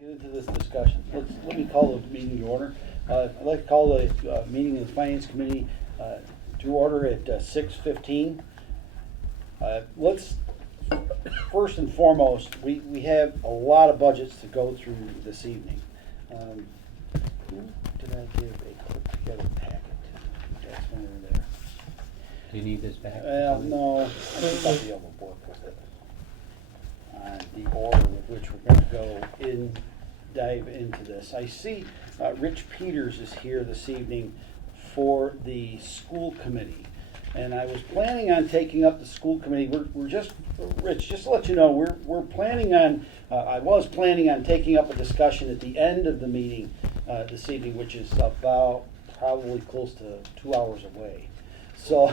Get into this discussion. Let me call the meeting to order. I'd like to call the meeting of the Finance Committee to order at 6:15. Let's, first and foremost, we have a lot of budgets to go through this evening. Who did I give a put together packet? That's one over there. Do you need this back? No, I think I'll be able to work with it. The order with which we're going to go dive into this. I see Rich Peters is here this evening for the school committee. And I was planning on taking up the school committee. We're just, Rich, just to let you know, we're planning on, I was planning on taking up a discussion at the end of the meeting this evening, which is about probably close to 2 hours away. So,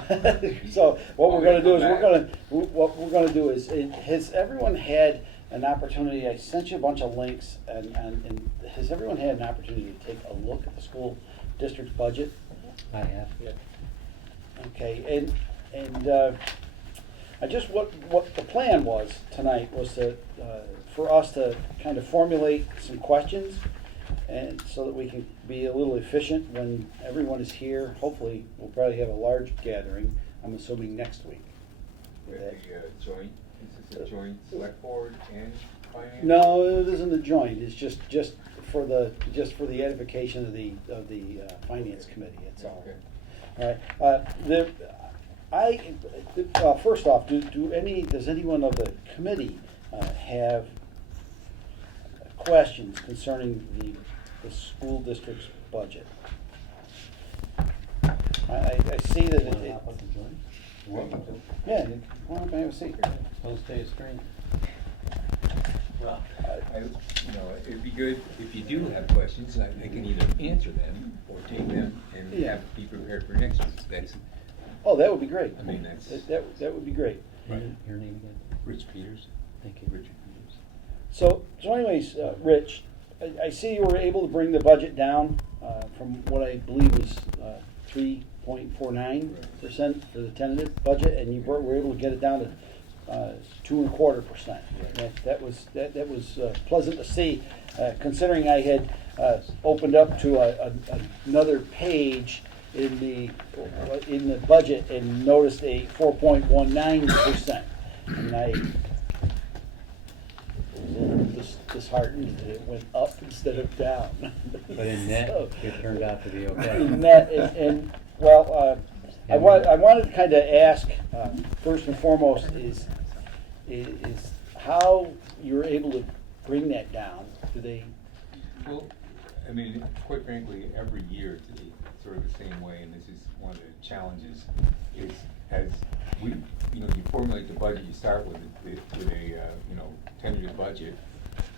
so what we're going to do is has everyone had an opportunity? I sent you a bunch of links, and has everyone had an opportunity to take a look at the school district's budget? I have. Yeah. Okay, and I just what the plan was tonight was to for us to kind of formulate some questions, and so that we can be a little efficient when everyone is here. Hopefully, we'll probably have a large gathering, I'm assuming next week. With the joint, is this a joint select board and finance? No, it isn't a joint, it's just for the edification of the finance committee, that's all. Okay. All right, first off, does anyone of the committee have questions concerning the school district's budget? I see that it. Yeah, why don't I have a seat? Don't stay straight. Well, it'd be good if you do have questions, I can either answer them or take them and be prepared for next week. Oh, that would be great. I mean, that's that would be great. Right. Your name again? Rich Peters. Thank you. Richard Peters. So anyways, Rich, I see you were able to bring the budget down from what I believe was 3.49% for the tentative budget, and you were able to get it down to 2.25%. That was pleasant to see, considering I had opened up to another page in the budget and noticed a 4.19%, and I was disheartened that it went up instead of down. But in net, it turned out to be okay. In net, I wanted to kind of ask first and foremost is how you're able to bring that down. Do they? Well, I mean, quite frankly, every year it's sort of the same way, and this is one of the challenges. Is as we, you formulate the budget. You start with a tentative budget,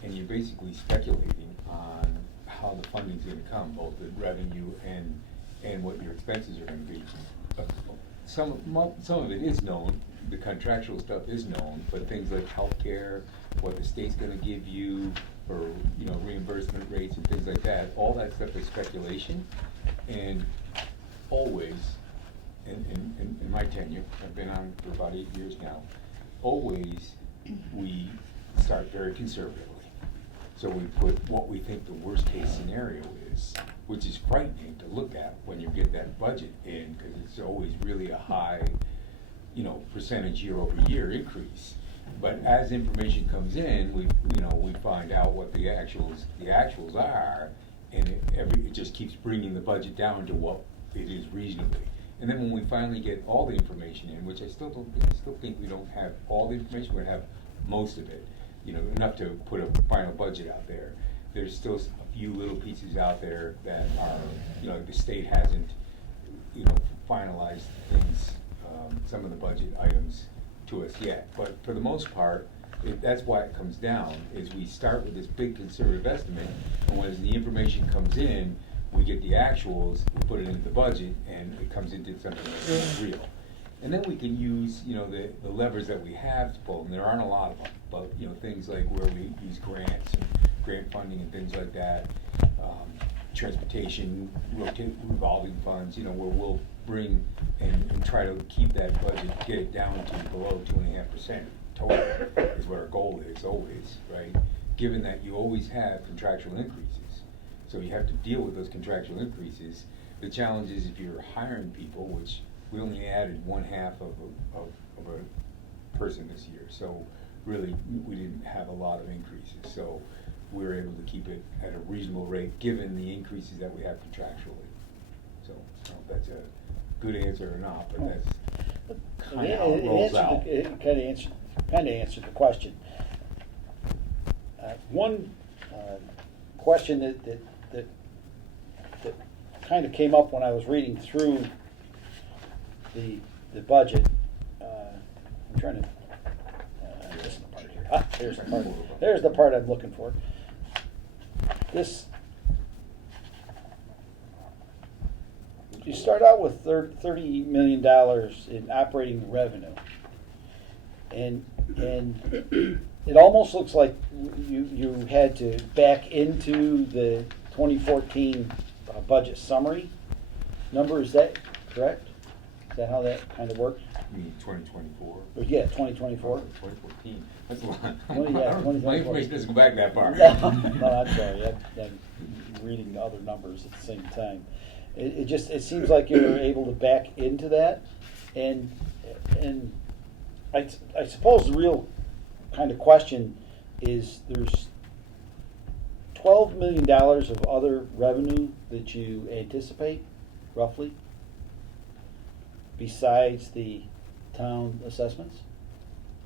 and you're basically speculating on how the funding's going to come, both the revenue and what your expenses are going to be. Some of it is known. The contractual stuff is known, but things like healthcare, what the state's going to give you for reimbursement rates and things like that, all that stuff is speculation. And always, in my tenure, I've been on for about 8 years now, always we start very conservatively. So we put what we think the worst case scenario is, which is frightening to look at when you get that budget in, because it's always really a high, percentage year over year increase. But as information comes in, we find out what the actuals are, and it just keeps bringing the budget down to what it is reasonably. And then when we finally get all the information in, which I still think we don't have all the information, we have most of it, enough to put a final budget out there. There's still a few little pieces out there that are, the state hasn't, finalized things, some of the budget items to us yet. But for the most part, that's why it comes down, is we start with this big conservative estimate, and when the information comes in, we get the actuals, we put it into the budget, and it comes into something that's real. And then we can use, the levers that we have to pull, and there aren't a lot of them, but, things like where we use grants and grant funding and things like that, transportation, revolving funds, where we'll bring and try to keep that budget, get it down to below 2.5% total is what our goal is always, right? given that you always have contractual increases. So you have to deal with those contractual increases. The challenge is if you're hiring people, which we only added 1/2 of a person this year. So really, we didn't have a lot of increases. So we were able to keep it at a reasonable rate, given the increases that we have contractually. So I don't know if that's a good answer or not, but that's kind of how it rolls out. It kind of answered the question. One question that kind of came up when I was reading through the budget. I'm trying to. This is the part here. There's the part I'm looking for. This. You start out with $30 million in operating revenue, and it almost looks like you had to back into the 2014 budget summary number. Is that correct? Is that how that kind of works? You mean 2024? Yeah, 2024. 2014. That's a lot. Well, yeah, 2024. My information doesn't go back that far. No, I'm sorry. I'm reading the other numbers at the same time. It seems like you're able to back into that, and I suppose the real kind of question is there's $12 million of other revenue that you anticipate, roughly, besides the town assessments?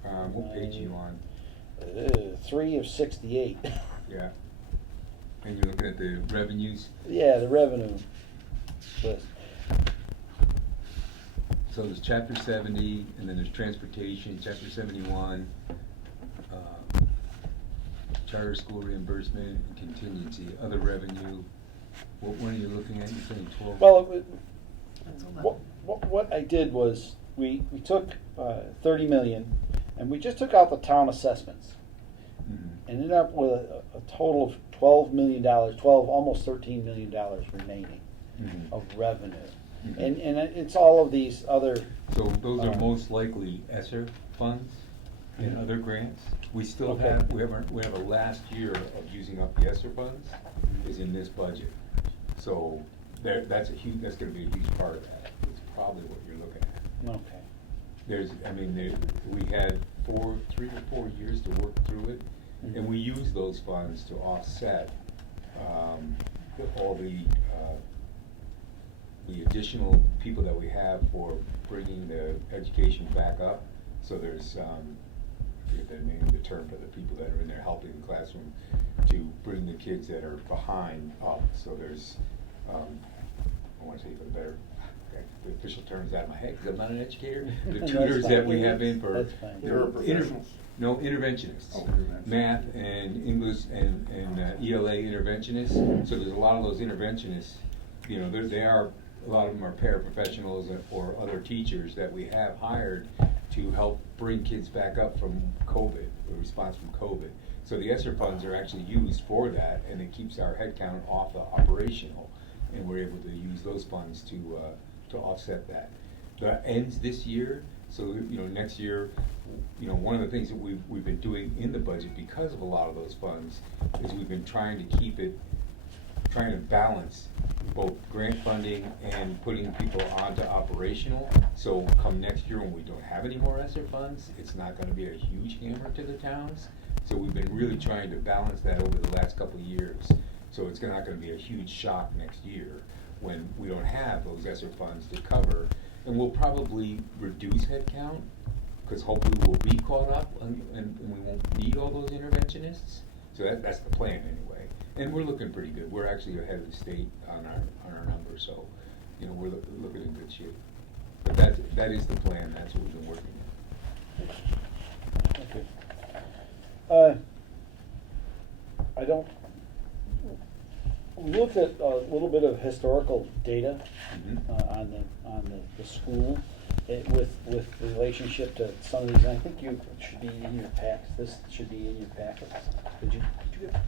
What page are you on? 3 of 68. Yeah. And you're looking at the revenues? Yeah, the revenue list. So there's chapter 70, and then there's transportation, chapter 71, charter school reimbursement, and contingency, other revenue. What one are you looking at? You're saying 12? Well, That's 11. what I did was we took 30 million, and we just took out the town assessments, Mhm. and ended up with a total of $12 million, almost $13 million remaining Mhm. of revenue, Mhm. and it's all of these other. So those are most likely ESSER funds and other grants. We still Okay. we have a last year of using up the ESSER funds is in this budget. So that's gonna be a huge part of that. It's probably what you're looking at. Okay. We had 3 or 4 years to work through it, and we use those funds to offset all the additional people that we have for bringing the education back up. So there's, I forget the name of the term for the people that are in there helping the classroom to bring the kids that are behind up. So there's, I want to say for the better, okay, the official term's out of my head because I'm not an educator. The That's tutors that fine. we have in for. That's fine. they're Paraprofessionals? No, interventionists. Oh, interventionists. Math and English and ELA interventionists. So there's a lot of those interventionists, you know, a lot of them are paraprofessionals or other teachers that we have hired to help bring kids back up from COVID, the response from COVID. So the ESSER funds are actually used for that, and it keeps our headcount off the operational, and we're able to use those funds to offset that. That ends this year, so you know next year, you know one of the things that we've been doing in the budget because of a lot of those funds is we've been trying to balance both grant funding and putting people onto operational. So come next year when we don't have any more ESSER funds, it's not going to be a huge hammer to the towns. So we've been really trying to balance that over the last couple of years. So it's not going to be a huge shock next year when we don't have those ESSER funds to cover. And we'll probably reduce headcount because hopefully we'll be caught up and we won't need all those interventionists. So that's the plan anyway. And we're looking pretty good. We're actually ahead of the state on our numbers, so you know we're looking in good shape. But that is the plan. That's what we've been working on. Okay. I don't. We looked at a little bit of historical data on the school with the relationship to some of these. And I think you should be in your packs. This should be in your packets. Did you get?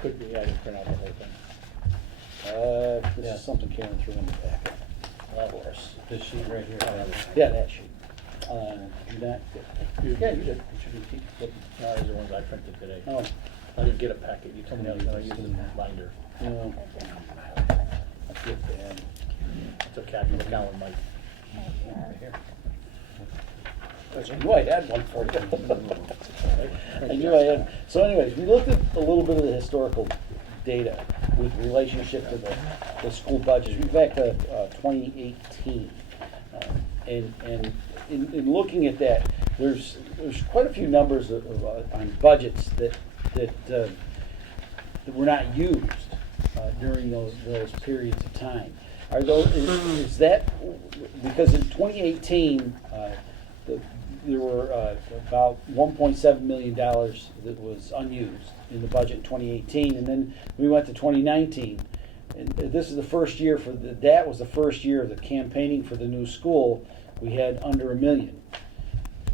Could be, I didn't print out the whole thing. This Yeah. is something Karen threw in the packet. Of course. This sheet right here. Yeah, that sheet. Did you not? Yeah, you did. It should be. No, these are ones I printed today. Oh, I didn't get a packet, you told me I was gonna use the binder. No. I feel bad. It's okay, I can look out with Mike. Here. I knew I had one for you. I knew I had. So anyways, we looked at a little bit of the historical data with relationship to the school budgets. We back to 2018. And in looking at that, there's quite a few numbers on budgets that were not used during those periods of time. Are those is that because in 2018 there were about $1.7 million that was unused in the budget in 2018, and then we went to 2019. And this is the first year that was the first year of the campaigning for the new school. We had under $1 million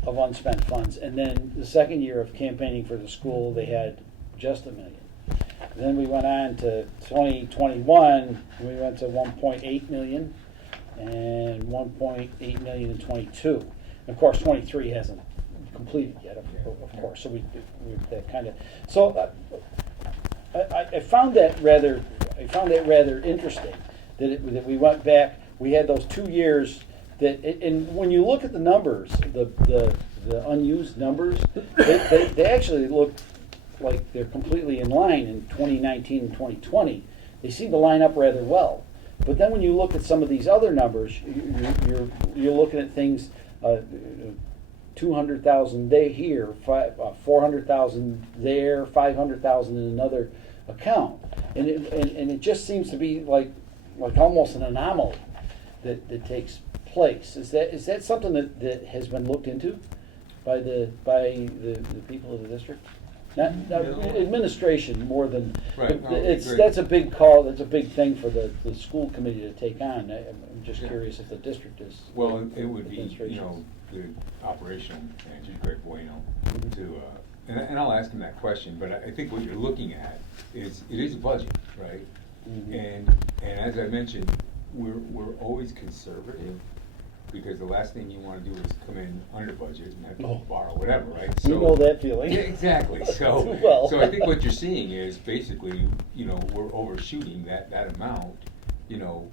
of unspent funds, and then the second year of campaigning for the school, they had just $1 million. Then we went on to 2021, and we went to 1.8 million and 1.8 million in 22. And of course, 23 hasn't completed yet, of course. So we that kind of. So I found that rather interesting that we went back. We had those 2 years that, and when you look at the numbers, the unused numbers, they actually look like they're completely in line in 2019 and 2020. They seem to line up rather well. But then when you look at some of these other numbers, you're looking at things, 200,000 here, 400,000 there, 500,000 in another account, and it just seems to be like almost an anomaly that takes place. Is that something that has been looked into by the people of the district? Not administration more than, Right, but no, that's a big call. That's a big thing for the school committee to take on. I'm just curious if the district is. Well, it would be, administration. the operational manager, Greg Bueno, to, and I'll ask him that question, but I think what you're looking at is, it is a budget, right? Mhm. And as I mentioned, we're always conservative, because the last thing you wanna do is come in under budget and have to Oh. borrow whatever, right? You know that feeling. Yeah, exactly, so, Well. so I think what you're seeing is basically, we're overshooting that amount,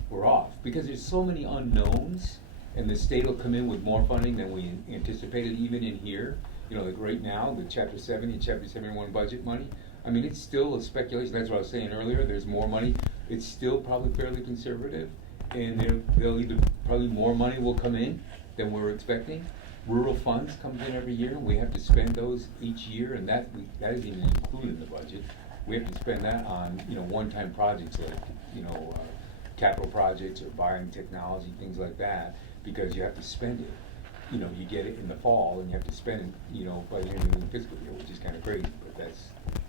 we're off, because there's so many unknowns, and the state will come in with more funding than we anticipated even in here. Like right now, the Chapter 70 and Chapter 71 budget money, I mean, it's still a speculation. That's what I was saying earlier, there's more money. It's still probably fairly conservative, and they'll either, probably more money will come in than we're expecting. Rural funds comes in every year, and we have to spend those each year, and that isn't even included in the budget. We have to spend that on, one-time projects like, capital projects or buying technology, things like that, because you have to spend it. You get it in the fall, and you have to spend it, by the end of the fiscal year, which is kind of crazy, but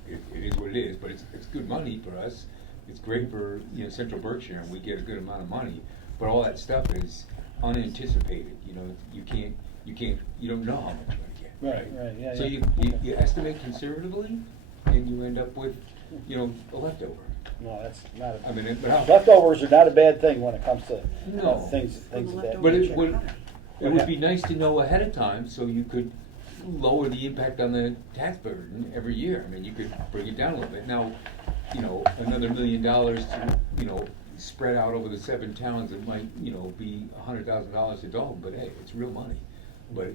it is what it is. But it's good money for us. It's great for, Central Berkshire, and we get a good amount of money. But all that stuff is unanticipated. You don't know how much you're gonna get. Right, yeah. So you estimate conservatively, and you end up with, a leftover. No, that's not. I mean, but how? Leftovers are not a bad thing when it comes to No. things of that. But nature. it would be nice to know ahead of time, so you could lower the impact on the tax burden every year. I mean, you could bring it down a little bit. Now, another $1 million to, spread out over the 7 towns, it might, be $100,000 to Dalton, but hey, it's real money. But,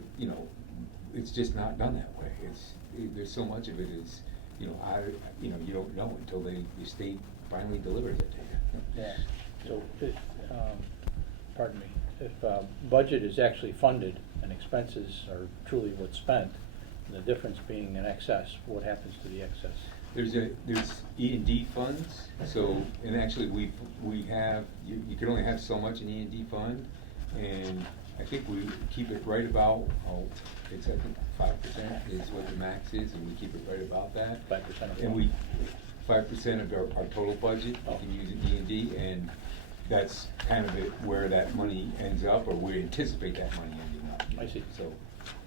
it's just not done that way. There's so much of it is, you don't know until the state finally delivers it to you. Yeah. So, pardon me, if budget is actually funded and expenses are truly what's spent, the difference being in excess, what happens to the excess? There's E&D funds, so, and actually we have, you can only have so much in E&D fund, and I think we keep it right about, it's I think 5% is what the max is, and we keep it right about that. 5% of And what? 5% of our total budget, we can use in E&D, and that's kind of where that money ends up, or we anticipate that money ending up. I see. So,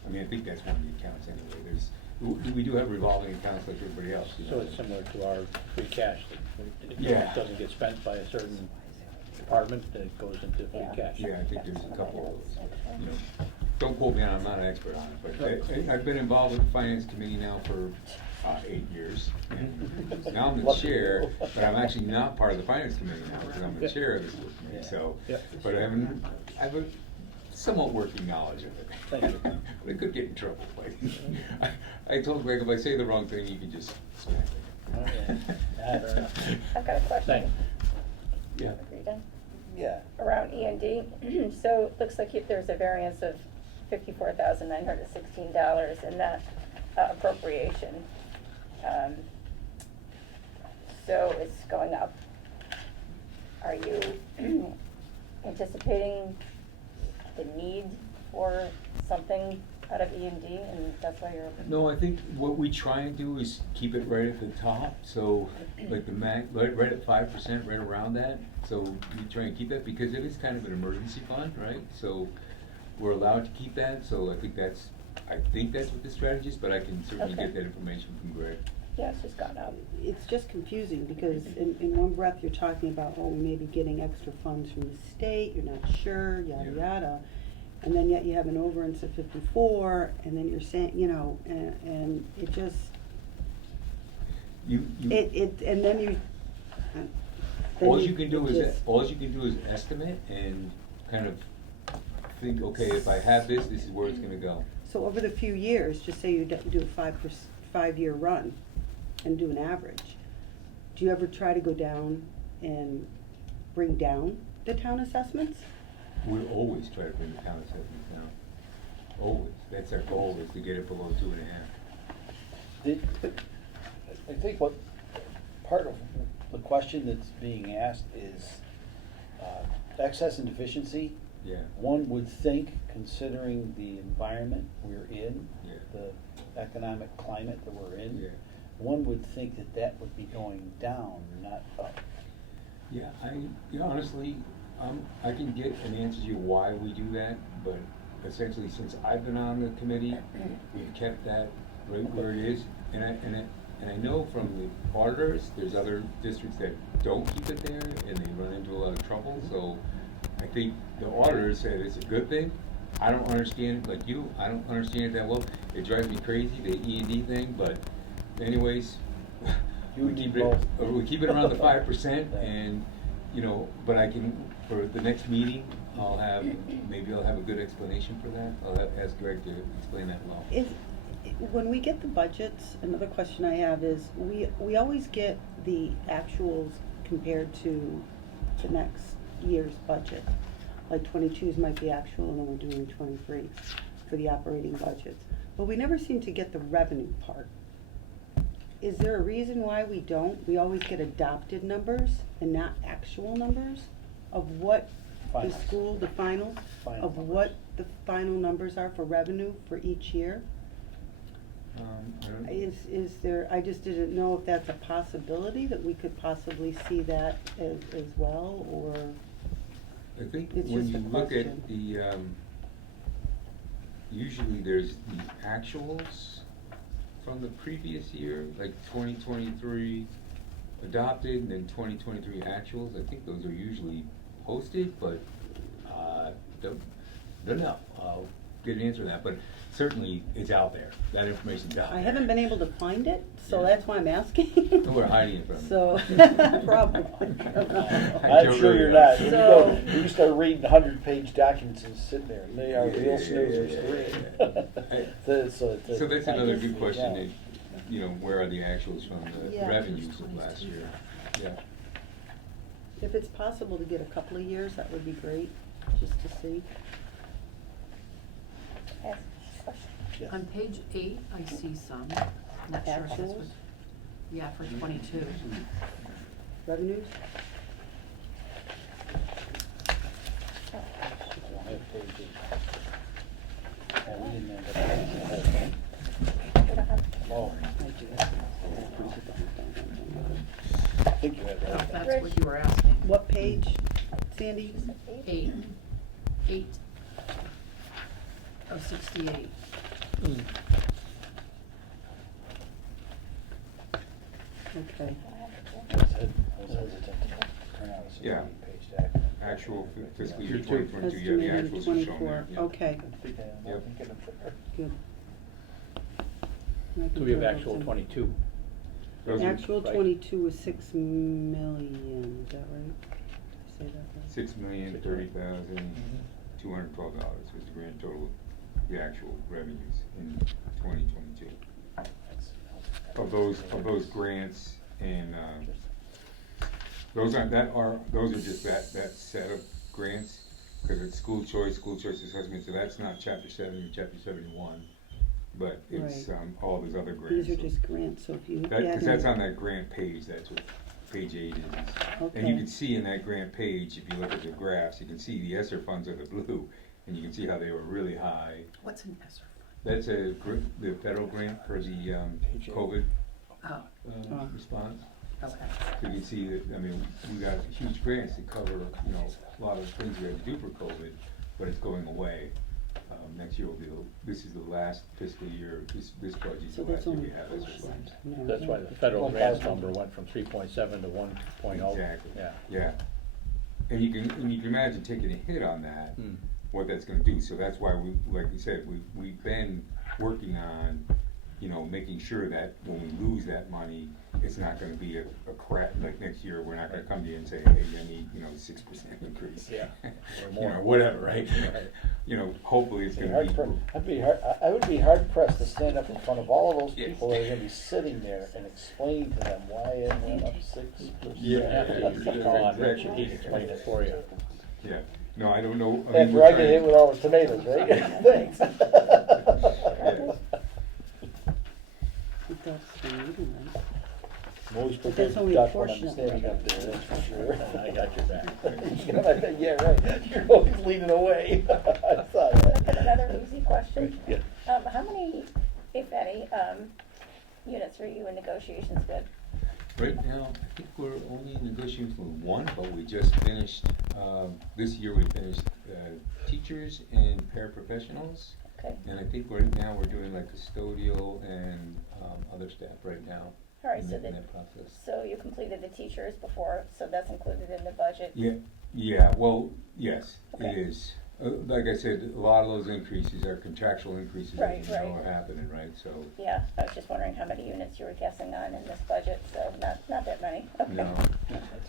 I mean, I think that's one of the accounts anyway. We do have revolving accounts like everybody else. So it's similar to our free cash, that if Yeah. it doesn't get spent by a certain department, then it goes into free cash. Yeah, I think there's a couple of those, don't quote me on it, I'm not an expert on it, but I've been involved with the finance committee now for 8 years. And now I'm the Lucky chair, you. but I'm actually not part of the finance committee now, because I'm the Yeah. chair of the school committee, Yeah. so. Yeah. But I have a somewhat working knowledge of it. Thank you. But I could get in trouble, like, I told Greg, if I say the wrong thing, you can just smack me. Okay. Fair enough. I've got a question. Thanks. Yeah. Are you done? Yeah. Around E and D, so it looks like there's a variance of $54,916 in that appropriation. So it's going up. Are you anticipating the need for something out of E and D, and that's why you're? No, I think what we try and do is keep it right at the top, so like the right at 5%, right around that. So we try and keep that because it is kind of an emergency fund, right? So we're allowed to keep that, so I think that's what the strategy is, but I can certainly Okay. get that information from Greg. Yeah, it's just gone up. It's just confusing, because in one breath you're talking about, oh, we may be getting extra funds from the state, you're not sure, yada, Yeah. yada. And then yet you have an overrun of 54, and then you're saying, you know, and it just, You, and then you. all you can do is estimate and kind of think, okay, if I have this is where it's gonna go. So over the few years, just say you do a 5-year run and do an average. Do you ever try to go down and bring down the town assessments? We always try to bring the town assessments down. Always. That's our goal, is to get it below 2.5. I think what, part of the question that's being asked is excess and deficiency. Yeah. One would think, considering the environment we're in, Yeah. the economic climate that we're in, Yeah. one would think that that would be going down, not up. Yeah, honestly, I can get an answer to you why we do that, but essentially, since I've been on the committee, we've kept that right where it is. And I know from the auditors, there's other districts that don't keep it there, and they run into a lot of trouble, so I think the auditors said it's a good thing. I don't understand it like you, I don't understand it that well. It drives me crazy, the E&D thing, but anyways, You we and me keep it, both. we keep it around the 5%, and, you know, but I can, for the next meeting, maybe I'll have a good explanation for that. I'll ask Greg to explain that well. When we get the budgets, another question I have is, we always get the actuals compared to the next year's budget. Like 22's might be actual, and then we're doing 23 for the operating budgets. But we never seem to get the revenue part. Is there a reason why we don't? We always get adopted numbers and not actual numbers of what the Finals. school, the finals, Final of numbers. what the final numbers are for revenue for each year? I don't- Is there, I just didn't know if that's a possibility, that we could possibly see that as well, or, I think It's when just you a look at question. the, usually there's the actuals from the previous year, like 2023 adopted, and then 2023 actuals. I think those are usually posted, but, don't know. I'll get an answer to that, but certainly it's out there. That information's out there. I haven't been able to find it, so Yeah. that's why I'm asking. We're hiding it from you. So, probably. I'm sure you're not. When you So- when you start reading 100-page documents and sit there, and they are Yeah, real yeah, snoozers yeah, to read. yeah. So that's another good question, Yeah. is, you know, where are the actuals from the Yeah. revenues of last year? Yeah. If it's possible to get a couple of years, that would be great, just to see. Yes, question. Yes. On page 8, I see some, not sure if that's what, Actuals? yeah, for 22. Revenues? Don't have pages. Oh, we didn't end up having the whole thing. We don't have- Oh, I do. I think you had If that. that's what you were asking. What page, Sandy? 8 of 68. Okay. I was hesitant to turn out a Yeah. 16-page document. Actual fiscal year Me too. 2022, yeah, the Estimated actuals are shown 24, there. Yeah. okay, I think I'm Yep. thinking of there. good. And I can So we have throw those actual in. 22. Those are Actual right. 22 is 6 million, is that right? Did I say that right? $6,030,212 was the grand total, the actual revenues in 2022. Of those grants and, those are just that set of grants, because it's school choice assessment, so that's not chapter 70 or chapter 71, but it's, Right. all those other grants. These are So just grants, so if you that, add cause that's in- on that grant page, that's what page 8 is. And Okay. you can see in that grant page, if you look at the graphs, you can see the ESSER funds are the blue, and you can see how they were really high. What's an ESSER That's the federal grant for the, COVID, fund? response. Okay. So you can see that, I mean, we got huge grants to cover, you know, a lot of the things we had to do for COVID, but it's going away. Next year will be, this is the last fiscal year, this budget is the So that's last year only we have ESSER funds. No. That's why the federal grants number went from 3.7 to 1.0. Exactly. Yeah. Yeah. And you can imagine taking a hit on that, Hmm. what that's gonna do, so that's why we, like you said, we've been working on, you know, making sure that when we lose that money, it's not gonna be a crap, like next year, we're not gonna come to you and say, hey, I need, you know, 6% increase. Yeah. Or You more. know, whatever, right? Right. You know, hopefully it's Be gonna hard be. I would be hard pressed to stand up in front of all of those Yes. people that are gonna be sitting there and explain to them why it went up 6%. You call on Rich and he can explain it for you. Yeah, no, I don't know. I mean, After we're I get hit trying- with all the tomatoes, right? Thanks. Yeah. It does for meeting, right? I'm always But prepared that's to only a duck when portion I'm of it. standing up there, that's for sure. I got your back. You know, yeah, right, you're always leading away. I saw Look at that. another easy question. Yeah. How many, if any, units were you in negotiations with? Right now, I think we're only in negotiations with one, but we just finished, this year we finished, teachers and paraprofessionals. Okay, And I think right now we're doing like custodial and, other staff right now. all right, in so that process. so you completed the teachers before, so that's included in the budget? Yeah, well, yes, it Okay. is. Like I said, a lot of those increases are contractual increases that Right, you know right. are happening, right? So, Yeah, I was just wondering how many units you were guessing on in this budget, so not that many, okay. no.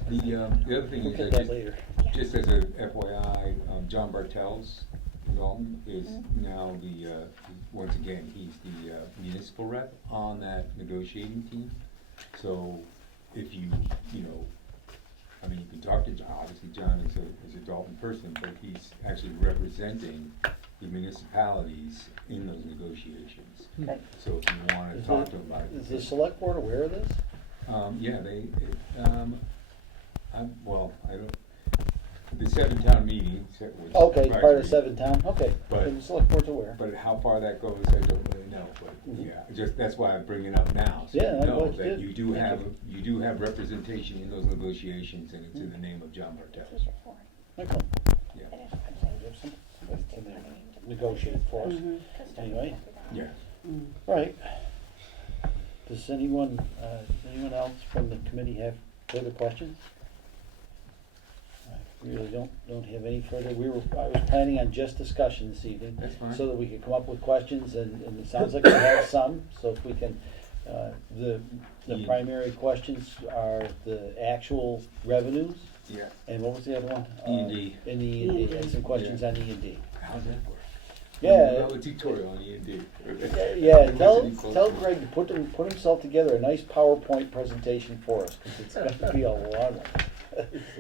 The other thing We'll is get that that later. just as a FYI, John Bartels, Dalton, is Mhm. now once again, he's the municipal rep on that negotiating team. So if you know, I mean, you can talk to John, obviously John is a Dalton person, but he's actually representing the municipalities in those negotiations. Okay. So if you wanna Is talk the- to him about it. Is the select board aware of this? Yeah, I don't, the 7-town meeting was. Okay, part of advisory, seven town, okay, But- then the select board's aware. But how far that goes, I don't really know, but Mhm. yeah, that's why I'm bringing it up now. So Yeah, you I'm know glad you that did. you do Thank have, you do have representation in those negotiations, and it's in the name of John Bartels. Teacher four. Okay. Yeah, It is, okay. We have some- something to negotiate for us, Mhm. anyway. yeah. Mm. Right. Does anyone else from the committee have further questions? I really don't have any further. I was planning on just discussion this evening. That's fine. So that we could come up with questions, and it sounds like we have some, so if we can, the Yeah. primary questions are the actual revenues, Yeah. and what was the other one? E&D. And the E&D, E&D. and some questions Yeah. on E&D. How's that work? Yeah. We'll have a tutorial on E&D. Yeah, Listening closely. tell Greg to put himself together a nice PowerPoint presentation for us, because it's gonna be a long one.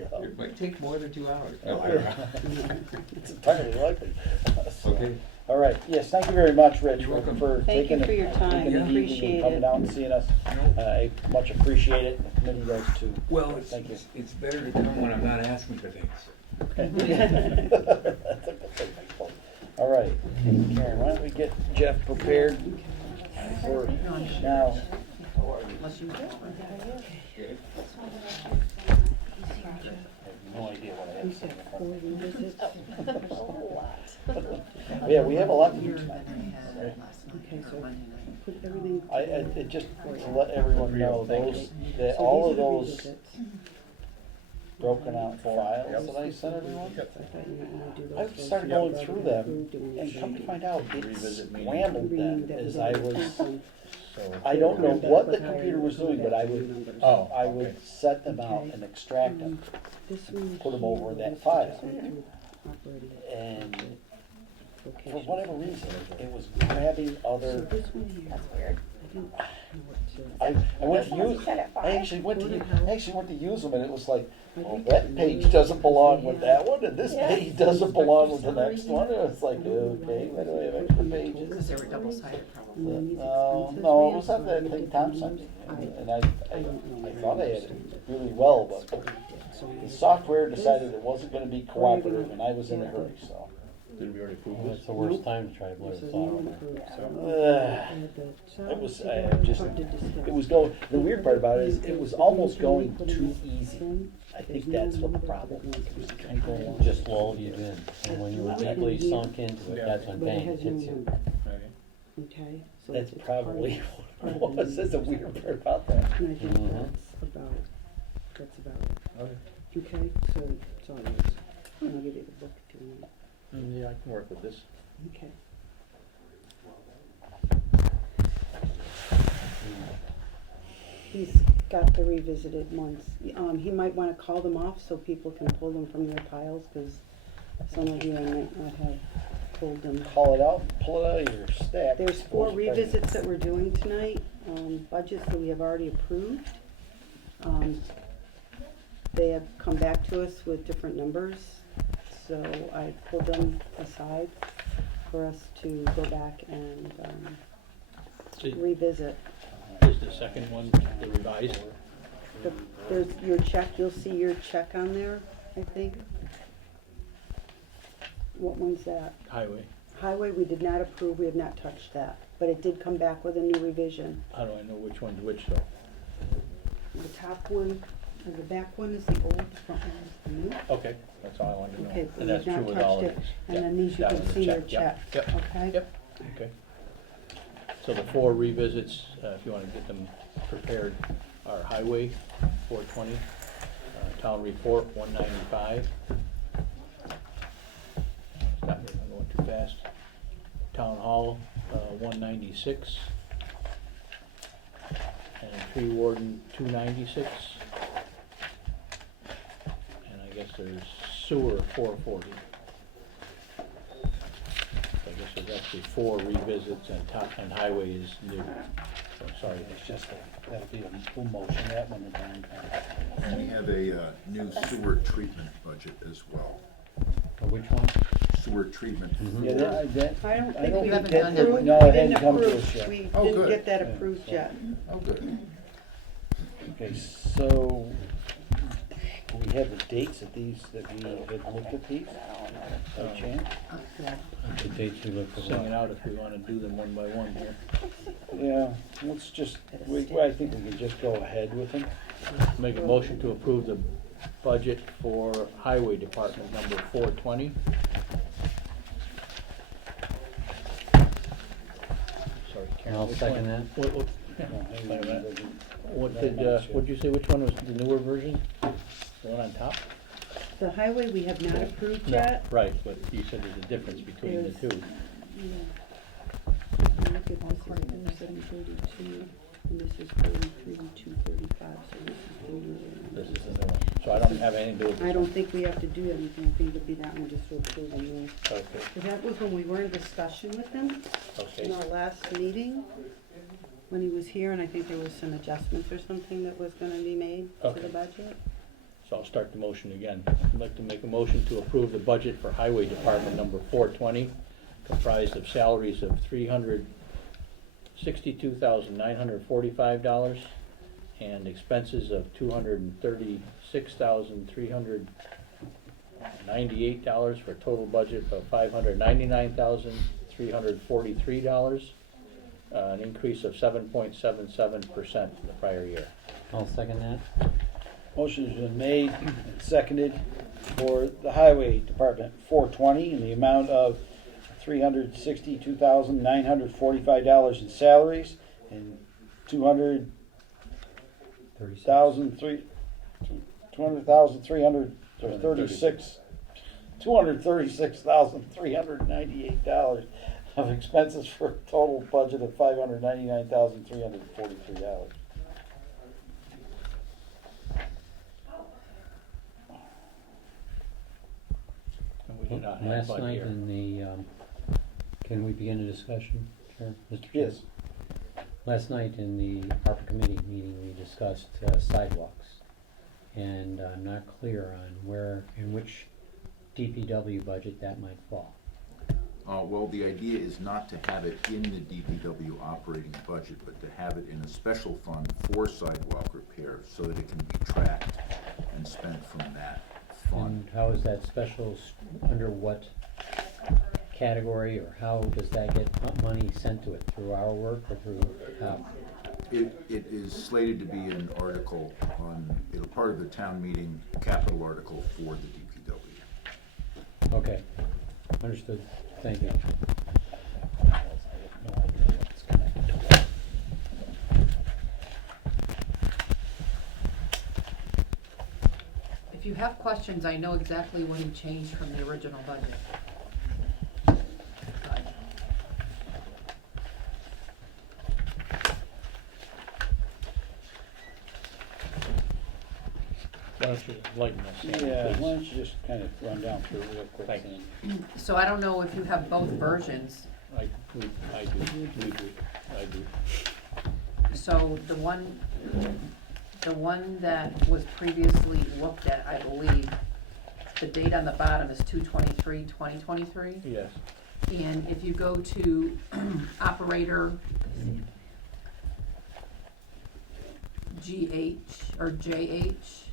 So, It might take more than 2 hours. Oh, No, I don't know. it's entirely likely. So, Okay. All right, yes, thank you very much, Rich, You're welcome. for Thank you taking for your time. taking the evening Appreciate and coming it. out and seeing us. I much appreciate it, the committee does too. Well, Thank you. it's better to come when I'm not asking for things. That's a good thing. All right, Karen, why don't we get Jeff prepared for now? Unless you do. I have no idea what I have sitting in front of me. A whole lot. Yeah, we have a lot to do tonight. right? Okay, so put everything. It just to let everyone know, that all of those broken out files that I sent everyone. I started going through them, and come to find out, it Revisit meeting. scrambled them as I was, So, I don't know what the computer was doing, but I would, Oh, I would okay. set them out and extract them, put them over that file. And for whatever reason, it was grabbing other, That's weird. I went to use, Set at I five. actually went to use them, and it was like, well, that page doesn't belong with that one, and this Yeah. page doesn't belong with the next one, and it's like, okay, why do I have extra pages? Because they were double-sided probably. No, it was on that thing Tom sent me, and I thought I had it really well, but the software decided it wasn't gonna be cooperative, and I was in a hurry, so. Did we already approve Well, this? that's the worst time to try to blame software. It was, it was going, the weird part about it is, it was almost going too easy. I think that's what the problem was. It was kind of going along. Just lulled you in, and when you were deeply sunk into it, that's when bang, it hits you. Okay. Okay, so That's it's probably part of what it was, that's the weird part about that. And I think Mhm. that's about it. Okay. Okay, so it's all yours. And I'll give you the book if you want. Yeah, I can work with this. Okay. He's got the revisited ones. He might wanna call them off so people can pull them from their piles, cause some of you I might not have pulled them. Call it out, pull it out of your stack. There's 4 revisits that we're doing tonight, budgets that we have already approved. They have come back to us with different numbers, so I pulled them aside for us to go back and revisit. Is the second one the revised? There's your check, you'll see your check on there, I think. What one's that? Highway. Highway, we did not approve, we have not touched that, but it did come back with a new revision. How do I know which one's which though? The top one, or the back one is the old, the front one is the new. Okay, that's all I wanted to know. Okay, but And we've that's true not with all touched of it, these. and Yep, then these you that can was the see your Yep, check, Yep, okay? yep, okay. So the 4 revisits, if you wanna get them prepared, are Highway, 420, Town Report, 195. Stop me if I'm going too fast. Town Hall, 196. And Tree Warden, 296. And I guess there's Sewer, 440. So I guess there's actually 4 revisits and Highway is new. So sorry, It's just, that'll be a full motion, that one, the time. And we have a new sewer treatment budget as well. Which one? Sewer treatment. Yeah, that, I don't I think don't we think did that, approve, no, we it didn't hadn't come to approve, us yet. we Oh, didn't good. get that approved yet. Oh, good. Okay, so, do we have the dates of these, that we had looked at these, by chance? The dates we look for. sing it out if we wanna do them one by one here. Yeah, let's just, I think we can just go ahead with them. Make a motion to approve the budget for Highway Department number 420. Sorry, Karen. I'll which second one? that. What, No, hang wait a on, minute. doesn't- What Very did, much, yeah. what'd you say, which one was the newer version? The one on top? The highway we have not approved No, yet. right, but you said there's a difference between the There's- two. Yeah. Look at this, is 732, and this is 43,235, so this is the new This one. is the new one. So I don't have anything to do with this. I don't think we have to do anything, I think it'll be that one, just to approve the new. Okay, Because that was when we were in discussion with him okay. in our last meeting, when he was here, and I think there was some adjustments or something that was gonna be made to Okay. the budget. So I'll start the motion again. I'd like to make a motion to approve the budget for Highway Department number 420, comprised of salaries of $362,945 and expenses of $236,398 for a total budget of $599,343, an increase of 7.77% from the prior year. I'll second that. Motion's been made and seconded for the Highway Department 420 in the amount of $362,945 in salaries and $200,000, $236,398 of expenses for a total budget of $599,343. And we do not have Last Bud night here. in the, can we begin a discussion, Chair, Mr. Chair? Yes. Last night in the ARPA committee meeting, we discussed sidewalks. And I'm not clear on where, in which DPW budget that might fall. Well, the idea is not to have it in the DPW operating budget, but to have it in a special fund for sidewalk repair so that it can be tracked and spent from that fund. And how is that special, under what category, or how does that get money sent to it? Through our work or through, It is slated to be an article on, it'll part of the town meeting capital article for the DPW. okay, understood, thank you. If you have questions, I know exactly what he changed from the original budget. Why don't you enlighten us, Sam, Yeah, please? why don't you just kind of run down through it real quick? Thank Sam? So I don't know if you have both versions. I do, we do, I do. So the one that was previously looked at, I believe, the date on the bottom is 2/23/2023. Yes, And if you go to operator GH or JH,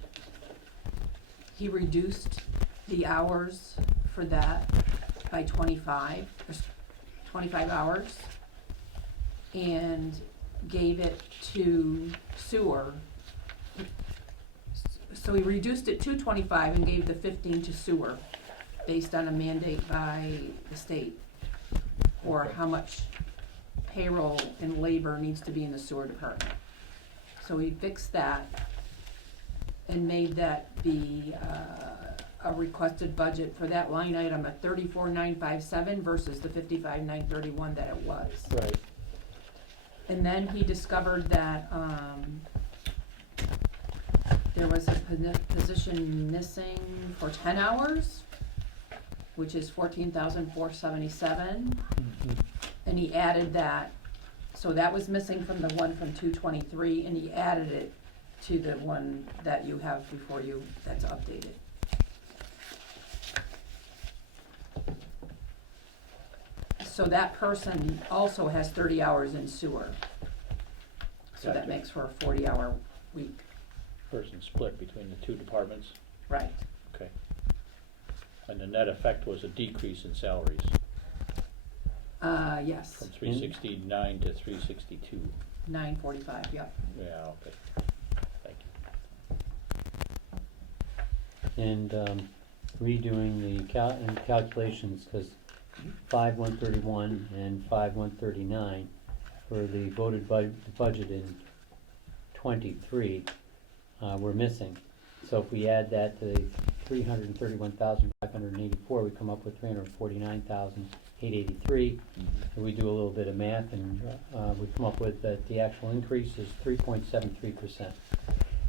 he reduced the hours for that by 25 hours and gave it to sewer. So he reduced it to 25 and gave the 15 to sewer based on a mandate by the state or how much payroll and labor needs to be in the sewer department. So he fixed that and made that be a requested budget for that line item at 34,957 versus the 55,931 that it was. right. And then he discovered that, there was a position missing for 10 hours, which is 14,477, and he added that, so that was missing from the one from 2/23, and he added it to the one that you have before you, that's updated. So that person also has 30 hours in sewer. So that Gotcha. makes for a 40-hour week, Person split between the two departments, right? okay. And the net effect was a decrease in salaries Yes, from 369 to 362. 945, yep. Yeah, okay. Thank you. And redoing the calculations, because 5/131 and 5/139 for the voted budget in '23 were missing. So if we add that to the 331,584, we come up with 349,883. And we do a little bit of math, and we come up with that the actual increase is 3.73%.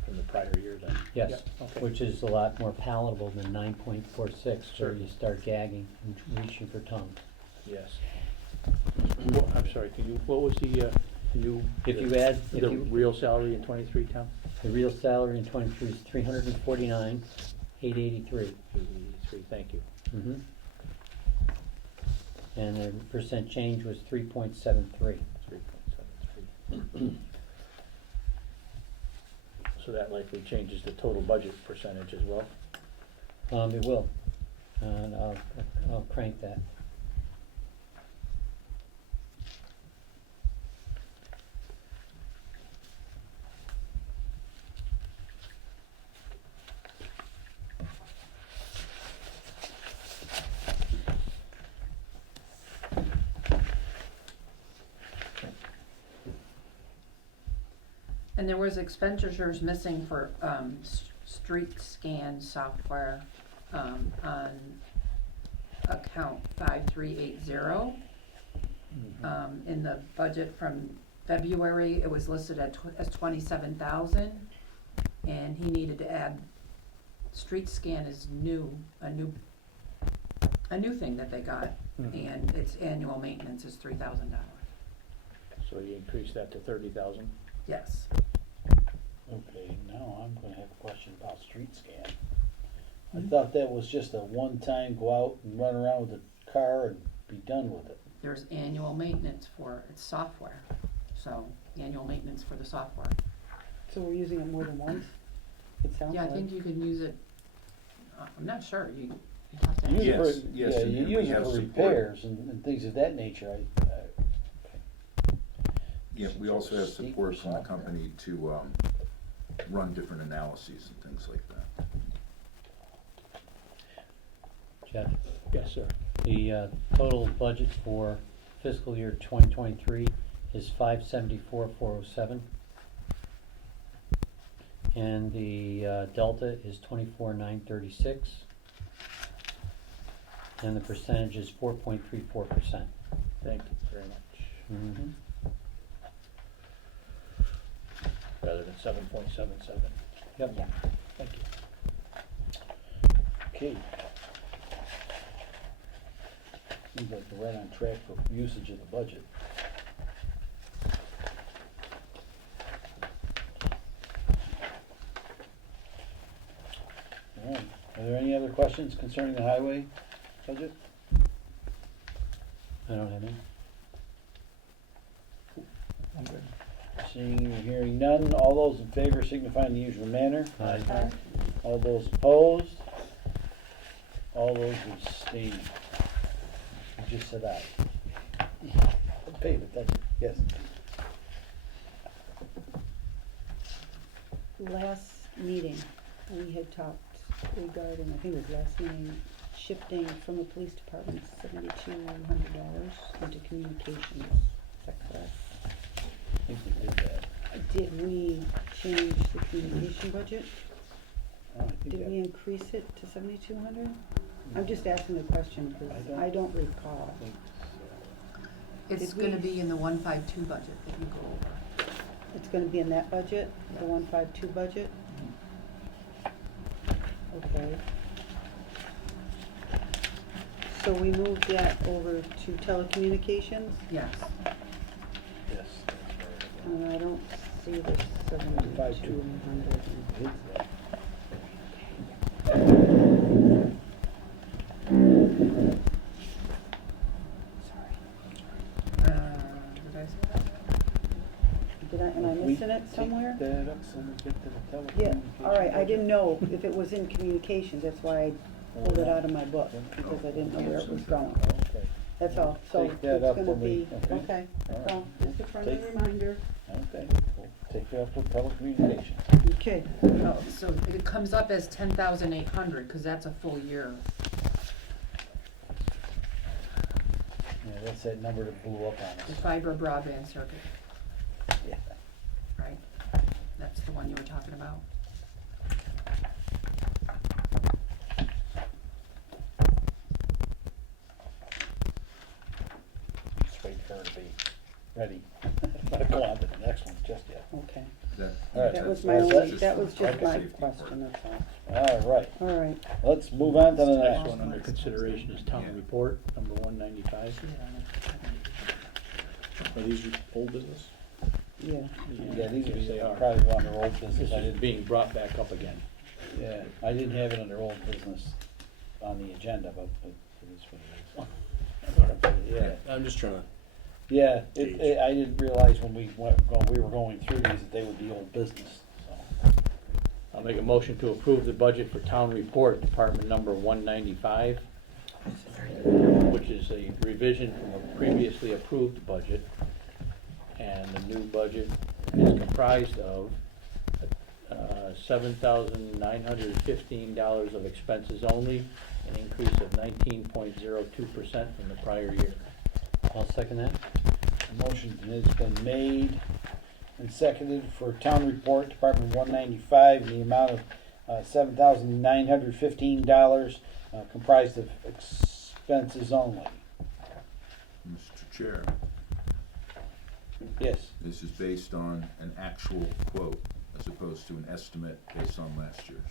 From the prior year then? Yes, Yep, okay. which is a lot more palatable than 9.46, Sure. where you start gagging and reaching for tongues. Yes. Well, I'm sorry, what was the new? If you add, if The you, real salary in 23, Tom? the real salary in '23 is 349,883. 83, thank you. Mm-hmm. And the percent change was 3.73. 3.73. So that likely changes the total budget percentage as well? It will, and I'll crank that. And there was expenditures missing for street scan software, on account 5380. In the budget from February, it was listed as 27,000, and he needed to add, street scan is a new thing that they got, and its annual maintenance is $3,000. So you increase that to 30,000? Yes. Okay, now I'm gonna have a question about street scan. I thought that was just a one-time go out and run around with the car and be done with it. There's annual maintenance for its software, so annual maintenance for the software. So we're using it more than once? It sounds Yeah, I like. think you can use it, I'm not sure, you have to. You use it Yes, for- yes, yeah, and you we use it have for support. repairs and things of that nature. Yeah, we also have Sneak support from the software. company to, run different analyses and things like that. Jeff, Yes, sir. the total budget for fiscal year 2023 is 574,407. And the delta is 24,936. And the percentage is 4.34%. Thank you very much. Mhm. Rather than 7.77. Yep. Thank you. Okay. Seems like we're right on track for usage of the budget. All right, are there any other questions concerning the highway budget? I don't have any. I'm good. Seeing or hearing none, all those in favor signify in the usual manner. Aye. Aye. All those opposed? All those abstaining? You just said aye. Paid attention, yes. Last meeting, we had talked regarding, I think it was last meeting, shifting from the police department $7,200 into communications. Is that correct? I think we did that. Did we change the communication budget? Oh, I think Did that- we increase it to 7,200? I'm just asking the question because I I don't recall. I think It's Did gonna we- be in the 152 budget that you go over. It's gonna be in that budget, the 152 budget? Okay. So we moved that over to telecommunications, Yes. Yes, that's right. and I don't see the 7,200. It is that. Did I say that? Did I, am I If we missing it take somewhere? that up when we get to the Yeah, telecommunications all right, I budget. didn't know if it was in communications, that's why I pulled it out of my book, because I didn't know where it was going. Okay, That's all, so Take it's that up gonna when we- be, okay. okay, that's all, just a friendly Take- reminder. okay, we'll take that up with telecommunications. Okay, Oh, so it comes up as 10,800, cause that's a full year. Yeah, that's that number that blew up on The us. fiber broadband circuit, Yeah. right? That's the one you were talking about. Just wait for her to be ready. Not go on to the next one just yet. okay. That, All right. That was that's- my that's only, just that for was just public my safety part. question, that's all. All right, All right, let's move on to the Next next one one. under consideration is town Yeah. report, number 195. Are these old business? yeah. Yeah, these Yes, they are are. probably under old This business. I is didn't, being brought back up again. yeah, I didn't have it under old business on the agenda, but it is what it is. Yeah, I'm just trying to, yeah, Gauge. I didn't realize when we were going through these that they would be old business, so. I'll make a motion to approve the budget for town report, department number 195, which is a revision from a previously approved budget. And the new budget is comprised of $7,915 of expenses only, an increase of 19.02% from the prior year. I'll second that. A motion has been made and seconded for town report, Department 195, in the amount of $7,915, comprised of expenses only. Mr. Chair, Yes. this is based on an actual quote as opposed to an estimate based on last year's.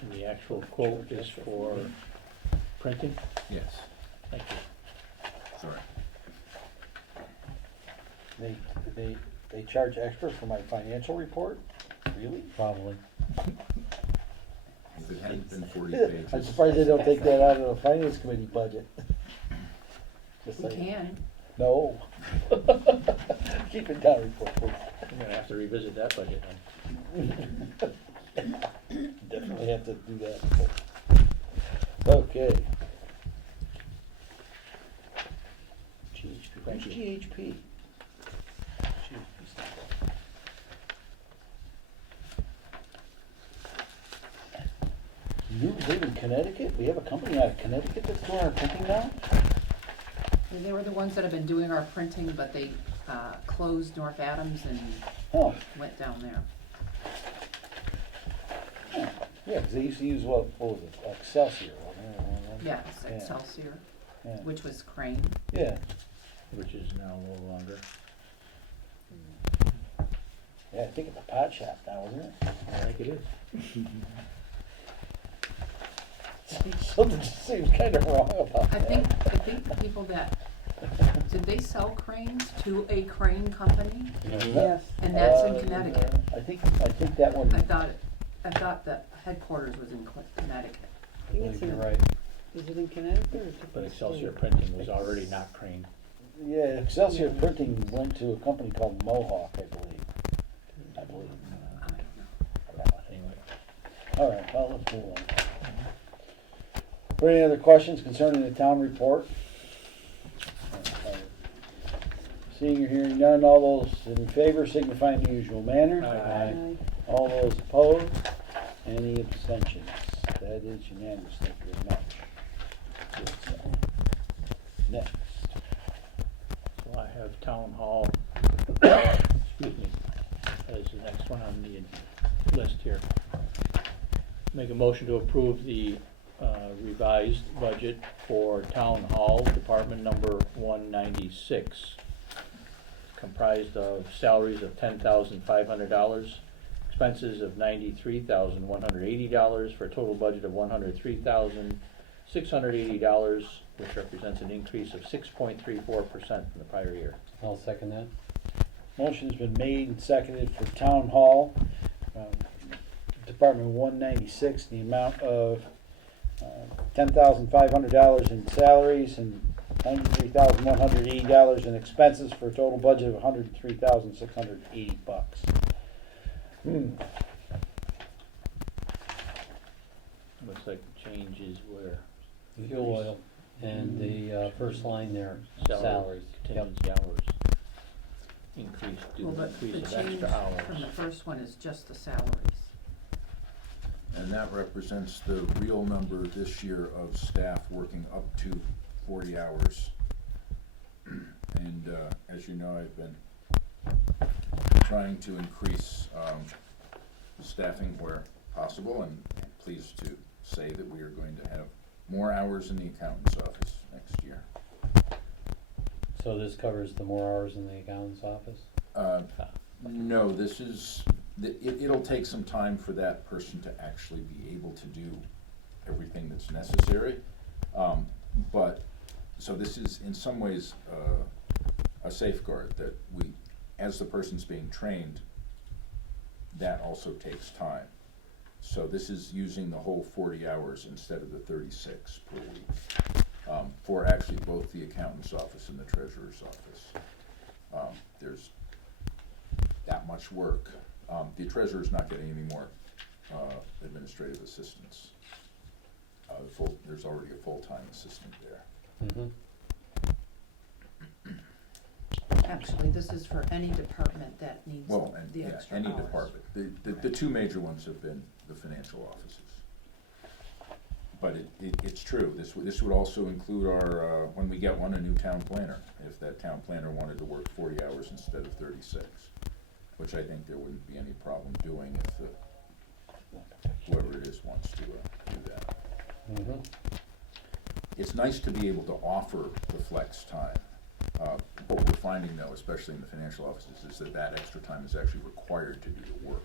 And the actual quote is for printing? Yes, Thank you. sorry. They charge extra for my financial report? Really? Probably. If it hadn't been 40 pages. I'm surprised they don't take that out of the finance committee budget. Just We saying. can. No. Keep it down report, please. I'm gonna have to revisit that budget then. Definitely have to do that. Okay. GHP, Who's thank you. GHP? You live in Connecticut? We have a company out of Connecticut that's doing our printing now? And they were the ones that have been doing our printing, but they, closed North Adams and Oh, went down there. yeah, 'cause they used to use what was it, Excelsior, wasn't it? Yeah, it's Yeah. Excelsior, Yeah. which was Crane. Yeah, Which is now no longer. yeah, I think it's a pot shop now, isn't it? I think it is. Something just seems kind of wrong about I that. think the people that, did they sell cranes to a crane company? Yes. And that's in Connecticut. I think that one, I thought the headquarters was in Connecticut. I think it's You're in, right. is it in Connecticut or different But Excelsior state? Printing was already not Crane. yeah, Excelsior Printing went to a company called Mohawk, I believe. I don't know. Anyway. All right, well, let's move on. Any other questions concerning the town report? Seeing or hearing none, all those in favor signify in the usual manner. Aye. Aye. All those opposed? Any abstentions? That is unanimous, thank you very much. Next. So I have Town Hall, excuse me, as the next one on the list here. Make a motion to approve the revised budget for Town Hall, Department number 196. Comprised of salaries of $10,500, expenses of $93,180, for a total budget of $103,680, which represents an increase of 6.34% from the prior year. I'll second that. Motion's been made and seconded for Town Hall, Department 196, the amount of $10,500 in salaries and $93,180 in expenses for a total budget of $103,680. Looks like the change is where Fuel oil and the first line there, salaries. Yep. contingency hours increased due Well, to but the increase of change extra hours. from the first one is just the salaries. And that represents the real number this year of staff working up to 40 hours. And as you know, I've been trying to increase staffing where possible, and I'm pleased to say that we are going to have more hours in the accountant's office next year. So this covers the more hours in the accountant's office? No, this is, it'll take some time for that person to actually be able to do everything that's necessary. But, so this is in some ways a safeguard that we, as the person's being trained, that also takes time. So this is using the whole 40 hours instead of the 36 per week, for actually both the accountant's office and the treasurer's office. There's that much work. The treasurer's not getting any more administrative assistants. There's already a full-time assistant there. Mm-hmm. Actually, this is for any department that needs Well, and, the yeah, extra any hours. department. The two major ones have been the financial offices. But it's true, this would also include our, when we get one, a new town planner, if that town planner wanted to work 40 hours instead of 36, which I think there wouldn't be any problem doing if whoever it is wants to do that. Mhm. It's nice to be able to offer the flex time. What we're finding though, especially in the financial offices, is that that extra time is actually required to do the work.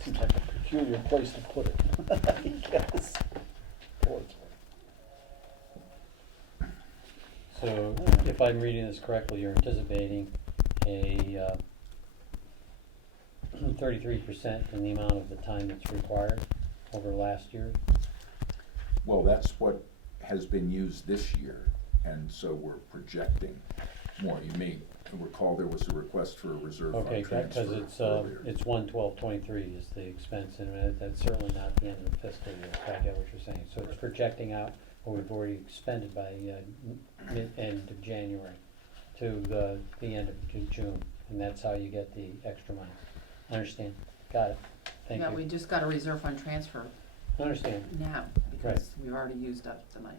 Seems like a peculiar place to put it, I guess. So, if I'm reading this correctly, you're anticipating a 33% in the amount of the time that's required over last year? Well, that's what has been used this year, and so we're projecting more. You may recall there was a request for a reserve fund Okay, transfer because earlier. it's 1/12/23 is the expense, and that's certainly not the end of the fiscal year, if I get what you're saying. So it's projecting out what we've already expended by end of January to the end of June, and that's how you get the extra money. Understand? Got it. Thank Yeah, you. we just got a reserve fund transfer Understand. now, because we've already used up the money.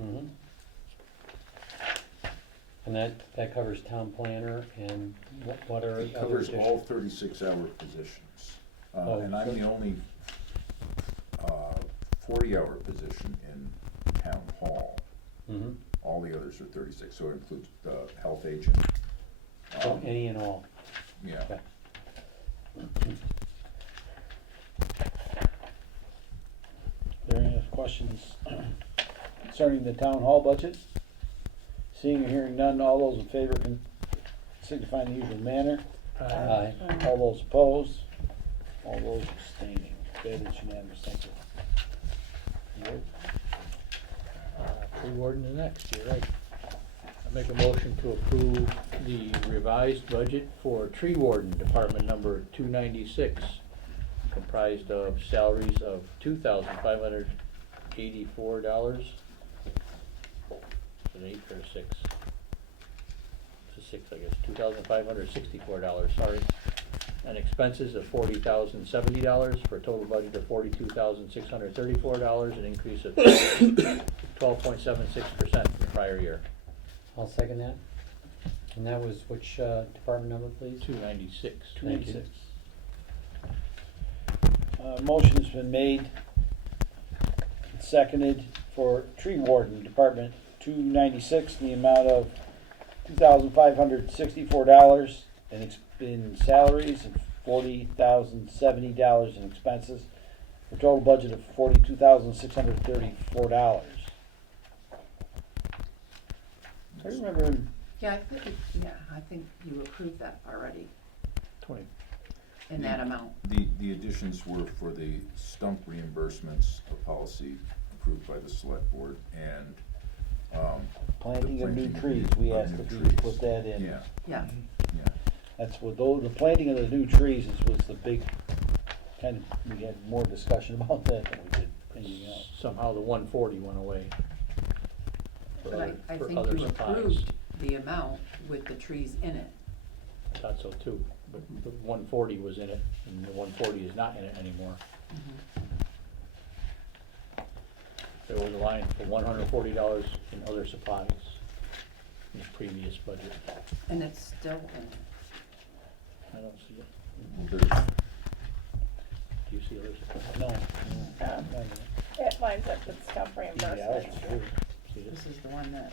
Mm-hmm. And that covers town planner and what are It other covers all additions? 36-hour positions. Oh, And I'm so- the only 40-hour position in town hall. Mm-hmm. All the others are 36, so it includes the health agent. So any and all. Yeah. Okay. Are there any other questions concerning the town hall budget? Seeing or hearing none, all those in favor can signify in the usual manner. Aye. All those opposed, all those abstaining. Okay, that's unanimous, thank you. Tree warden is next, you're right. I make a motion to approve the revised budget for tree warden, department number 296, comprised of salaries of $2,584. Is it 8 or 6? It's a 6, I guess. $2,564, sorry. And expenses of $40,070 for a total budget of $42,634, an increase of 12.76% from the prior year. I'll second that. And that was which department number, please? 296. 296. Motion's been made, and seconded for tree warden, department 296, in the amount of $2,564 in salaries and $40,070 in expenses, for a total budget of $42,634. I remember, Yeah, I think you approved that already 20. in that amount. The additions were for the stump reimbursements, a policy approved by the select board, and planting the of new planting trees, we of asked new if you trees. put that in. Yeah, Yeah, yeah. That's what, the planting of the new trees was the big, kind of, we had more discussion about that than we did anything else. Somehow the 140 went away. For but other- I for think other you supplies. approved the amount with the trees in it. I thought so too, but the 140 was in it, and the 140 is not in it anymore. There was a line for $140 in other supplies in the previous budget. And it's still in it. I don't see it. Well, there's, Do you see other supplies? No. It lines up with stump Yeah, reimbursement. that's true. See this? This is the one that,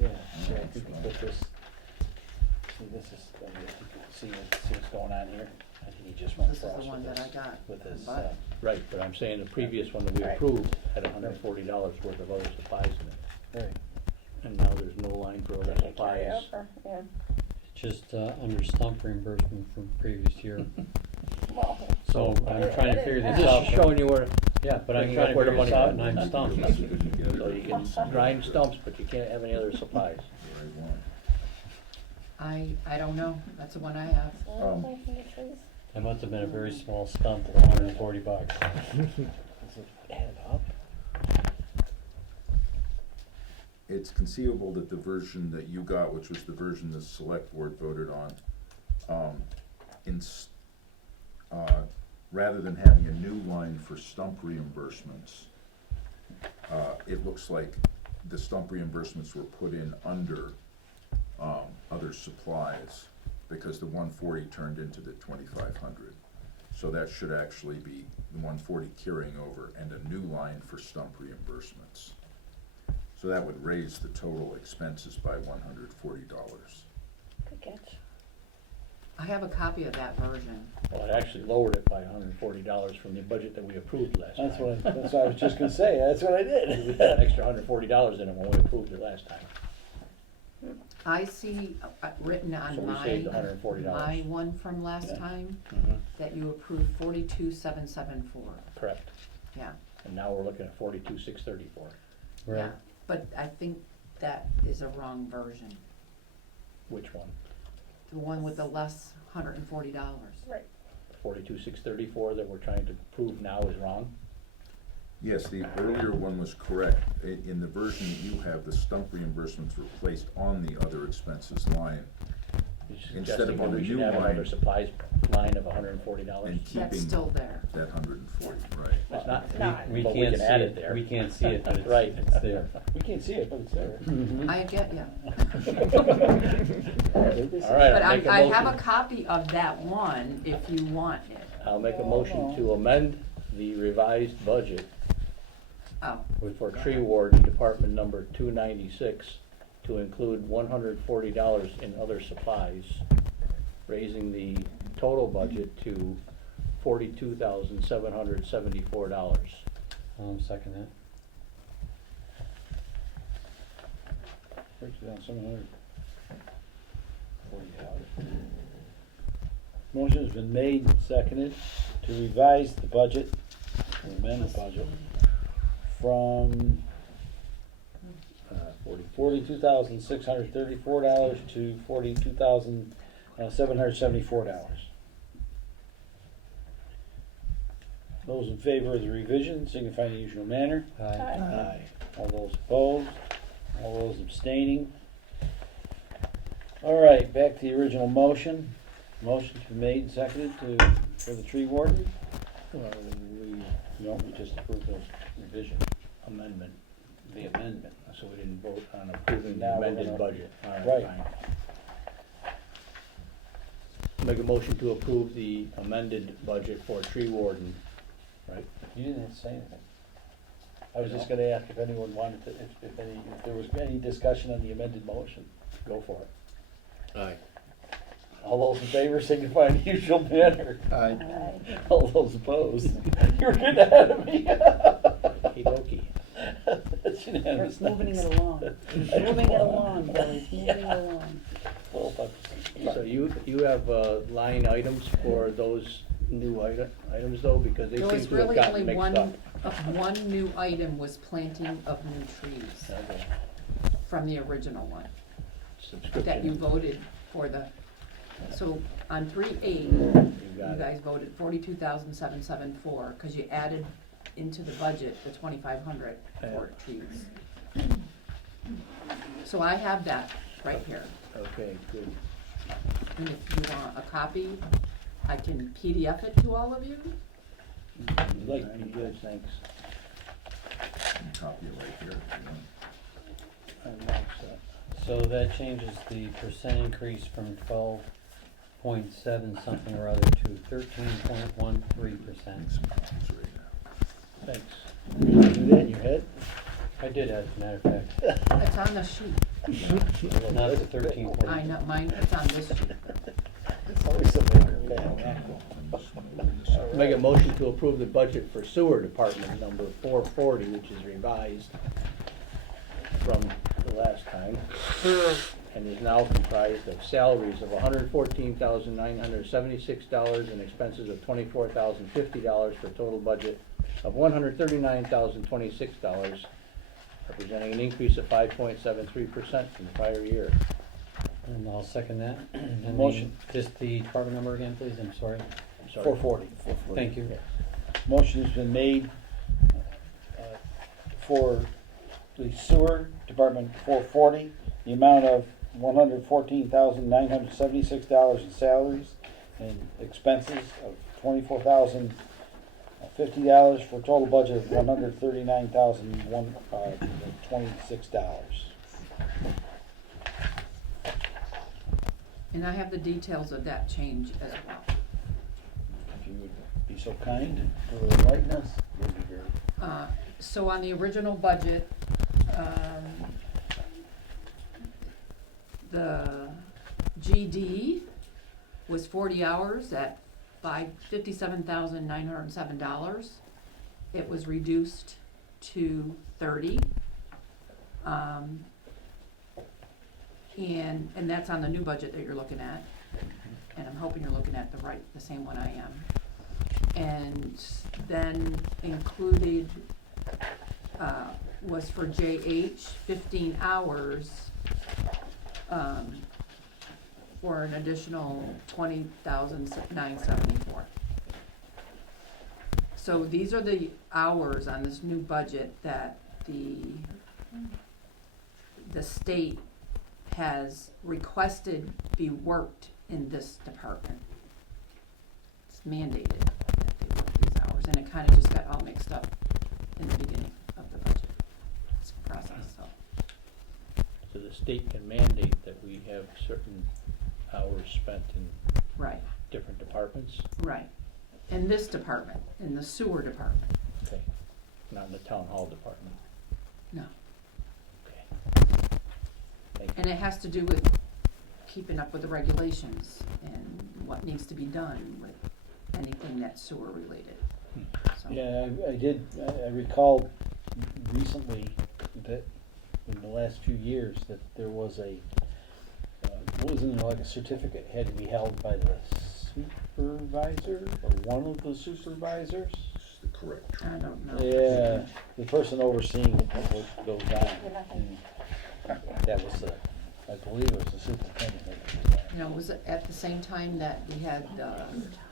Yeah, so if you could put this, see, this is, see what's going on here? I think he just went this is across the one with that I this, got. with this, But Right, but I'm saying the previous one that we Right. approved had $140 worth of other supplies in it. right. And now there's no line for other carry supplies. over, yeah. Just under stump reimbursement from previous year. Well, So I'm trying to figure I'm this out. just showing you where, Yeah, but I'm bringing trying up to where the figure this money out and comes. I'm stumped. So you can grind stumps, but you can't have any other supplies. the right one. I don't know, that's the one I have. planting of trees. That must have been a very small stump for $140. Does it add up? It's conceivable that the version that you got, which was the version the select board voted on, rather than having a new line for stump reimbursements, it looks like the stump reimbursements were put in under other supplies, because the 140 turned into the 2,500. So that should actually be the 140 carrying over and a new line for stump reimbursements. So that would raise the total expenses by $140. Good catch. I have a copy of that version. Well, it actually lowered it by $140 from the budget that we approved last time. That's what I was just gonna say, that's what I We did. had an extra $140 in it when we approved it last time. I see written So on we my, saved $140. my one from last Yeah. time, Mhm. that you approved 42,774. Correct. Yeah, And now we're looking at 42,634. Right. yeah, but I think that is a wrong version. Which one? The one with the less $140. Right. 42,634 that we're trying to prove now is wrong? Yes, the earlier one was correct. In the version that you have, the stump reimbursements were placed on the other expenses line You're Instead suggesting of that on a we should new have another line. supplies line of $140? and That's keeping still there. that 140, right. It's not, Not. We but we can't can see add it, it there. we can't see it, but Right. it's there. We can't see it, but it's there. I get ya. All right, But I'll make a I have a motion. copy of that one if you want it. I'll make a motion to amend the revised budget Oh, for tree warden, department number 296, to include $140 in other supplies, raising the total budget to $42,774. Second that. Breaks it down $740. Motion's been made and seconded to revise the budget, or amend the budget, from $42,634 to $42,774. Those in favor of the revision signify in the usual manner. Aye. Aye. All those opposed? All those abstaining? All right, back to the original motion. Motion's been made and seconded for the tree warden. We just approved the revision amendment, The amendment. so we didn't vote on approving the Now we're amended gonna- budget. All Right. right, fine. Make a motion to approve the amended budget for tree warden, right? You didn't have to say anything. I was just gonna ask if anyone wanted to, if there was any discussion on the amended motion. Go for it. Aye. All those in favor signify in the usual manner. Aye. All those opposed? You were getting ahead of me. Okey-dokey. That's unanimous. We're moving it along. Moving it along, Billy, moving it along. Well, but- So you have line items for those new items though, because they there seem was to have really gotten only mixed up. one new item was planting of new trees Okay. from the original one Subscription. that you voted for the, so on 3A, You you got it. guys voted 42,774, cause you added into the budget the 2,500 for trees. So I have that right here, Okay, good. and if you want a copy, I can PDF it to all of you. Like, Very good, thanks. And copy it right here if you want. And that's, So that changes the percent increase from 12.7 something or other to 13.13%. Make some copies right now. Thanks. you do that in your head? I did, as a matter of fact, It's on the sheet. not the 13.4. I know, mine, it's on this sheet. It's always something. Make a motion to approve the budget for sewer department number 440, which is revised from the last time, and is now comprised of salaries of $114,976 and expenses of $24,050 for a total budget of $139,026, representing an increase of 5.73% from the prior year. And I'll second that. And Motion. Just the department number again, please, I'm sorry. I'm sorry. 440. Thank you. Motion's been made for the sewer department 440, the amount of $114,976 in salaries and expenses of $24,050 for a total budget of $139,126. And I have the details of that change as well. If you would be so kind to enlighten us, would be great. So on the original budget, the GD was 40 hours at $57,907. It was reduced to 30. And that's on the new budget that you're looking at. And I'm hoping you're looking at the same one I am. And then included, was for JH, 15 hours, for an additional $20,974. So these are the hours on this new budget that the state has requested be worked in this department. It's mandated that they work these hours, and it kind of just got all mixed up in the beginning of the budget process, so. So the state can mandate that we have certain hours spent in Right, different departments? right. In this department, in the sewer department, Okay, not in the town hall department? no. Okay. Thank you. And it has to do with keeping up with the regulations and what needs to be done with anything that's sewer related, so. Yeah, I recall recently that in the last few years that there was wasn't there like a certificate had to be held by the supervisor or one of the supervisors? Correct. I don't know. Yeah, the person overseeing what goes on. And that was I believe it was the superintendent. that did that. You know, was it at the same time that we had the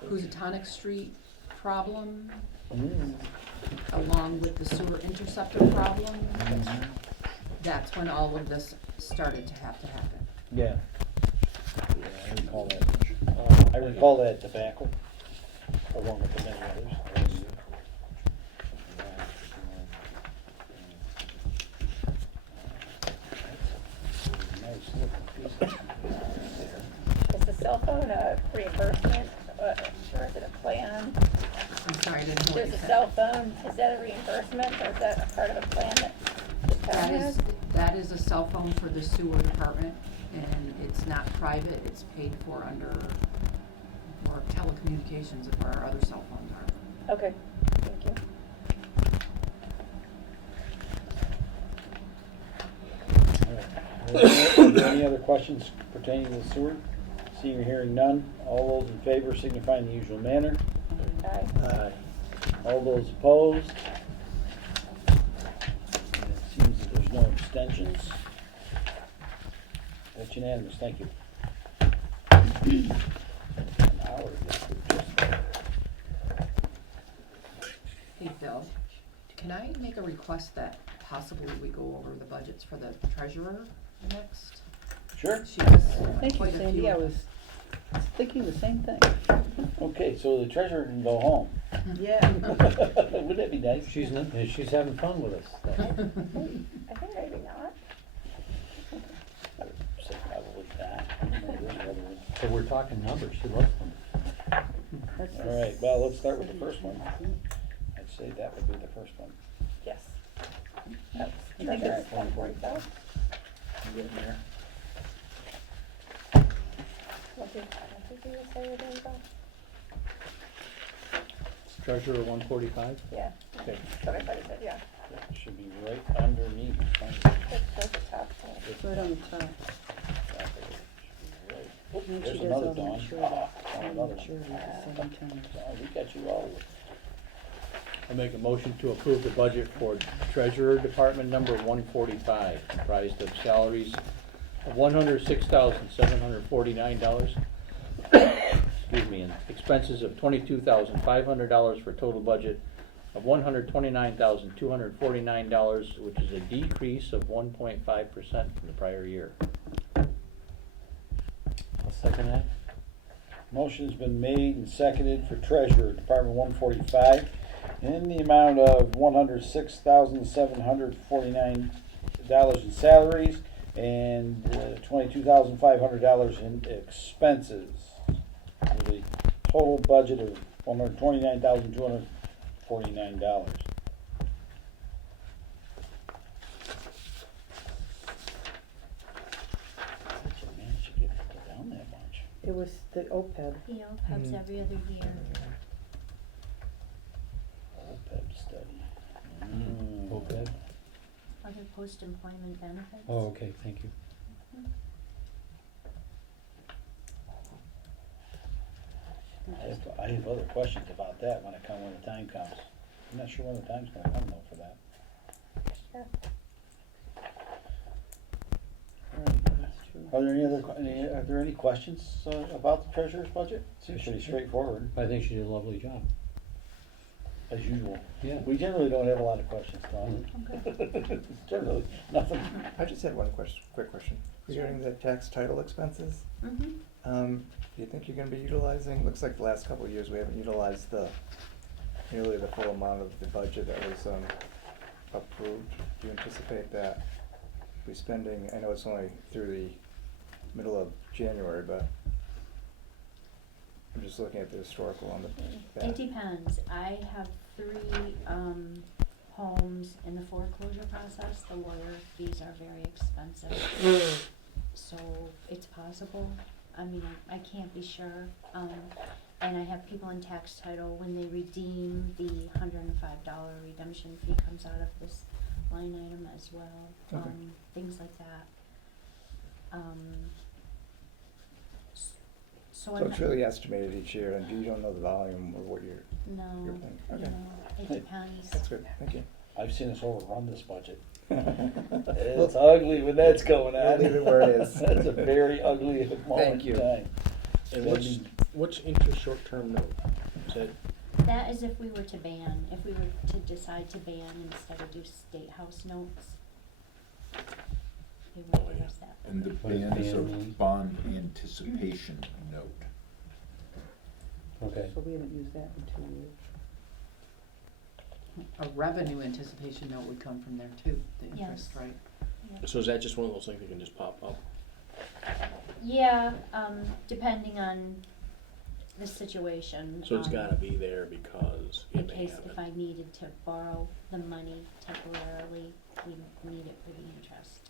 Housatonic Street problem, along with the sewer interceptor problem? That's when all of this started to have to happen. Yeah. Yeah, I recall that. I recall that debacle, along with the many others. Nice looking piece of- Is the cell phone a reimbursement, or is it a plan? I'm sorry, I didn't hear what There's you a said. cell phone, is that a reimbursement, or is that a part of a plan that the town has? That is a cell phone for the sewer department, and it's not private, it's paid for under more telecommunications of where our other cell phones are. Okay, thank you. Are there any other questions pertaining to the sewer? Seeing or hearing none, all those in favor signify in the usual manner. Aye. Aye. All those opposed? And it seems that there's no abstentions. That's unanimous, thank you. An hour, yes, we just- Hey, Phil, can I make a request that possibly we go over the budgets for the treasurer next? Sure. She has Thank you, quite a Sandy, few. I was thinking the same thing. Okay, so the treasurer can go home. Yeah. Wouldn't that be nice? She's having fun with us. I think maybe not. Say probably not. So we're talking numbers, she loves them. That's All right, well, let's start with the first one. I'd say that would be the first one. Yes. That's I think treasurer it's at 145. You getting there? What did you say your name was? Treasurer 145? Yeah, Okay. that's what I thought you said, yeah. That should be right underneath. That's the top thing. It's right on the top. Oh, And she there's does another all the Dawn. maturity, Ah, all the another. maturity at the same time. We got you all. I'll make a motion to approve the budget for treasurer department number 145, comprised of salaries of $106,749. Excuse me, and expenses of $22,500 for a total budget of $129,249, which is a decrease of 1.5% from the prior year. I'll second that. Motion's been made and seconded for treasurer, Department 145, in the amount of $106,749 in salaries and $22,500 in expenses, with a total budget of $129,249. Managed to get it down that much. It was the OPEB. You know, pubs every other year. OPEB study. OPEB? Other post-employment benefits. Oh, okay, thank you. I have other questions about that when the time comes. I'm not sure when the time's gonna come though for that. Sure. Are there are there any questions about the treasurer's budget? Seems pretty straightforward, I think she did a lovely job. as usual. Yeah. We generally don't have a lot of questions, Tom. Generally, nothing. I just had one quick question. Regarding the tax title expenses, Mm-hmm. do you think you're gonna be utilizing, looks like the last couple of years, we haven't utilized nearly the full amount of the budget that was, approved. Do you anticipate that we spending, I know it's only through the middle of January, but I'm just looking at the historical on the It back. depends. I have 3 homes in the foreclosure process. The lawyer fees are very expensive. So it's possible. I mean, I can't be sure. And I have people in tax title, when they redeem, the $105 redemption fee comes out of this line item as well. Okay. Things like that. So I'm So it's not- really estimated each year, and you don't know the volume of what you're No, thinking? Okay. no, it depends. That's good, thank you. I've seen us overrun this budget. Well, It's ugly when that's going on. we'll leave it where it is. It's a very ugly moment you. in time. And what's into short-term note? Is that, That is if we were to ban, if we were to decide to ban instead of do state house notes. We would use that. And the What is ban is a ban mean? bond anticipation note. Okay. So we haven't used that in 2 years. A revenue anticipation note would come from there too, the interest, Yes. right? so is that just one of those things that can just pop up? Yeah, depending on the situation. So it's gotta be there because In it may case happen. if I needed to borrow the money temporarily, we need it for the interest.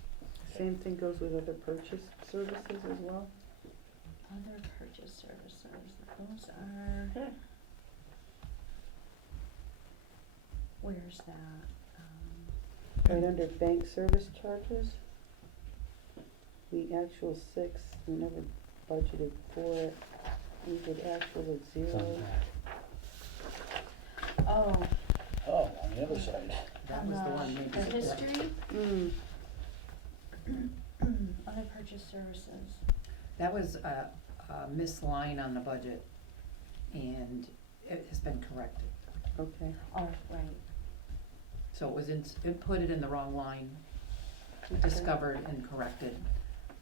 Same thing goes with other purchase services as well? Other purchase services, those are. Where's that? Right under bank service charges, the actual 6, we never budgeted for it. We did actual of It's on 0. that. Oh, Oh, on the other side. That on was the one maybe. the history, Mm. other purchase services. That was a misline on the budget, and it has been corrected. Okay. Oh, right. So it put it in the wrong line, Okay. discovered and corrected,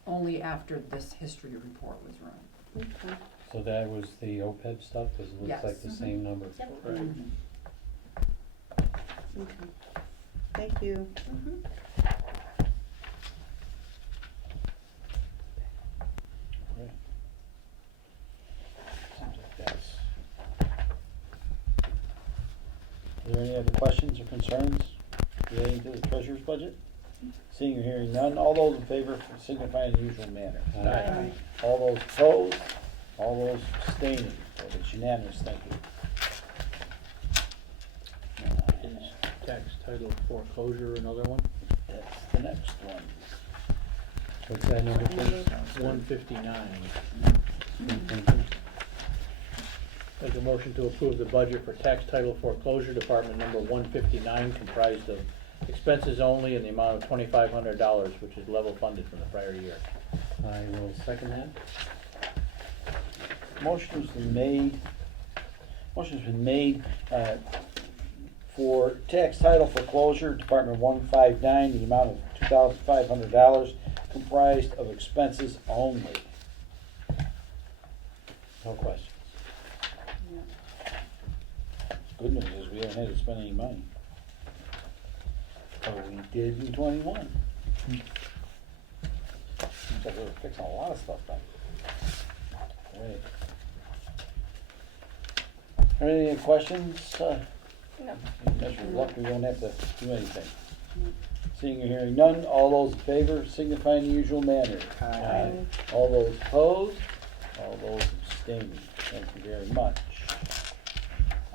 only after this history report was run. Okay. So that was the OPEB stuff, cause it looks Yes. like the Mhm. same number. Yep. Okay. Thank you. Mm-hmm. Okay. Seems like that's. Are there any other questions or concerns relating to the treasurer's budget? Seeing or hearing none, all those in favor signify in the usual manner. Aye. All those opposed, all those abstaining, so it's unanimous, thank you. Is tax title foreclosure another one? That's the next one. What's that number, please? 159. Thank you. Make a motion to approve the budget for tax title foreclosure department number 159, comprised of expenses only in the amount of $2,500, which is level funded from the prior year. I will second that. Motion's been made for tax title foreclosure, Department 159, the amount of $2,500, comprised of expenses only. No questions. Good news is we haven't had to spend any money. Oh, we did in 21. Seems like we were fixing a lot of stuff back. Right. Any questions? No. Measure of luck, we don't have to do anything. Seeing or hearing none, all those in favor signify in the usual manner. Aye. All those opposed, all those abstaining. Thank you very much.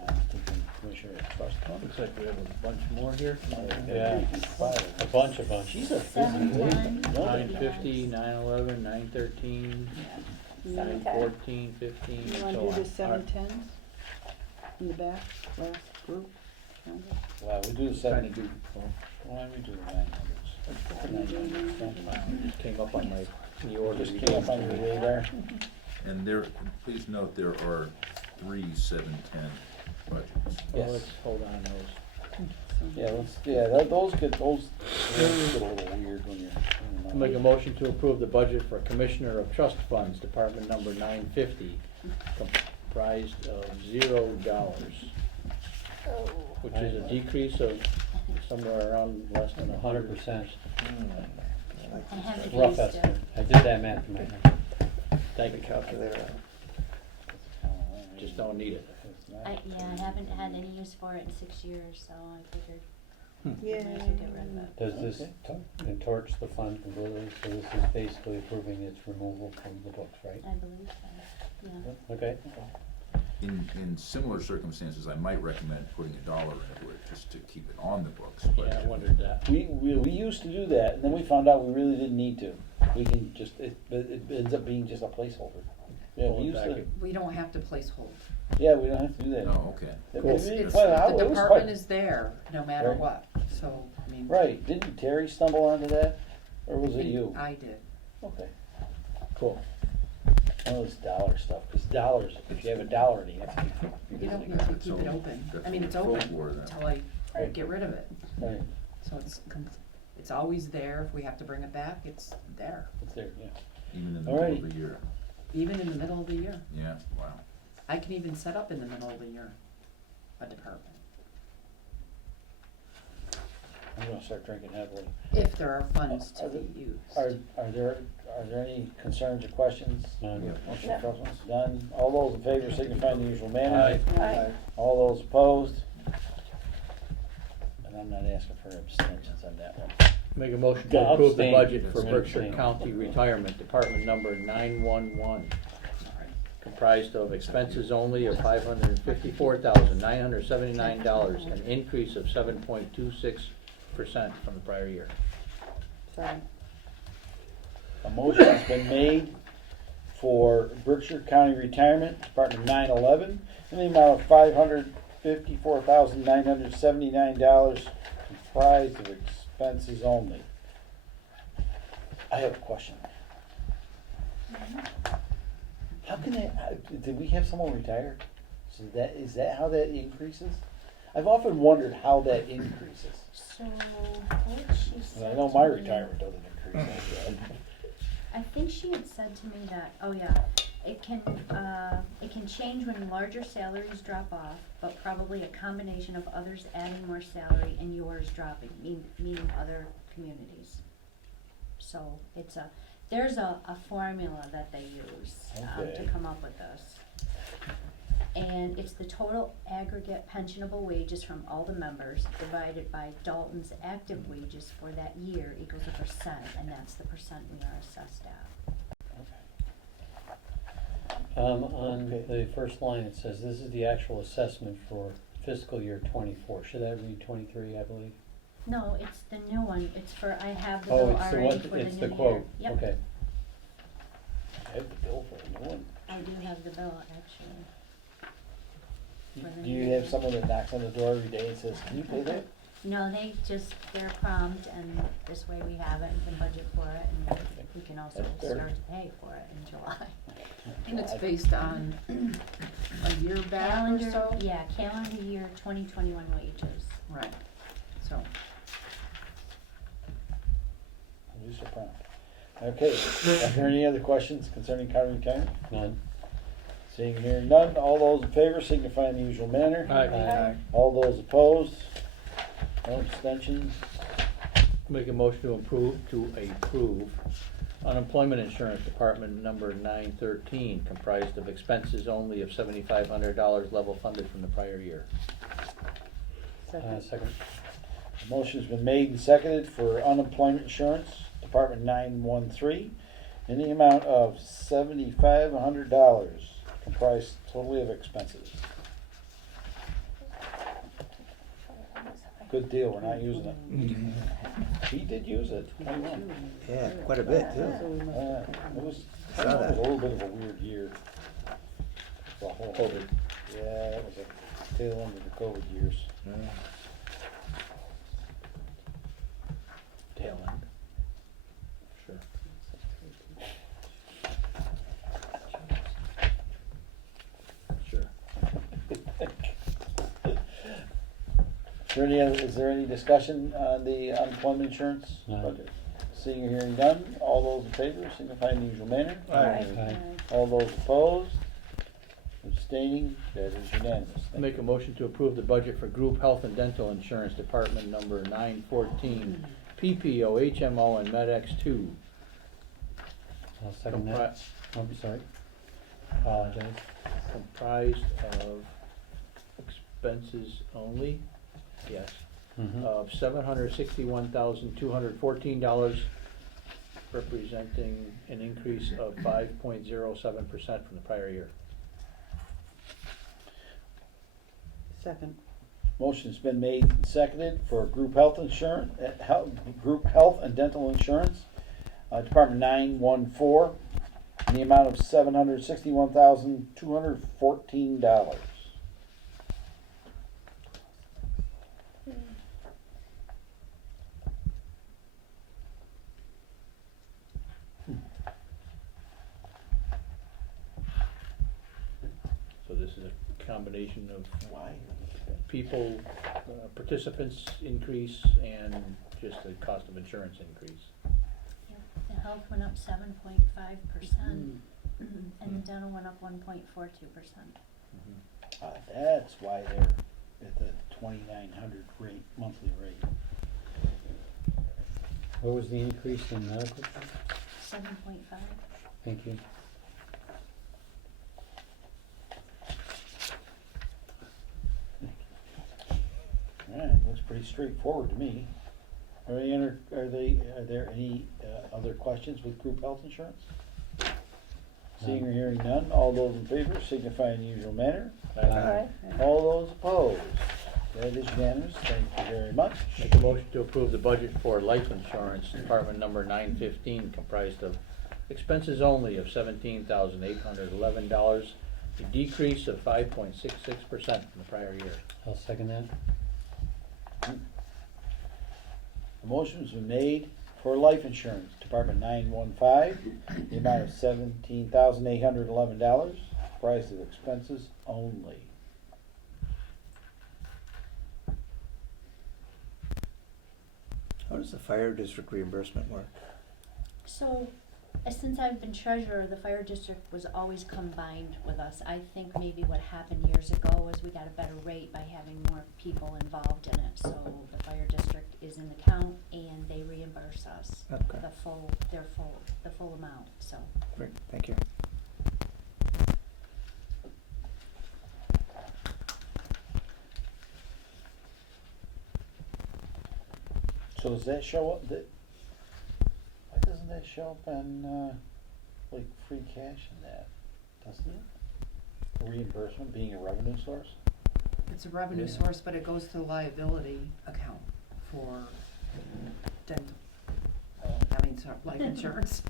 I'm thinking Commissioner Trust Fund. Looks like we have a bunch more here. Yeah, a bunch. She's a busy 7, lady. 1, No, 950, 911, 913, 914, 15, and You so wanna on. do the 710s in the back, last group? Kinda? Well, we do the Trying to 70. do, well, Why we do the 900s? Let's put the 900s. it just came up on my, in the order. Just you came gave up on me. your radar. And there, please note, there are 3 710 budgets. Well, Yes. let's hold on those. Yeah, those get a little weird when you're. I'll make a motion to approve the budget for Commissioner of Trust Funds, Department number 950, comprised of $0, which is a decrease of somewhere around less than 100%. I have the Rough keys still. estimate. I did that math in my head. Thank you, Calculator out. just don't need it. I haven't had any use for it in 6 years, so I figured Yay. might as well get rid of it. Does this entorch the fund completely? So this is basically approving its removal from the books, right? I believe so, yeah. Okay. In similar circumstances, I might recommend putting $1 into it, just to keep it on the books, but. Yeah, I wondered that. We used to do that, and then we found out we really didn't need to. We can just, it ends up being just a placeholder. Yeah, Pull we it used back to, in. We don't have to place hold. yeah, we don't have to do that. Oh, okay. It Cool. was- It's, well, the it was department quite- is there, no matter Right. what, so, I mean. Right, didn't Terry stumble onto that, or was it you? I did. Okay, Cool. one of this dollar stuff, because dollars, if you have a dollar in it, You don't need to keep it open. I mean, it's open Folklore then. until I Right. get rid of it. right, So it's always there. If we have to bring it back, it's there, it's there, yeah. Even in the middle of Alrighty. the year. even in the middle of the year. Yeah, wow. I can even set up in the middle of the year, a department, I'm gonna start drinking heavily. if there are funds to Are there- be used. Are there any concerns or questions? None. Motion for President, None. All those in favor signify in the usual manner. Aye. Aye. All those opposed? And I'm not asking for abstentions on that one. Make a motion Yeah, to approve the abstain. budget for That's Berkshire abstain. County Retirement, Department number 911, comprised of expenses only of $554,979, an increase of 7.26% from the prior year. Sorry. A motion's been made for Berkshire County Retirement, Department 911, in the amount of $554,979, comprised of expenses only. I have a question. How can that, did we have someone retire? So is that how that increases? I've often wondered how that increases. So, what she And said I know to my me- retirement doesn't increase like that. I think she had said to me that, it can change when larger salaries drop off, but probably a combination of others adding more salary and yours dropping, meaning other communities. So there's a formula that they use, Okay. to come up with this. And it's the total aggregate pensionable wages from all the members divided by Dalton's active wages for that year equals a percent, and that's the percent we are assessed at. On Okay. the first line, it says, this is the actual assessment for fiscal year 24. Should that read 23, I believe? No, it's the new one, it's for, I have the Oh, bill it's the already one, for the it's new the year. quote, Yep, okay. I have the bill for a new one. I do have the bill, actually. For the Do new you have year. someone that knocks on the door every day and says, can you pay that? No, they're prompt, and this way we have it and can budget for it, and we can also That's fair. start to pay for it in July. And it's based on a year back or Calendar, so? yeah, calendar year 2021 wages. Right, so. I'll use your prompt. Okay, are there any other questions concerning county retirement? None. Seeing and hearing none, all those in favor signify in the usual manner. Aye. All those opposed? No abstentions? Make a motion to approve unemployment insurance department number 913, comprised of expenses only of $7,500 level funded from the prior year. Second. Second. The motion's been made and seconded for unemployment insurance, Department 913, in the amount of $7,500, comprised totally of expenses. Good deal, we're not using it. He did use it. 21. Yeah, quite a bit too. It was Saw a that. little bit of a weird year. The whole COVID. Yeah, it was a tail end of the COVID years. Tail end. Sure. Sure. Is there any discussion on the unemployment insurance No. budget? Seeing or hearing none, all those in favor signify in the usual manner. Aye. All those opposed, abstaining, that is unanimous. Thank Make a you. motion to approve the budget for group health and dental insurance department number 914, PPO, HMO, and MedX 2. I'll second that. Oh, I'm sorry. Apologize. Comprised of expenses only, yes, Mhm. of $761,214, representing an increase of 5.07% from the prior year. Second. Motion's been made and seconded for group health insurance, group health and dental insurance, Department 914, in the amount of $761,214. So this is a combination of people, participants increase, and just the cost of insurance increase. The health went up 7.5%, and the dental went up 1.42%. That's why they're at the 2,900 rate, monthly rate. What was the increase in medical? 7.5. Thank you. Alright, looks pretty straightforward to me. Are there any other questions with group health insurance? Seeing or hearing none, all those in favor signify in the usual manner. Aye. All those opposed, that is unanimous, thank you very much. Make a motion to approve the budget for life insurance, department number 915, comprised of expenses only of $17,811, a decrease of 5.66% from the prior year. I'll second that. The motion's been made for life insurance, Department 915, the amount of $17,811, comprised of expenses only. How does the fire district reimbursement work? So, since I've been treasurer, the fire district was always combined with us. I think maybe what happened years ago was we got a better rate by having more people involved in it. So the fire district is in the count and they reimburse us Okay. the full amount, so. Great, thank you. So does that show up, why doesn't that show up on, like, free cash in that, doesn't it? Reimbursement being a revenue source? It's a revenue Yeah. source, but it goes to the liability account for dental, life insurance.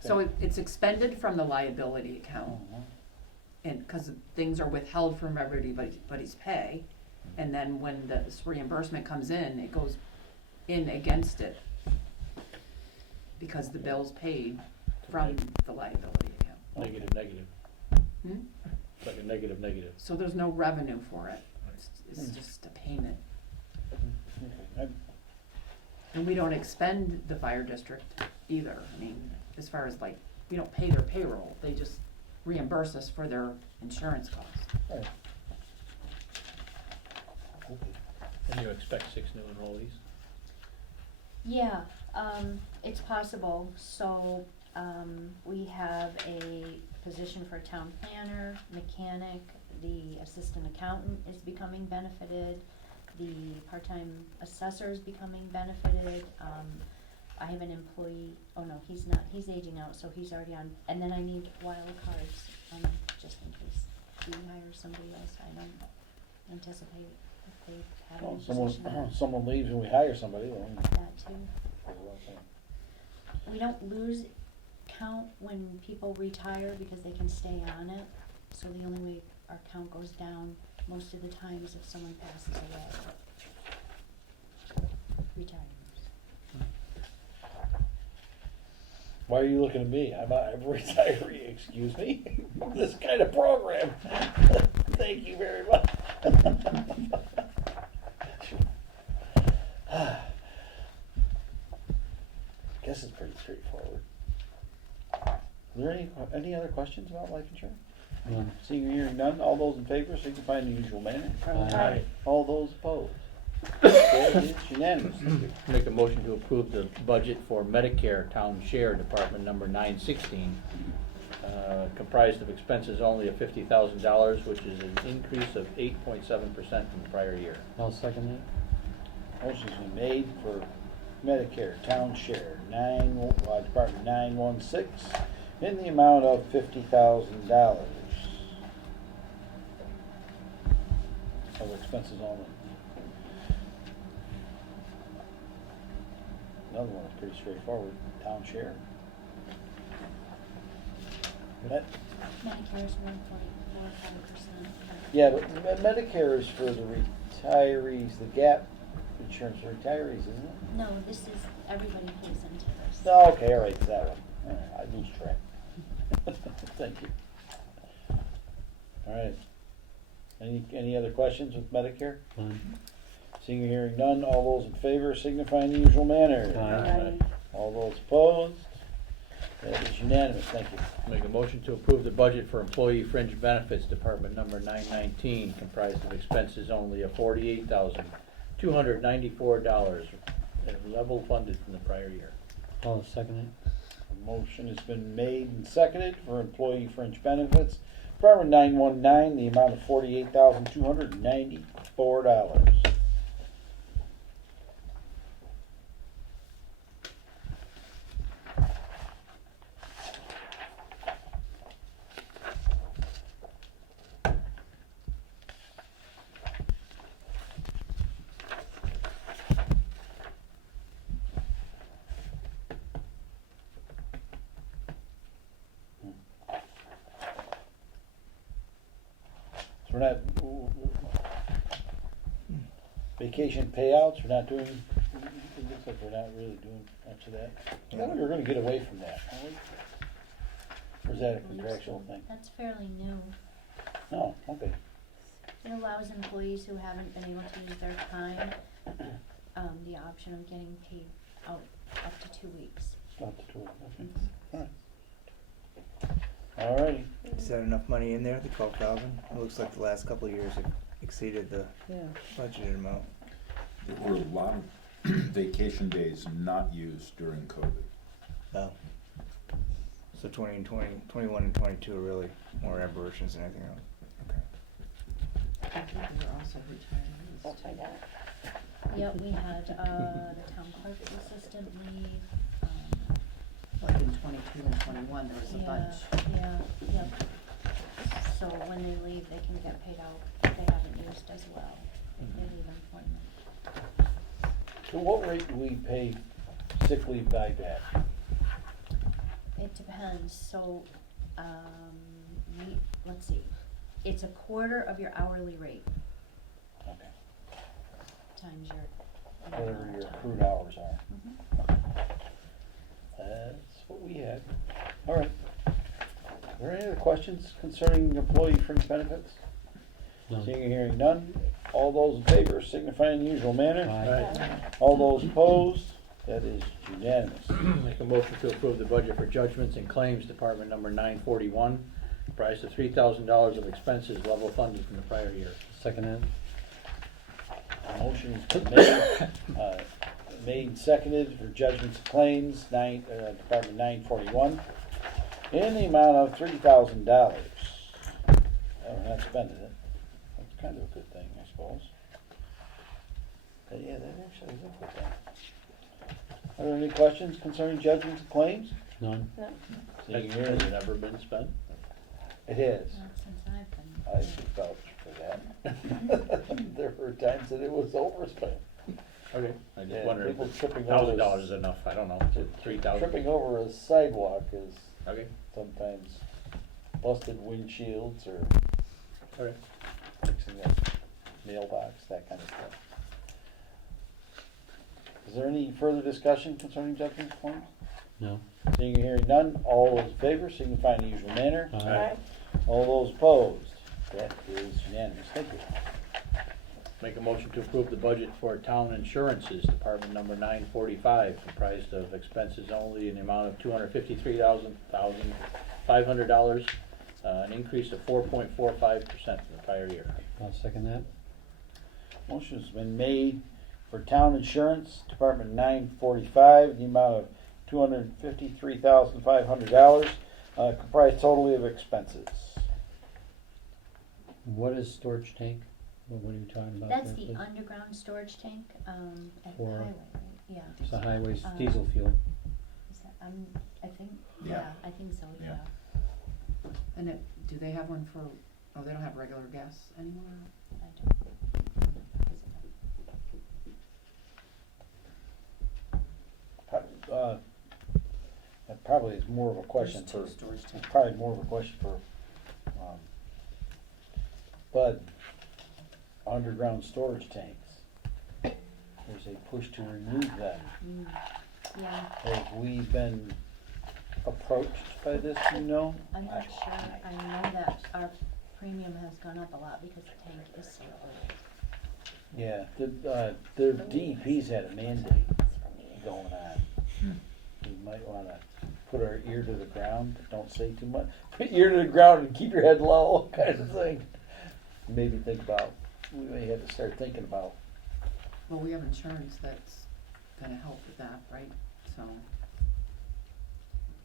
So it's expended from the liability account, and, cause things are withheld from everybody's pay, and then when this reimbursement comes in, it goes in against it, because the bill's paid from the liability account. Negative. Hmm? It's like a negative. So there's no revenue for it, it's just a payment. Okay. And we don't expend the fire district either, I mean, as far as like, we don't pay their payroll, they just reimburse us for their insurance costs. Right. Okay. And you expect 6 new enrollees? Yeah, it's possible, so, we have a position for town planner, mechanic, the assistant accountant is becoming benefited, the part-time assessor is becoming benefited, I have an employee, oh no, he's not, he's aging out, so he's already on, and then I need wild cards, just in case we hire somebody else, I don't anticipate if they have Well, any position. someone leaves and we hire somebody, well, That too. We don't lose count when people retire because they can stay on it, so the only way our count goes down most of the time is if someone passes away. Retirements. Why are you looking at me? I'm a retiree, excuse me. This kind of program. Thank you very much. Guess it's pretty straightforward. Are there any other questions about life insurance? None. Seeing or hearing none, all those in favor signify in the usual manner. Aye. All those opposed. That is unanimous. Make a motion to approve the budget for Medicare Town Share Department number 916, comprised of expenses only of $50,000, which is an increase of 8.7% from the prior year. I'll second that. Motion's been made for Medicare Town Share Department 916 in the amount of $50,000 of expenses only. Another one is pretty straightforward, town share. That- Medicare is 1.45%. Yeah, but Medicare is for the retirees, the gap insurance for retirees, isn't it? No, this is, everybody pays into this. Oh, okay, all right, it's that one. All right, I lose track. Thank you. All right. Any other questions with Medicare? None. Seeing or hearing none, all those in favor signify in the usual manner. Aye. All those opposed? That is unanimous, thank you. Make a motion to approve the budget for Employee Fringe Benefits Department number 919, comprised of expenses only of $48,294, level funded from the prior year. I'll second it. A motion has been made and seconded for Employee Fringe Benefits, Department 919, the amount of $48,294. We're not, vacation payouts, we're not doing, it looks like we're not really doing much of that. I thought we were gonna get away from that, aren't we? Or is that a contractual thing? That's fairly new. No, okay. It allows employees who haven't been able to use their time, the option of getting paid out up to 2 weeks. Up to 2, okay. All righty. Is that enough money in there, the 12,000? It looks like the last couple of years it exceeded the budgeted amount. There were a lot of vacation days not used during COVID. Oh. So 20 and 21 and 22 are really more aberrations than anything else. Okay. I think they were also retirees. We'll find out. Yep, we had, the town clerk's assistant leave, Like in 22 and 21, there was a bunch. Yep. So when they leave, they can get paid out if they haven't used as well, if they leave employment. So what rate do we pay sick leave back at? It depends, so, let's see, it's a quarter of your hourly rate Okay. times your. Whatever your accrued hours are. Mhm. That's what we had. All right. Are there any other questions concerning employee fringe benefits? None. Seeing and hearing none, all those in favor signify in the usual manner. Aye. All those opposed, that is unanimous. Make a motion to approve the budget for Judgments and Claims Department number 941, comprised of $3,000 of expenses level funded from the prior year. Second that? Motion's been made and seconded for judgments of claims, Department 941, in the amount of $3,000. We're not spending it. That's kind of a good thing, I suppose. Yeah, that actually is a good thing. Are there any questions concerning judgments and claims? None? No. Seeing Has here, it ever been spent? it is. Not since I've been. I should vouch for that. There were times that it was overspent. Okay, I Yeah, just wondered people if tripping over $1,000 is enough, I don't know, is it 3,000? Tripping over a sidewalk is Okay, sometimes busted windshields or okay. fixing a mailbox, that kind of stuff. Is there any further discussion concerning judgment claims? No? Seeing and hearing none, all those in favor signify in the usual manner. Aye. Alright, All those opposed, that is unanimous. Thank you. Make a motion to approve the budget for town insurances, Department number 945, comprised of expenses only in the amount of $253,500, an increase of 4.45% from the prior year. I'll second that. Motion's been made for town insurance, Department 945, the amount of $253,500, comprised totally of expenses. What is storage tank? What are you talking about That's there, the please? underground storage tank, at the For- highway, right? Yeah. It's the highway's Uh, diesel fuel. Is that, I think, Yeah. yeah, I think so, Yeah. yeah. And do they have one for, oh, they don't have regular gas anymore? I don't. That probably is more of a question There's for, two storage tanks. probably more of a question for, Bud. Underground storage tanks. There's a push to remove them. Mm, yeah, Have we been approached by this, you know? I'm not sure, I know that our premium has gone up a lot because the tank is so old. Yeah, the DEP's had a mandate going on. We might wanna put our ear to the ground, don't say too much. Put your ear to the ground and keep your head low, kind of thing. Maybe think about, we may have to start thinking about, Well, we have insurance that's gonna help with that, right? So,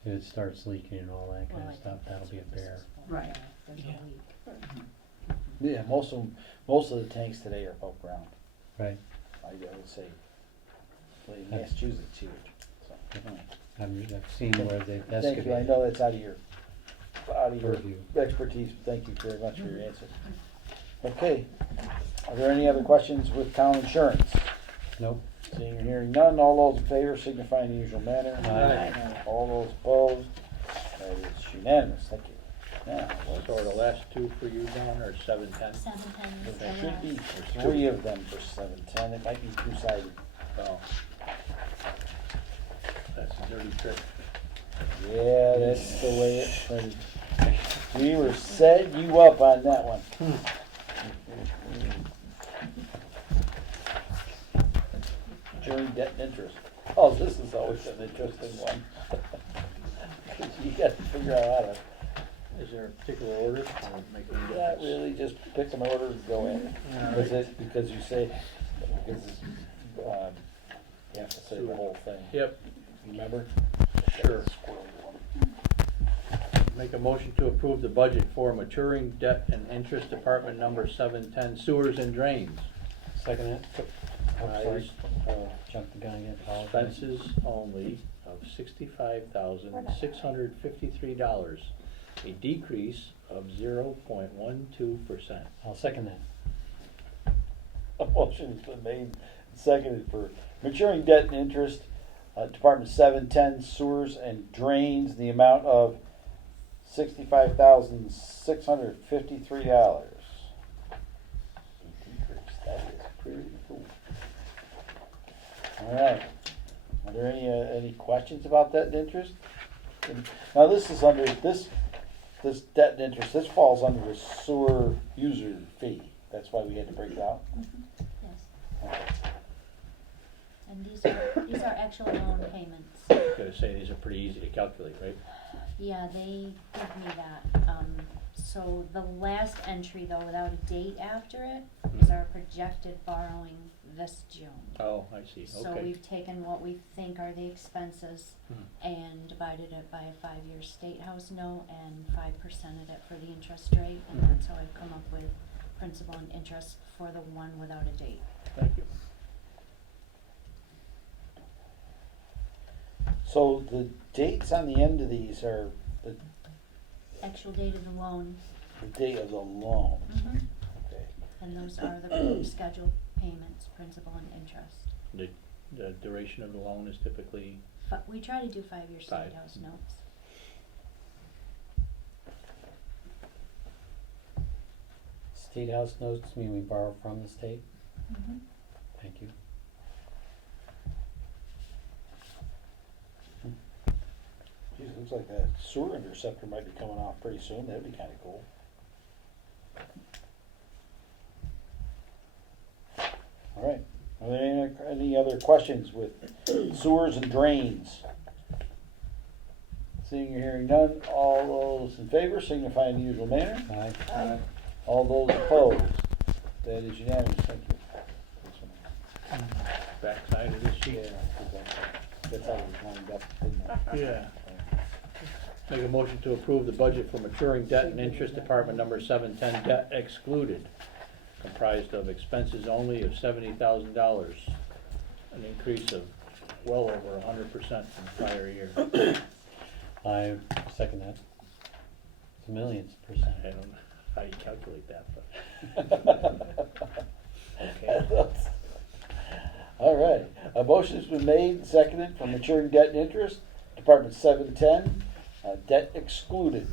If it starts leaking and all that kind Well, of I stuff, think that'll that's be a what this bear. is for, Right. yeah, There's Yeah. a leak. yeah, most of the tanks today are above ground. Right. I would say, well, in Massachusetts, huge, so. I've seen where they've Thank you, I excavated. know that's out of your Purview. expertise, but thank you very much for your answer. Okay, are there any other questions with town insurance? Nope. Seeing or hearing none, all those in favor signify in the usual manner. Aye. All those opposed, that is unanimous, thank you. Now, So are the last two for you, Don, or 710? 710 is there the should be last. three of them for 710, it might be two-sided. Oh. That's a dirty trick. Yeah, that's the way it's printed. We were setting you up on that one. During debt and interest. Oh, this is always an interesting one. 'Cause you gotta figure out how to, Is there a particular order or make any not difference? really just pick an order and go in. Is it because you say, because, you have to say the whole thing, Yep, remember? sure. Make a motion to approve the budget for maturing debt and interest department number 710 sewers and drains. Second it. Aye. First, jump the gun again. Expenses only of $65,653, a decrease of 0.12%. I'll second that. A motion's been made and seconded for maturing debt and interest, Department 710 sewers and drains, the amount of $65,653. That is pretty cool. All right. Are there any questions about debt and interest? Now this is under this debt and interest. This falls under the sewer user fee. That's why we had to break it out. Yes, Okay. and these are actual loan payments. Gotta say, these are pretty easy to calculate, right? Yeah, they give me that, So the last entry though, without a date after it, is our projected borrowing this June. Oh, I see, So okay. we've taken what we think are the expenses Hmm. and divided it by a 5-year state house note and 5%ed it for the interest rate, and that's how I've come up with principal and interest for the one without a date. Thank you. So the dates on the end of these are the Actual date of the loan, date of the loan. mhm, Okay. and those are the scheduled payments, principal and interest. The duration of the loan is typically, We try to do 5-year state 5. house notes. State house notes mean we borrow from the state? Mhm. Thank you. Geez, it looks like that sewer interceptor might be coming off pretty soon. That'd be kinda cool. All right. Are there any other questions with sewers and drains? Seeing or hearing none, all those in favor signify in the usual manner. Aye. All those opposed? That is unanimous, thank you. backside of this sheet. That's how it was lined up, didn't it? Yeah. Make a motion to approve the budget for maturing debt and interest, Department number 710, debt excluded, comprised of expenses only of $70,000, an increase of well over 100% from prior year. I second that. It's millions percent. I don't know how you calculate that, but. Okay. All right, a motion's been made and seconded for maturing debt and interest, Department 710, debt excluded.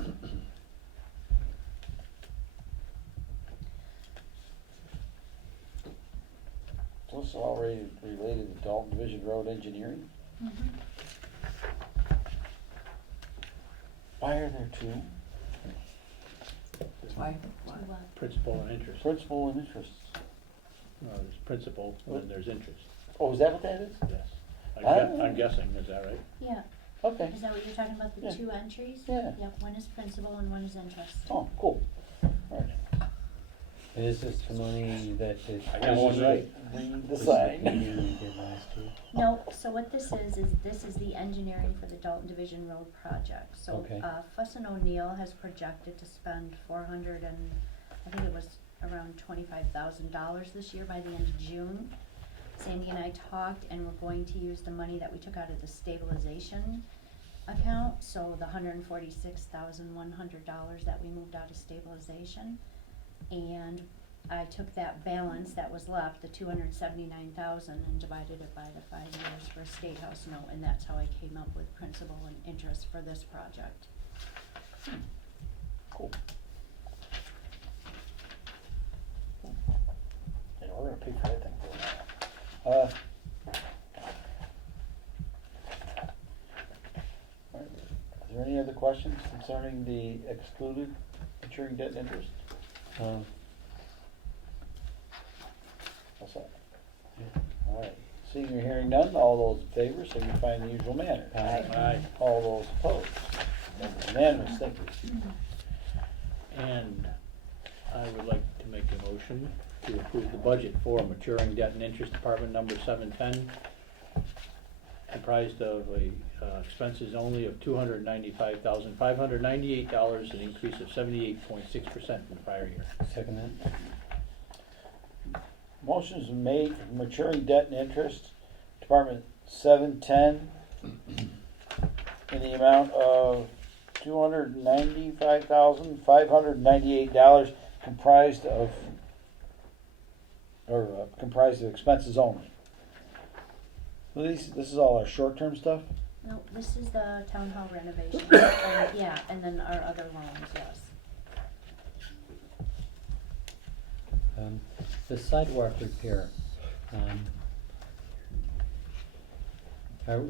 So this is already related to Dalton Division Road Engineering. Mhm. Why are there two? Why? To what? Principal and interest. Principal and interest. There's principal, and then there's interest, Oh, is that what that is? yes. Ah. I'm guessing, is that right? Yeah, Okay. is that what you're talking about, the Yeah. 2 entries? Yeah. Yep, one is principal and one is interest. Oh, cool. All right. And is this the money that is? I got one right. Read the This is the sign. meeting we did last year? No, so what this is this is the engineering for the Dalton Division Road project. So, Okay. Fuss and O'Neill has projected to spend I think it was around $25,000 this year by the end of June. Sandy and I talked, and we're going to use the money that we took out of the stabilization account, so the $146,100 that we moved out of stabilization. And I took that balance that was left, the $279,000, and divided it by the 5 years for a state house note, and that's how I came up with principal and interest for this project. Cool. Yeah, we're gonna pay for that thing for a while. All right. Is there any other questions concerning the excluded maturing debt and interest? What's that? All right. Seeing or hearing none, all those in favor signify in the usual manner. Aye. All those opposed? That is unanimous, thank you. And I would like to make a motion to approve the budget for maturing debt and interest, Department number 710, comprised of expenses only of $295,598, an increase of 78.6% from the prior year. Second that? Motion's been made for maturing debt and interest, Department 710, in the amount of $295,598, comprised of expenses only. So this is all our short-term stuff? No, this is the town hall renovation, and, yeah, and then our other loans, yes. The sidewalk repair,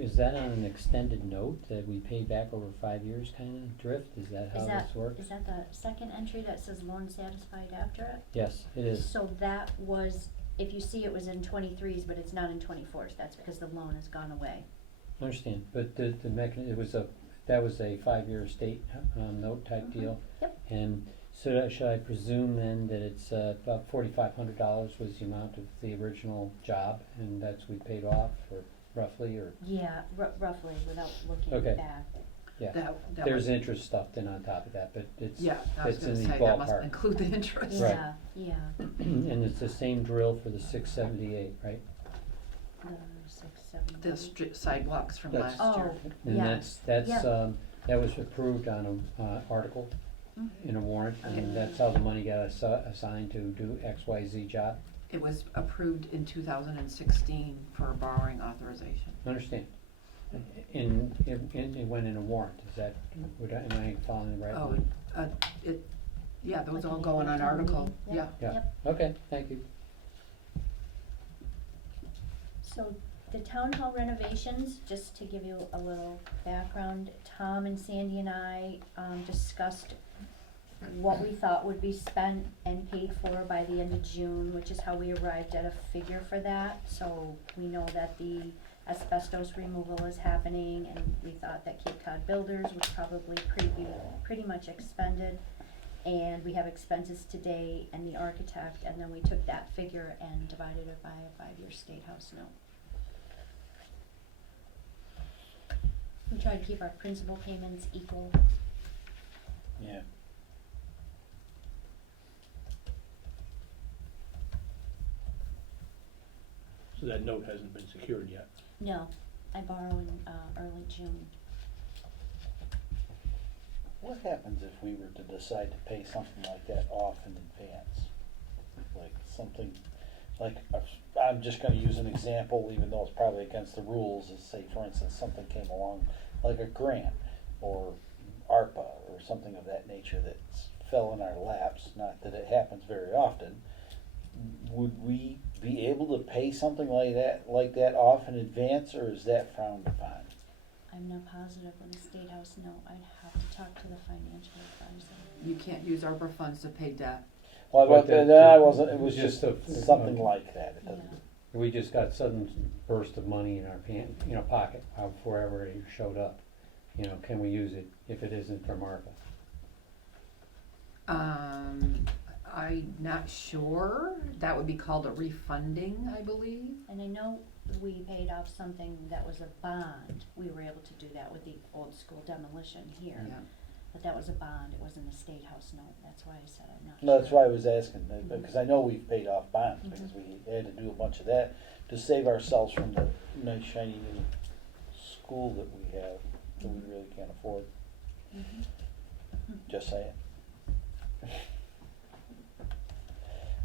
is that on an extended note that we pay back over 5 years kind of drift? Is that how this works? Is that the second entry that says loan satisfied after it? Yes, it is. So that was, if you see, it was in 23s, but it's not in 24s, that's because the loan has gone away. I understand, but that was a 5-year state note type deal. Yep. And So should I presume then that it's about $4,500 was the amount of the original job, and that's we paid off, or roughly, or? Yeah, roughly, without looking Okay. back. Yeah, That there's was- interest stuffed in on top of that, but it's, Yeah, I was it's gonna in the say, that must ballpark. include the interest. Right. Yeah, yeah, And it's the same drill for the 678, right? the 670. The sidewalks from That's- last year. Oh, And yes, that's, yeah. that was approved on a article Mhm. in a warrant, Okay. and that's how the money got assigned to do XYZ job. It was approved in 2016 for borrowing authorization. Understand? It went in a warrant, is that, am I following the right Oh, line? yeah, those Like all an go in on annual article, meeting? yeah. Yep. Yeah, Yep. okay, thank you. So the town hall renovations, just to give you a little background, Tom and Sandy and I discussed what we thought would be spent and paid for by the end of June, which is how we arrived at a figure for that. So we know that the asbestos removal is happening, and we thought that Cape Cod Builders would probably be pretty much expended. And we have expenses today and the architect, and then we took that figure and divided it by a 5-year State House note. We try to keep our principal payments equal. Yeah. So that note hasn't been secured yet. No, I borrow in early June. What happens if we were to decide to pay something like that off in advance? Like something, like, I'm just gonna use an example, even though it's probably against the rules, is say, for instance, something came along, like a grant, or ARPA, or something of that nature that fell in our laps, not that it happens very often. Would we be able to pay something like that off in advance, or is that frowned upon? I'm not positive with the State House note. I'd have to talk to the financial advisor. You can't use ARPA funds to pay debt. Well, But I wasn't, it was just just a- something like that. It Yeah. doesn't- We just got sudden burst of money in our pocket, before ever it showed up. Can we use it if it isn't from ARPA? I'm not sure. That would be called a refunding, I believe. And I know we paid off something that was a bond. We were able to do that with the old school demolition here. Yeah. But that was a bond. It wasn't a State House note. That's why I said I'm not No, that's sure. why I was asking, because I know we've paid off bonds, because we had to do a bunch of that to save ourselves from the nice shiny new school that we have, that we really can't afford. Mhm. Just saying.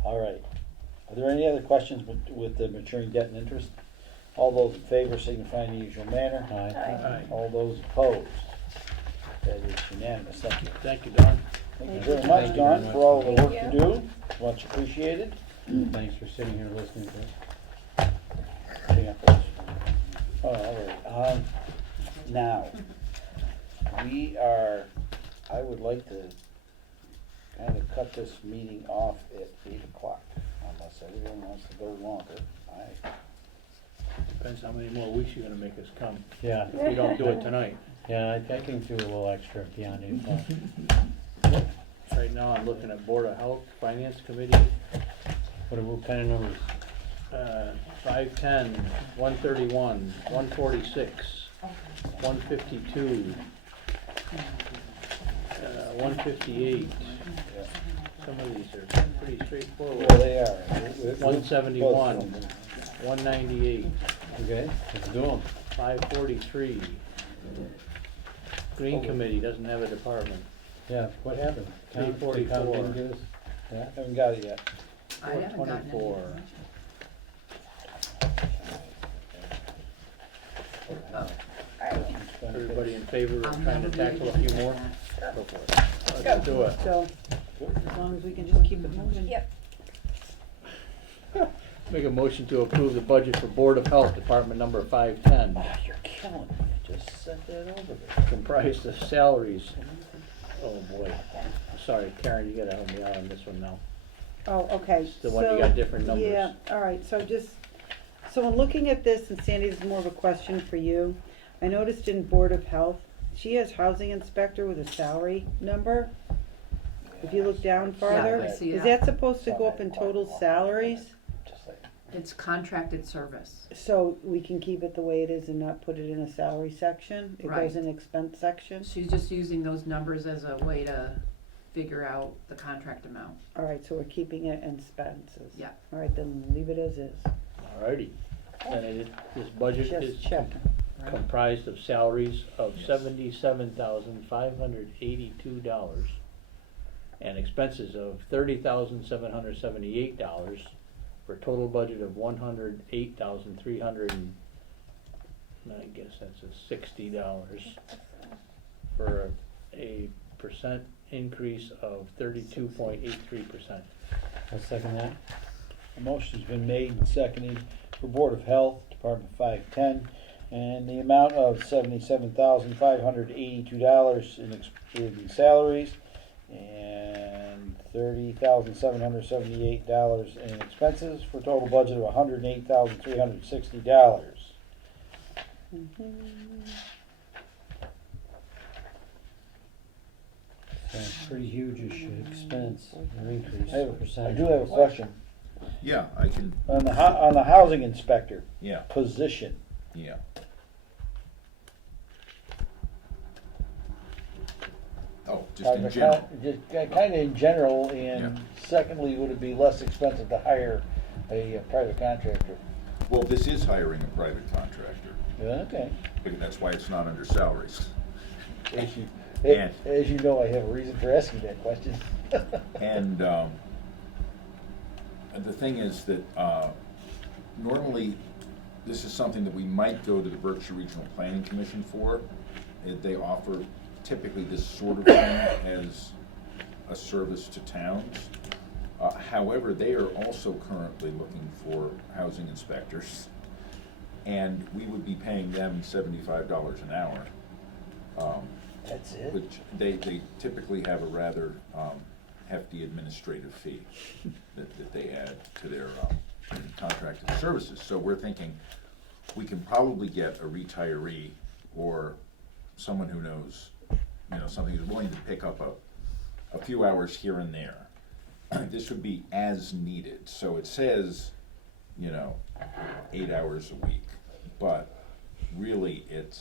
All right. Are there any other questions with the maturing debt and interest? All those in favor signify in the usual manner. Aye. All those opposed? That is unanimous. Thank you. Thank you, Don. Thank you Thank very you. much, Thank you Don, very for all the much. work you do. Much appreciated. Thanks for sitting here listening to us. Yeah. Oh, all right. Now, I would like to kind of cut this meeting off at 8:00, unless everyone wants to go longer. Depends how many more weeks you're gonna make us come, Yeah, if we don't do it tonight. yeah, I can do a little extra beyond 8 o'clock. Right now, I'm looking at Board of Health, Finance Committee, What kind of numbers? 510, 131, 146, 152, 158. Some of these are pretty straightforward. Well, they are. 171, 198, Okay, let's do them. 543. Green Committee doesn't have a department. Yeah, what happened? The town 344. didn't give us that? Haven't got it yet. I haven't gotten any. 424. Everybody in favor of I'm trying to never tackle a really few good more? at that. Go for it. Let's do it. So, as long as we can just keep it moving. Yep. Make a motion to approve the budget for Board of Health, Department number 510, Oh, you're killing me. You just sent that over there. comprised of salaries. Oh, boy. Sorry, Karen, you gotta help me out on this one now. Oh, okay. It's the one you got different numbers. Yeah, all right, so in looking at this, and Sandy, this is more of a question for you. I noticed in Board of Health, she has housing inspector with a salary number. If you look down farther, I see is that. that supposed to go up in total salaries? Just like, It's contracted service. So we can keep it the way it is and not put it in a salary section? It Right. goes in expense section? She's just using those numbers as a way to figure out the contract amount. All right, so we're keeping it in expenses? Yeah. All right, then leave it as is. Alrighty. And this budget Just is checking. comprised of salaries of $77,582 and expenses of $30,778 for a total budget of $108,300, I guess that's $60 for a percent increase of 32.83%. I'll second that. a motion's been made and seconded for Board of Health, Department 510, and the amount of $77,582 in salaries and $30,778 in expenses for a total budget of $108,360. So pretty huge-ish expense or increase I percentage. do have a question Yeah, I can, on the housing inspector yeah, position. yeah. Oh, just in general. Just kind of in general, and secondly, would it be less expensive to hire a private contractor? Well, this is hiring a private contractor, Okay. because that's why it's not under salaries. As you, And- as you know, I have a reason for asking that question. And the thing is that normally, this is something that we might go to the Berkshire Regional Planning Commission for. They offer typically this sort of thing as a service to towns. However, they are also currently looking for housing inspectors, and we would be paying them $75 an hour. That's it? Which they typically have a rather hefty administrative fee that they add to their contracted services. So we're thinking we can probably get a retiree or someone who knows, something who's willing to pick up a few hours here and there. This would be as needed. So it says, 8 hours a week, but really it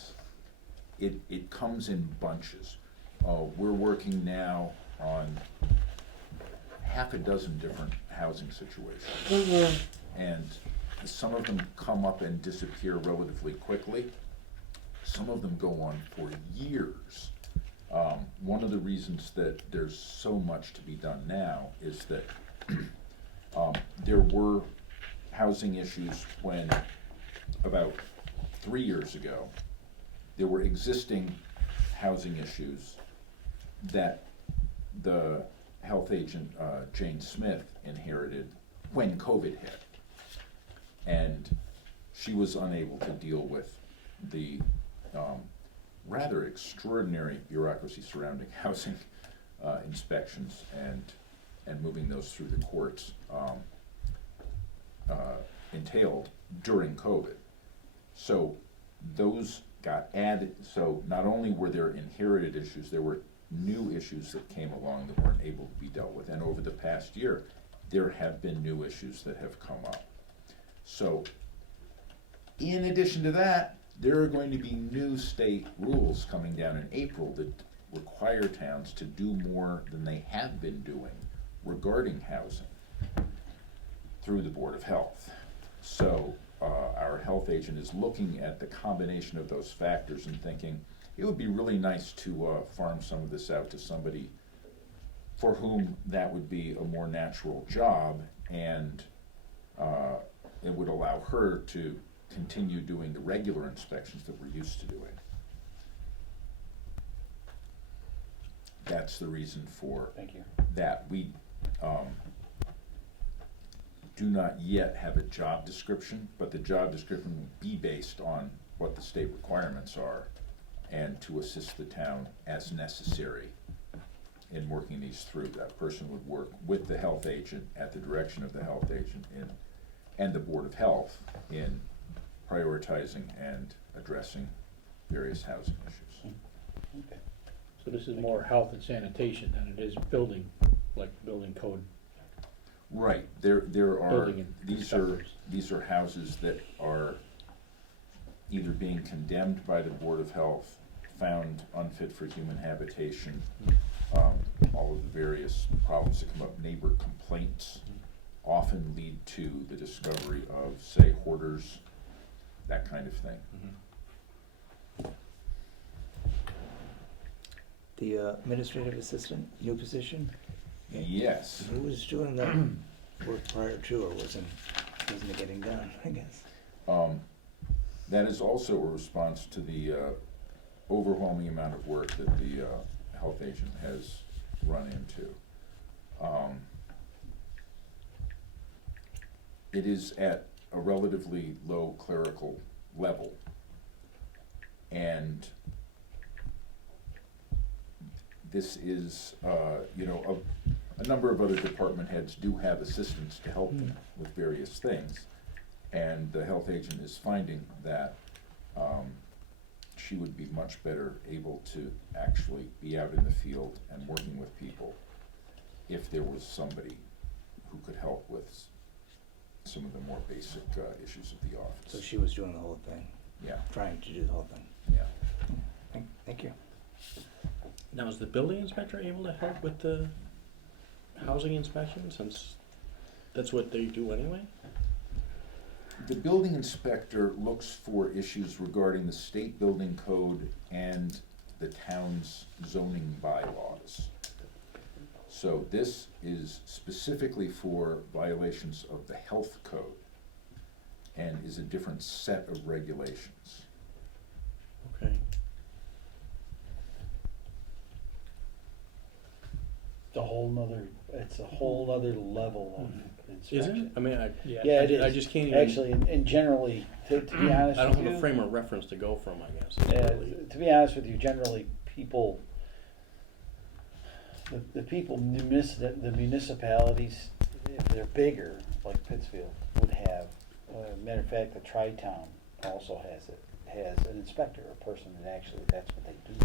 comes in bunches. We're working now on half a dozen different housing situations. And some of them come up and disappear relatively quickly. Some of them go on for years. One of the reasons that there's so much to be done now is that there were housing issues when, about 3 years ago, there were existing housing issues that the health agent, Jane Smith, inherited when COVID hit. And she was unable to deal with the rather extraordinary bureaucracy surrounding housing inspections and moving those through the courts entailed during COVID. So those got added, so not only were there inherited issues, there were new issues that came along that weren't able to be dealt with. And over the past year, there have been new issues that have come up. So, in addition to that, there are going to be new state rules coming down in April that require towns to do more than they have been doing regarding housing through the Board of Health. So, our health agent is looking at the combination of those factors and thinking, it would be really nice to farm some of this out to somebody for whom that would be a more natural job, and it would allow her to continue doing the regular inspections that we're used to doing. That's the reason for Thank you. that. We do not yet have a job description, but the job description will be based on what the state requirements are and to assist the town as necessary in working these through. That person would work with the health agent at the direction of the health agent and the Board of Health in prioritizing and addressing various housing issues. Okay. So this is more health and sanitation than it is building like building code. Right, there are, Building these inspectors. are houses that are either being condemned by the Board of Health, found unfit for human habitation, all of the various problems that come up, neighbor complaints often lead to the discovery of, say, hoarders, that kind of thing. The administrative assistant, new position, Yes. who was doing the work prior to, or wasn't it getting done, I guess? That is also a response to the overwhelming amount of work that the health agent has run into. It is at a relatively low clerical level, and this is, a number of other department heads do have assistants to help them with various things. And the health agent is finding that she would be much better able to actually be out in the field and working with people if there was somebody who could help with some of the more basic issues of the office. So she was doing the whole thing, Yeah, trying to do the whole thing. yeah. Thank you. Now, is the building inspector able to help with the housing inspection, since that's what they do anyway? The building inspector looks for issues regarding the state building code and the town's zoning bylaws. So this is specifically for violations of the health code and is a different set of regulations. Okay. It's a whole other level of Is inspection. it? I mean, Yeah, it is. I just can't even. Actually, and generally, to be honest I with don't you. have a frame of reference to go from, I guess. To be honest with you, generally, people, the the municipalities, if they're bigger, like Pittsfield, would have, matter of fact, the Tri-Town also has an inspector, a person that actually, that's what they do.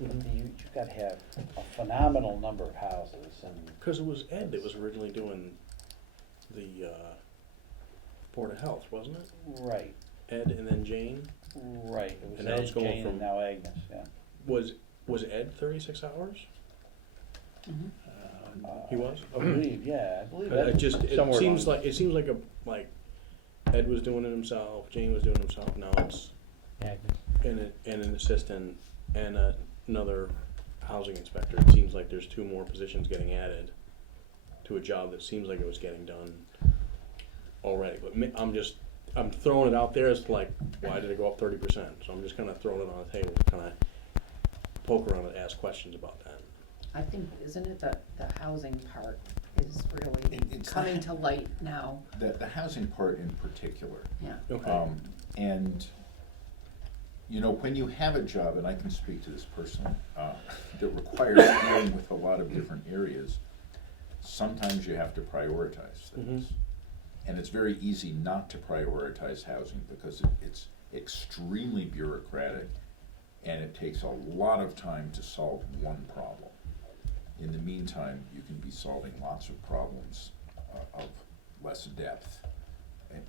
But you've gotta have a phenomenal number of houses and. Because it was Ed that was originally doing the Board of Health, wasn't it? Right, Ed and then Jane? right, it was And now it's Ed, going Jane, from- and now Agnes, yeah. Was Ed 36 hours? He was? I believe, yeah, I believe But that. it somewhere seems along- like Ed was doing it himself, Jane was doing it himself, now it's Agnes. and an assistant and another housing inspector. It seems like there's 2 more positions getting added to a job that seems like it was getting done already. But I'm throwing it out there as like, why did it go up 30%? So I'm just kind of throwing it on the table, kind of poke around and ask questions about that. I think, isn't it the housing part is really It's coming not- to light now? The housing part in particular. Yeah. Okay. And, when you have a job, and I can speak to this personally, that requires dealing with a lot of different areas, sometimes you have to prioritize things. And it's very easy not to prioritize housing because it's extremely bureaucratic and it takes a lot of time to solve one problem. In the meantime, you can be solving lots of problems of less depth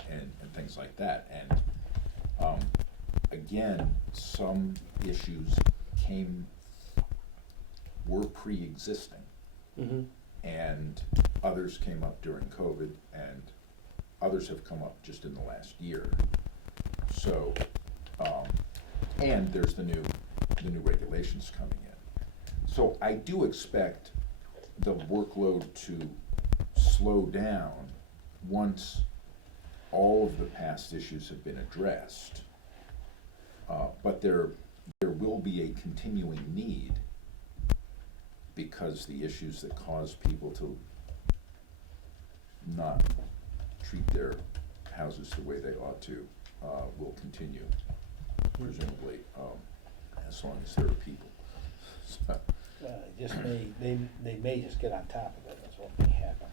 and things like that. And again, some issues were pre-existing, and others came up during COVID, and others have come up just in the last year. So, and there's the new regulations coming in. So I do expect the workload to slow down once all of the past issues have been addressed. But there will be a continuing need because the issues that cause people to not treat their houses the way they ought to will continue, presumably, as long as there are people. So, They may just get on top of it, that's what may happen.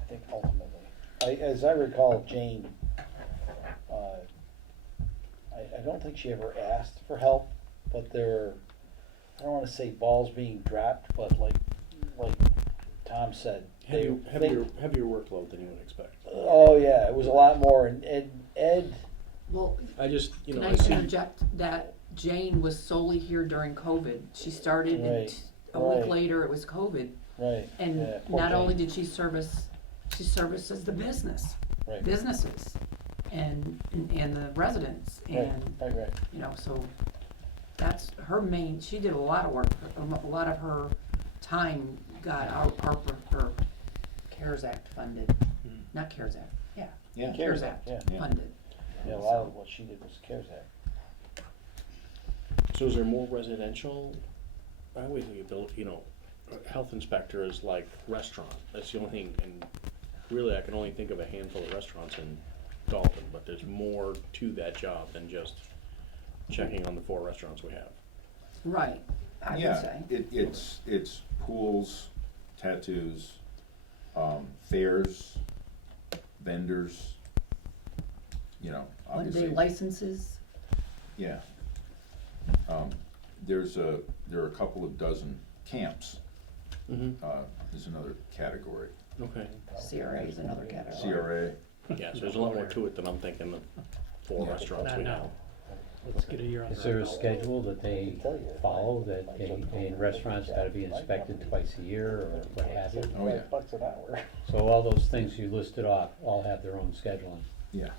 I think ultimately, as I recall, Jane, I don't think she ever asked for help, but I don't wanna say balls being dropped, but like, like Tom said, they, Heavier workload than you would expect. oh yeah, it was a lot more, and Ed, Well, I just, you know, can I I see, interject that Jane was solely here during COVID? She started, and Right, a week right. later it was COVID. right, And yeah, poor not only Jane. did she services the Right. businesses and the residents and, Right. you know, so that's her main, she did a lot of work, a lot of her time got ARPA, or CARES Act funded, not CARES Act, yeah, Yeah. CARES Act yeah. funded. Yeah, a lot of what she did was CARES Act. so is there more residential? I always think about, you know, a health inspector is like restaurant, that's the only thing, and really I can only think of a handful of restaurants in Dalton, but there's more to that job than just checking on the 4 restaurants we have. Right, I would say. It's pools, tattoos, fairs, vendors, you know, One obviously. day licenses, Yeah. There are a couple of dozen camps, Mm-hmm. is another category. Okay. CRA is another category. CRA, Yeah, so there's a lot more to it than I'm thinking of 4 Yeah. restaurants we have. Let's get a year on Is there a schedule that they follow, that a restaurant's gotta be inspected twice a year, or what have you? Oh, yeah. $5 an hour. So all those things you listed off all have their own scheduling. yeah.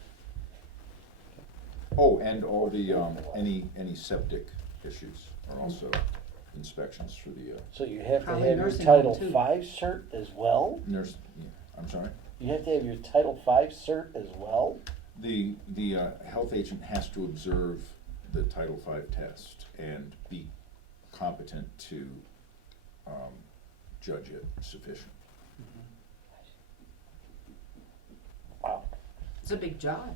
Oh, and all the, any septic issues are also inspections for the, So you have to Probably have your nursing home, Title too. V cert as well? nurse, yeah, I'm sorry? You have to have your Title V cert as well? The health agent has to observe the Title V test and be competent to, judge it sufficient. Wow. It's a big job.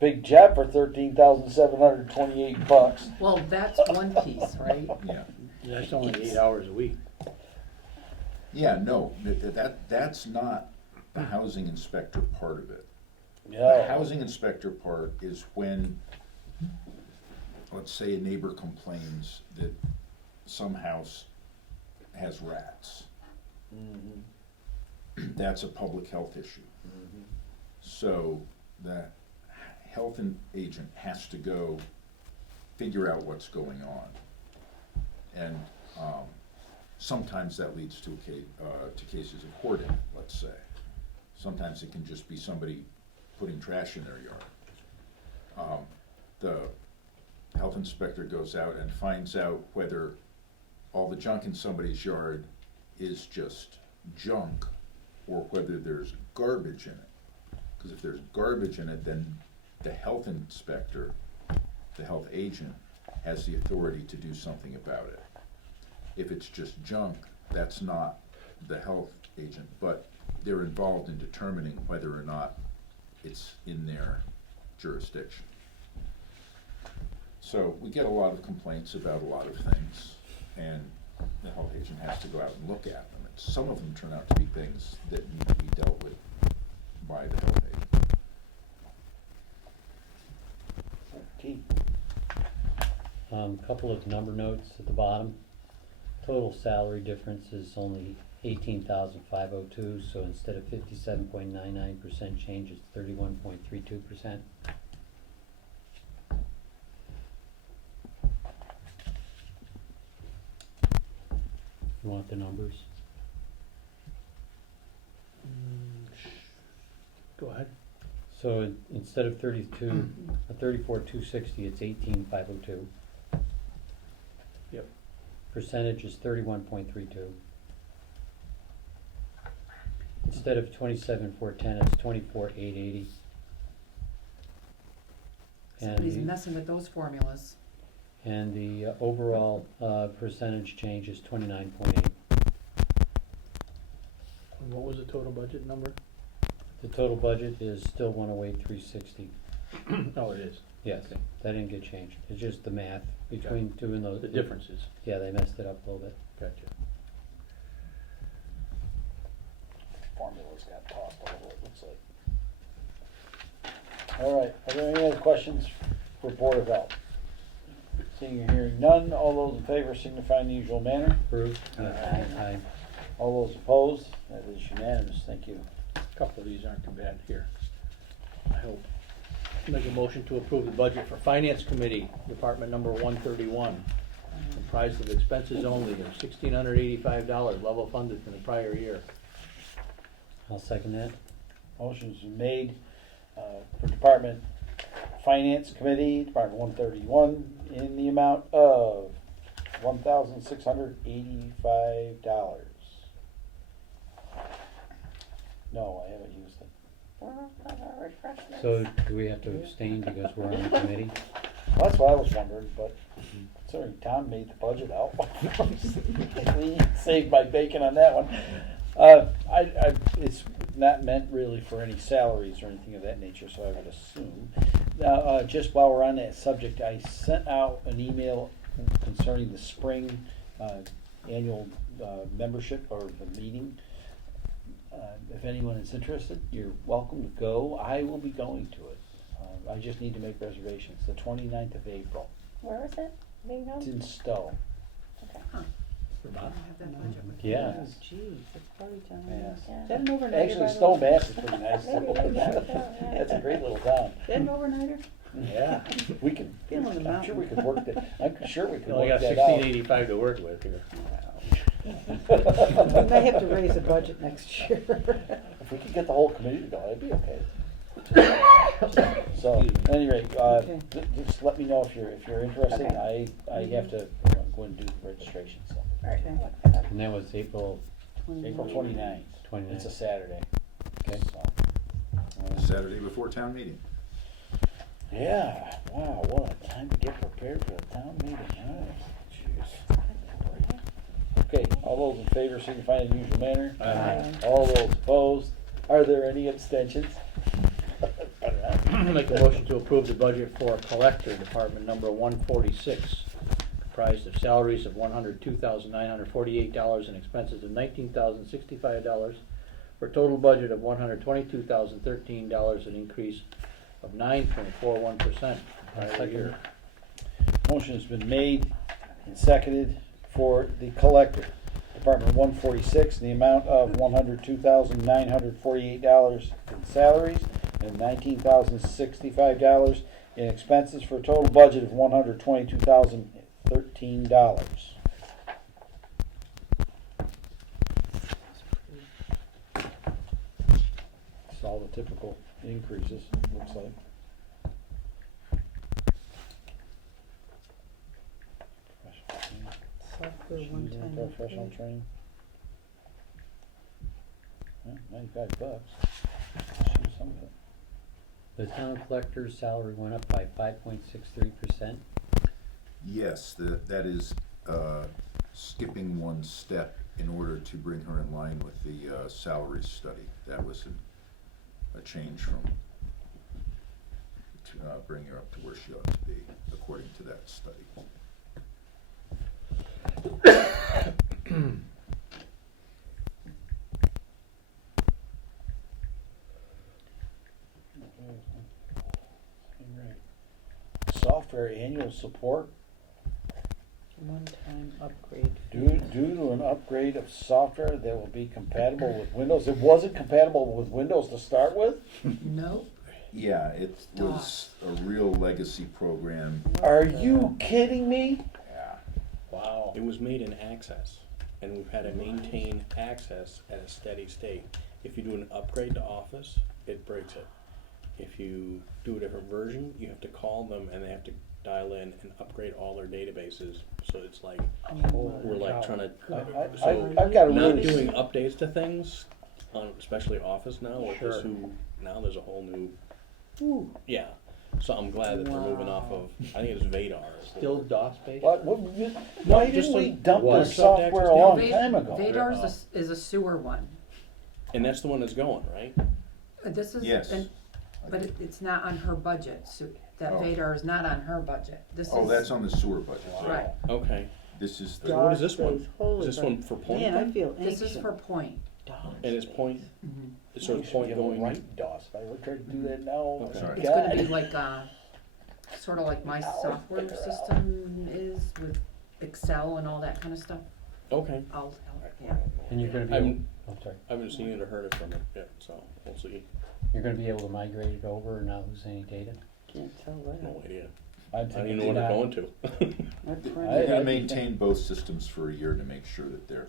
Big job for $13,728. Well, that's one piece, right? Yeah. That's only 8 hours a week. Yeah, no, that's not the housing inspector part of it. The Yeah. housing inspector part is when, let's say a neighbor complains that some house has rats. That's a public health issue. So the health agent has to go figure out what's going on. And sometimes that leads to cases of hoarding, let's say. Sometimes it can just be somebody putting trash in their yard. The health inspector goes out and finds out whether all the junk in somebody's yard is just junk or whether there's garbage in it. Because if there's garbage in it, then the health inspector, the health agent, has the authority to do something about it. If it's just junk, that's not the health agent, but they're involved in determining whether or not it's in their jurisdiction. So we get a lot of complaints about a lot of things, and the health agent has to go out and look at them. And some of them turn out to be things that need to be dealt with by the health agent. Keith. Couple of number notes at the bottom. Total salary difference is only 18,502, so instead of 57.99% change, it's 31.32%. You want the numbers? Go ahead. So instead of 34,260, it's 18,502. Yep. Percentage is 31.32. Instead of 27,410, it's 24,880. Somebody's And messing with those formulas. the overall percentage change is 29.8. And what was the total budget number? The total budget is still 108,360. Oh, it is. Yes, Okay. that didn't get changed. It's just the math between doing those. The differences. Yeah, they messed it up a little bit. Gotcha. Formulas got tossed a little, it looks like. All right, are there any other questions for Board of Health? Seeing or hearing none, all those in favor signify in the usual manner. Approved? Aye. Aye. All those opposed? That is unanimous, thank you. A couple of these aren't too bad here, I hope. Make a motion to approve the budget for Finance Committee, Department number 131, comprised of expenses only of $1,685, level funded from the prior year. I'll second that. Motion's been made for Department Finance Committee, Department 131, in the amount of $1,685. No, I haven't used it. Refreshments. So do we have to abstain because we're on the committee? Well, that's what I was wondering, but considering Tom made the budget out, we saved my bacon on that one. It's not meant really for any salaries or anything of that nature, so I would assume. Now, just while we're on that subject, I sent out an email concerning the spring annual membership or the meeting. If anyone is interested, you're welcome to go. I will be going to it. I just need to make reservations. The 29th of April. Where is it being held? It's in Stowe. Okay. I have that budget with me. Yeah. Oh, geez, it's party time. Yes. Yeah. Is that an overnighter? Actually, by the Stowe, way? Mass is pretty nice. Maybe we should go, yeah. That's a great little town. Is that an overnighter? Yeah, we can, Get on the I'm sure we mountain. could work that, I'm sure we could You only work got that out. $1,685 to work with here. We may have to raise the budget next year. If we could get the whole committee to go, that'd be okay. So, at any rate, Okay. just let me know if you're interested. Okay. I have to go and do the registration, so. Okay. And that was April April 29th. 29th. It's a Saturday. Okay. So, Saturday before town meeting. yeah, wow, what a time to get prepared for a town meeting, huh? Jeez. Okay, all those in favor signify in the usual manner. Aye. All those opposed, are there any abstentions? Make a motion to approve the budget for Collector, Department number 146, comprised of salaries of $102,948 and expenses of $19,065, for a total budget of $122,013, an increase of 9.41% prior year. Motion has been made and seconded for the Collector, Department 146, in the amount of $102,948 in salaries and $19,065 in expenses, for a total budget of $122,013. It's all the typical increases, looks like. Software one-time Professional upgrade. training. Well, $95. Shoot some of it. The town collector's salary went up by 5.63%. Yes, that is skipping one step in order to bring her in line with the salary study. That was a change from, to bring her up to where she ought to be, according to that study. Right. Software annual support One-time upgrade. due to an upgrade of software that will be compatible with Windows. It wasn't compatible with Windows to start with? Nope. Yeah, it was a real legacy program. Are you kidding me? Yeah. Wow. It was made in Access, and we've had to maintain Access at a steady state. If you do an upgrade to Office, it breaks it. If you do a different version, you have to call them and they have to dial in and upgrade all their databases. So it's like, we're like trying to, so I've got a not really doing updates to things, on especially Office now, with this Sure. who, now there's a whole new, yeah. So I'm glad that they're moving off of, I think it's Vadar. Still DOS based? why just didn't we some dump what? this software a long time ago? Vadar's is a sewer one. And that's the one that's going, right? This is, Yes. but it's not on her budget, so that Oh. Vadar is not on her budget. This Oh, is, that's on the sewer budget. right, Okay. This is So what is this one? DOS-based. Holy Is this crap. one for Point Man, I then? feel this is ancient. for Point. And it's Point, so it's Point You going, right DOS. If I ever tried to do that now, Okay. Sorry. It's gonna be God. like sort of like my software system is with Excel and all that kind of stuff. okay. Yeah. And you're gonna be, I'm- I'm sorry, I haven't seen it or heard it from it yet, so we'll see. you're gonna be able to migrate it over and not lose any data? Can't tell that. No idea. I'm I don't thinking even know what they're not- going to. My friend- We're I'd gonna be maintain both systems for a year to make sure that they're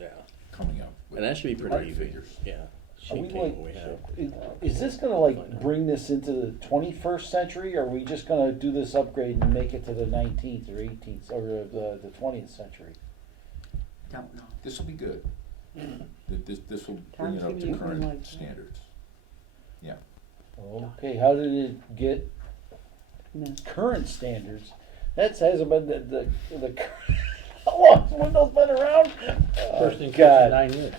Yeah, coming up with and that should be the pretty right easy. figures. Yeah. Are we Maintain like, what we have. is this gonna like bring this into the 21st century, or are we just gonna do this upgrade and make it to the 19th or 18th, or the 20th century? Don't know. This will be good. This will bring it up Tom's to gonna current use it like- standards. Yeah. Okay, how did it get No. current standards? That hasn't been the how long's Windows been around? First thing, God. 9 years.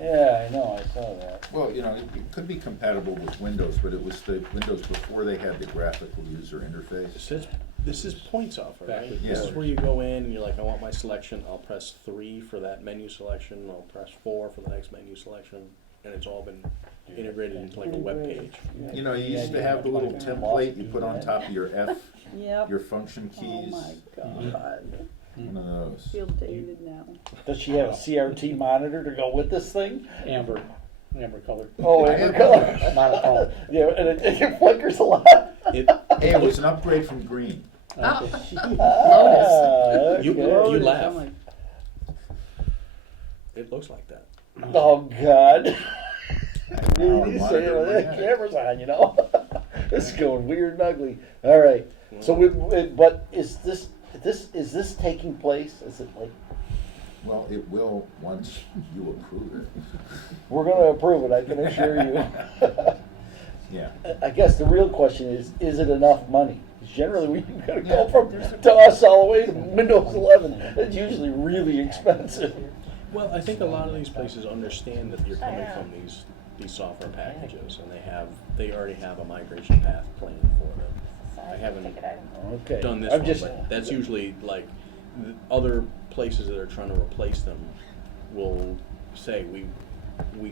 Yeah, I know, I saw that. Well, you know, it could be compatible with Windows, but it was the Windows before they had the graphical user interface. This is point software, right? Backwards. This is Yeah. where you go in and you're like, I want my selection, I'll press 3 for that menu selection, I'll press 4 for the next menu selection, and it's all been integrated into like a web page. You know, you used to have the little template you put on top of your F, Yep. your function Oh keys. my God. One of those. Feel dated now. Does she have a CRT monitor to go with this thing? Amber color. Oh, amber color. Monochrome. Yeah, and it flickers a lot. It, Hey, it was an upgrade from green. Ah, You- okay. you laugh. I'm like, it looks like that. Oh God. Now You our say monitor it, went the ahead. camera's on, you know. This is going weird and ugly. All right. So, but is this taking place? Is it like Well, it will once you approve it. we're going to approve it? I can assure you. Yeah. I guess the real question is it enough money? 'Cause generally, we gotta go from to us all the way to Windows 11. It's usually really expensive. Well, I think a lot of these places understand that you're coming from these software packages, and they already have a migration path planned for them. I haven't Ticket item. Okay. done this I'm one, just, but that's usually like the other places that are trying to replace them will say we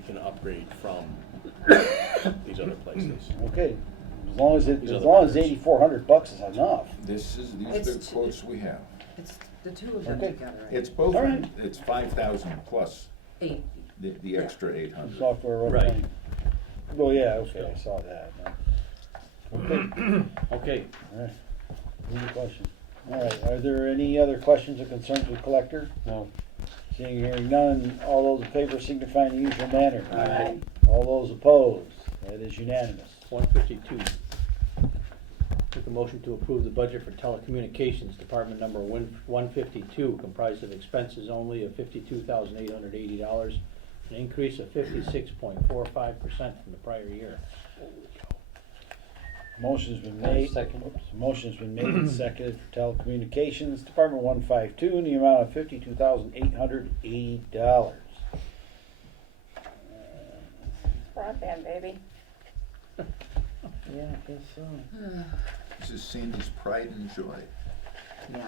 can upgrade from these other places. okay. As long as These other $8,400 is enough. These are It's the quotes we have. It's the two of them Okay. together. right? It's both, All right. it's 5,000 plus 8. the extra 800. Software Right. running. Well, yeah, okay, I saw that. Okay. Okay, All right. Any question? All right, are there any other questions or concerns with collector? No. Seeing and hearing none, all those in favor signify in the usual manner. Aye. All those opposed, that is unanimous. 152. Make a motion to approve the budget for telecommunications, department number 152, comprised of expenses only of $52,880, an increase of 56.45% from the prior year. Motion's been made. Second. Oops, motion's been made and seconded for telecommunications, department 152, in the amount of $52,880. Broadband, baby. Yeah, I guess so. This is Sandy's pride and joy. Yeah.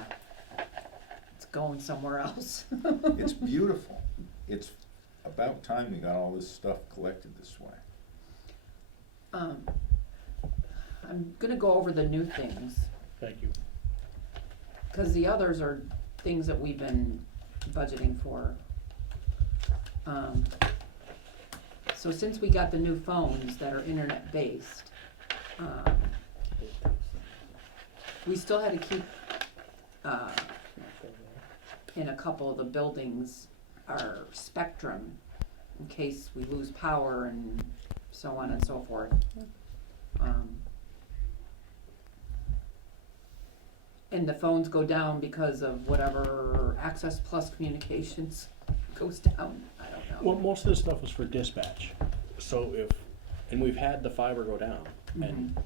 It's going somewhere else. It's beautiful. It's about time we got all this stuff collected this way. I'm gonna go over the new things, Thank you. cause the others are things that we've been budgeting for. So since we got the new phones that are internet-based, we still had to keep, in a couple of the buildings, our spectrum, in case we lose power and so on and so forth. And the phones go down because of whatever Access Plus communications goes down, I don't know. Well, most of this stuff is for dispatch. So and we've had the fiber go down, and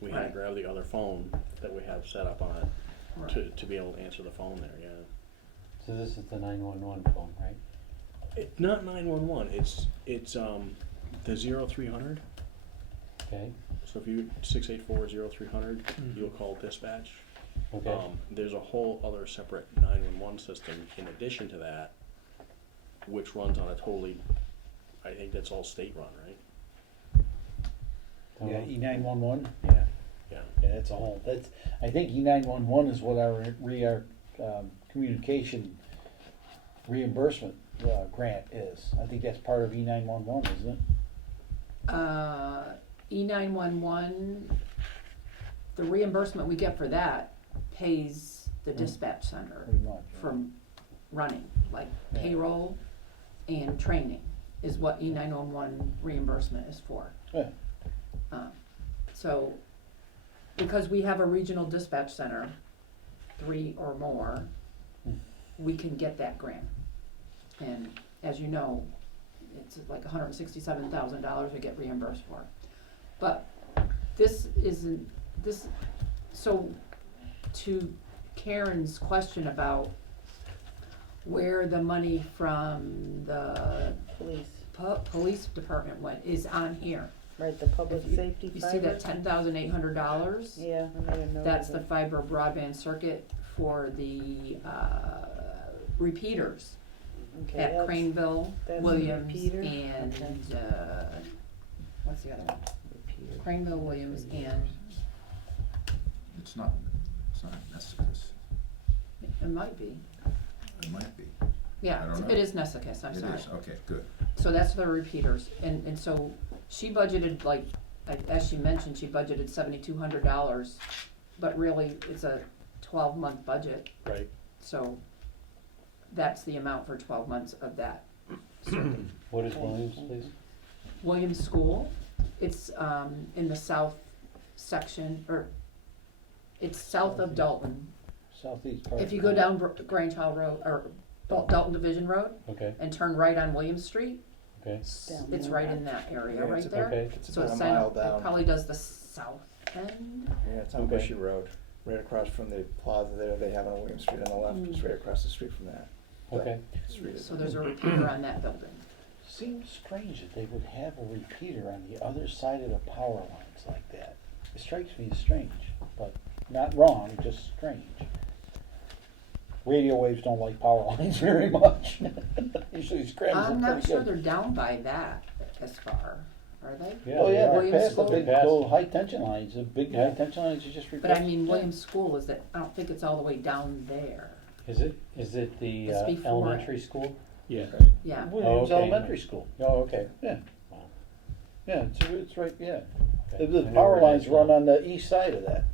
we had to Right. grab the other phone that we have set up on it Right. to be able to answer the phone there. Yeah. So this is the 911 phone, right? It's not 911. It's the 0300. Okay, So if you 684-0300, you'll call dispatch. okay. There's a whole other separate 911 system in addition to that, which runs on a totally, I think that's all state run, right? Yeah, E911, Yeah. yeah, that's all, I think E911 is what our communication reimbursement, grant is? I think that's part of E911, isn't it? E911, the reimbursement we get for that pays the dispatch center Pretty much, yeah. from running, like Yeah. payroll and training is what E911 reimbursement is for. Yeah. So, because we have a regional dispatch center, 3 or more, we can get that grant. And as you know, it's like $167,000 we get reimbursed for. But this isn't, so to Karen's question about where the money from the Police, police department went is on here. right, the public safety You fiber. see that $10,800? Yeah, I made a note That's of the it. fiber broadband circuit for the, repeaters Okay, at that's- Craneville, that's Williams, repeater? and, Okay. what's the other one? Craneville, Williams, and, It's not Nessus. it might be, It might be. yeah, I don't know. it is Nessicus, I'm sorry. It is, okay, good. So that's the repeaters, and so she budgeted, like, as she mentioned, she budgeted $7,200, but really, it's a 12-month budget, Right. so that's the amount for 12 months of that. What is Williams, please? Williams School, it's, in the south section, or, it's south of Dalton. Southeast part. If you go down Grange Hall Road, or Dalton Division Road, Okay, and turn right on Williams Street, okay, it's right in that area, Yeah, right it's there. okay. It's So about it's a mile it down. probably does the south end. Yeah, it's on Okay. Bushy Road, right across from the plaza there, they have on William Street on the left, it's right across the street from that. okay. That street is- So there's a repeater on that building. Seems strange that they would have a repeater on the other side of the power lines like that. It strikes me as strange, but not wrong, just strange. Radio waves don't like power lines very much. Usually scrambles I'm them not pretty sure good. they're down by that as far, are they? Oh, yeah, they're Williams past the School? big, those high tension lines, the big Yeah. high tension lines you just replaced. But I mean, Williams School is that, I don't think it's all the way down there. Is it the It's before elementary it. school? Yeah. Yeah. Williams okay. Elementary School. Oh, okay. Yeah. Wow. Yeah, it's right, yeah. Okay. The I know power where it lines is run now. on the east side of that.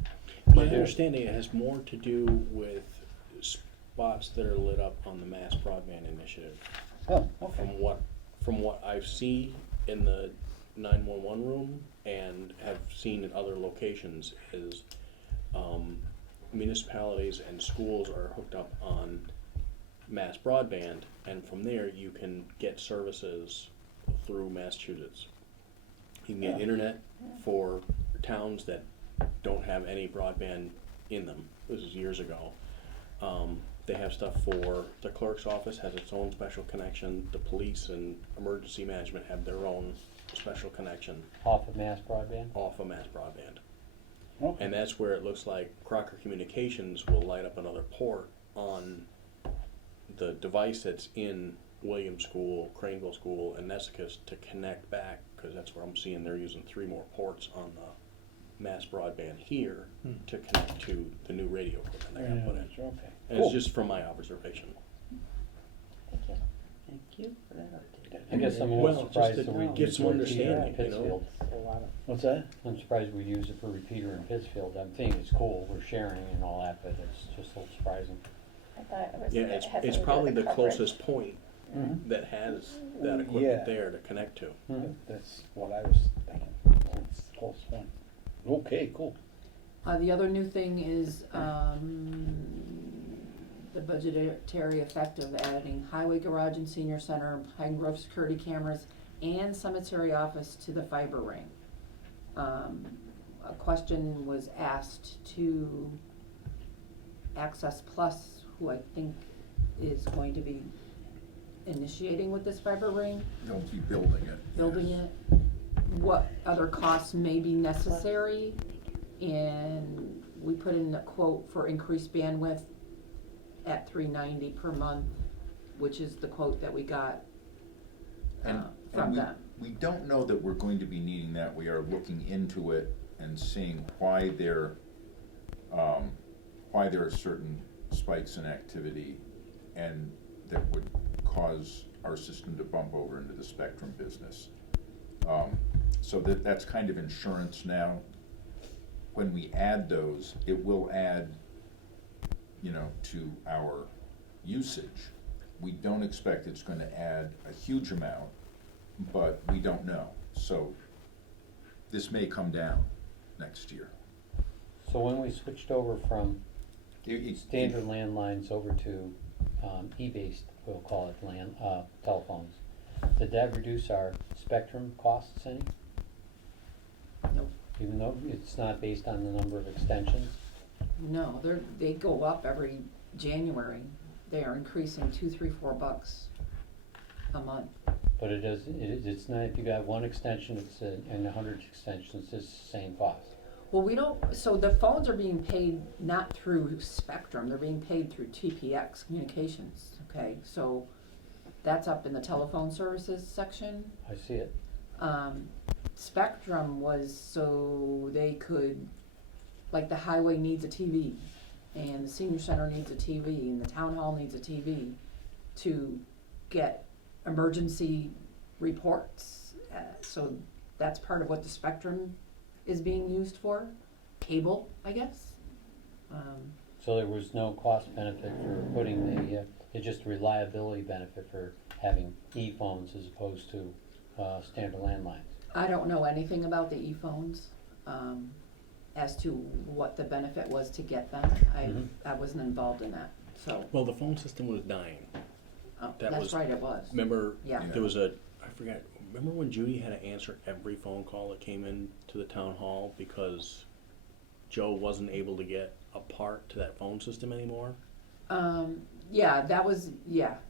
My Yeah. understanding it has more to do with spots that are lit up on the mass broadband initiative. Oh, okay. From what I've seen in the 911 room and have seen in other locations is municipalities and schools are hooked up on mass broadband, and from there you can get services through Massachusetts. You can get Yeah. internet for towns that don't have any broadband in them. This is years ago. They have stuff for the clerk's office has its own special connection. The police and emergency management have their own special connection Off of mass broadband? off of mass broadband. Okay. And that's where it looks like Crocker Communications will light up another port on the device that's in Williams School, Craneville School, and Nessicus to connect back, because that's where I'm seeing they're using 3 more ports on the mass broadband here to connect to the new radio equipment they're gonna put in. Okay. And Cool. it's just from my observation. Thank you. Thank you for that update. I guess I'm a Well, little just surprised to that we get use some a repeater in understanding, you know? Pittsfield. A lot of, What's that? I'm surprised we use it for repeater in Pittsfield. I'm thinking it's cool, we're sharing and all that, but it's just a little surprising. I thought it was, Yeah, it it's had something to do probably with the coverage. closest point Mhm. that has that Yeah. equipment there to connect to. That's what I was thinking. That's the close one. Okay, cool. The other new thing is, the budgetary effect of adding highway garage and senior center, Pine Grove security cameras, and cemetery office to the fiber ring. A question was asked to Access Plus, who I think is going to be initiating with this fiber ring, They'll be building it. building yes. it, what other costs may be necessary, and we put in a quote for increased bandwidth at $390 per month, which is the quote that we got And from we, them. we don't know that we're going to be needing that. We are looking into it and seeing why there are certain spikes in activity and that would cause our system to bump over into the Spectrum business. So that's kind of insurance now. When we add those, it will add, to our usage. We don't expect it's gonna add a huge amount, but we don't know. So this may come down next year. So when we switched over from It- standard landlines over to E-based, we'll call it telephones, did that reduce our spectrum costs any? Nope. Even though it's not based on the number of extensions? No, they go up every January. They are increasing $2, $3, $4 a month. But it's not, if you got one extension, and 100 extensions, it's the same cost. Well, we don't, so the phones are being paid not through Spectrum, they're being paid through TPX Communications, okay? So that's up in the telephone services section. I see it. Spectrum was so they could, like the highway needs a TV, and the senior center needs a TV, and the town hall needs a TV to get emergency reports. So that's part of what the Spectrum is being used for, cable, I guess. So there was no cost benefit for putting it's just a reliability benefit for having E-phones as opposed to standard landlines. I don't know anything about the e-phones, as to what the benefit was to get them. I wasn't involved in that, so. Well, the phone system was dying. That That's was- right, it was. Remember, Yeah. there was I forget, remember when Judy had to answer every phone call that came in to the town hall because Joe wasn't able to get a part to that phone system anymore? Yeah,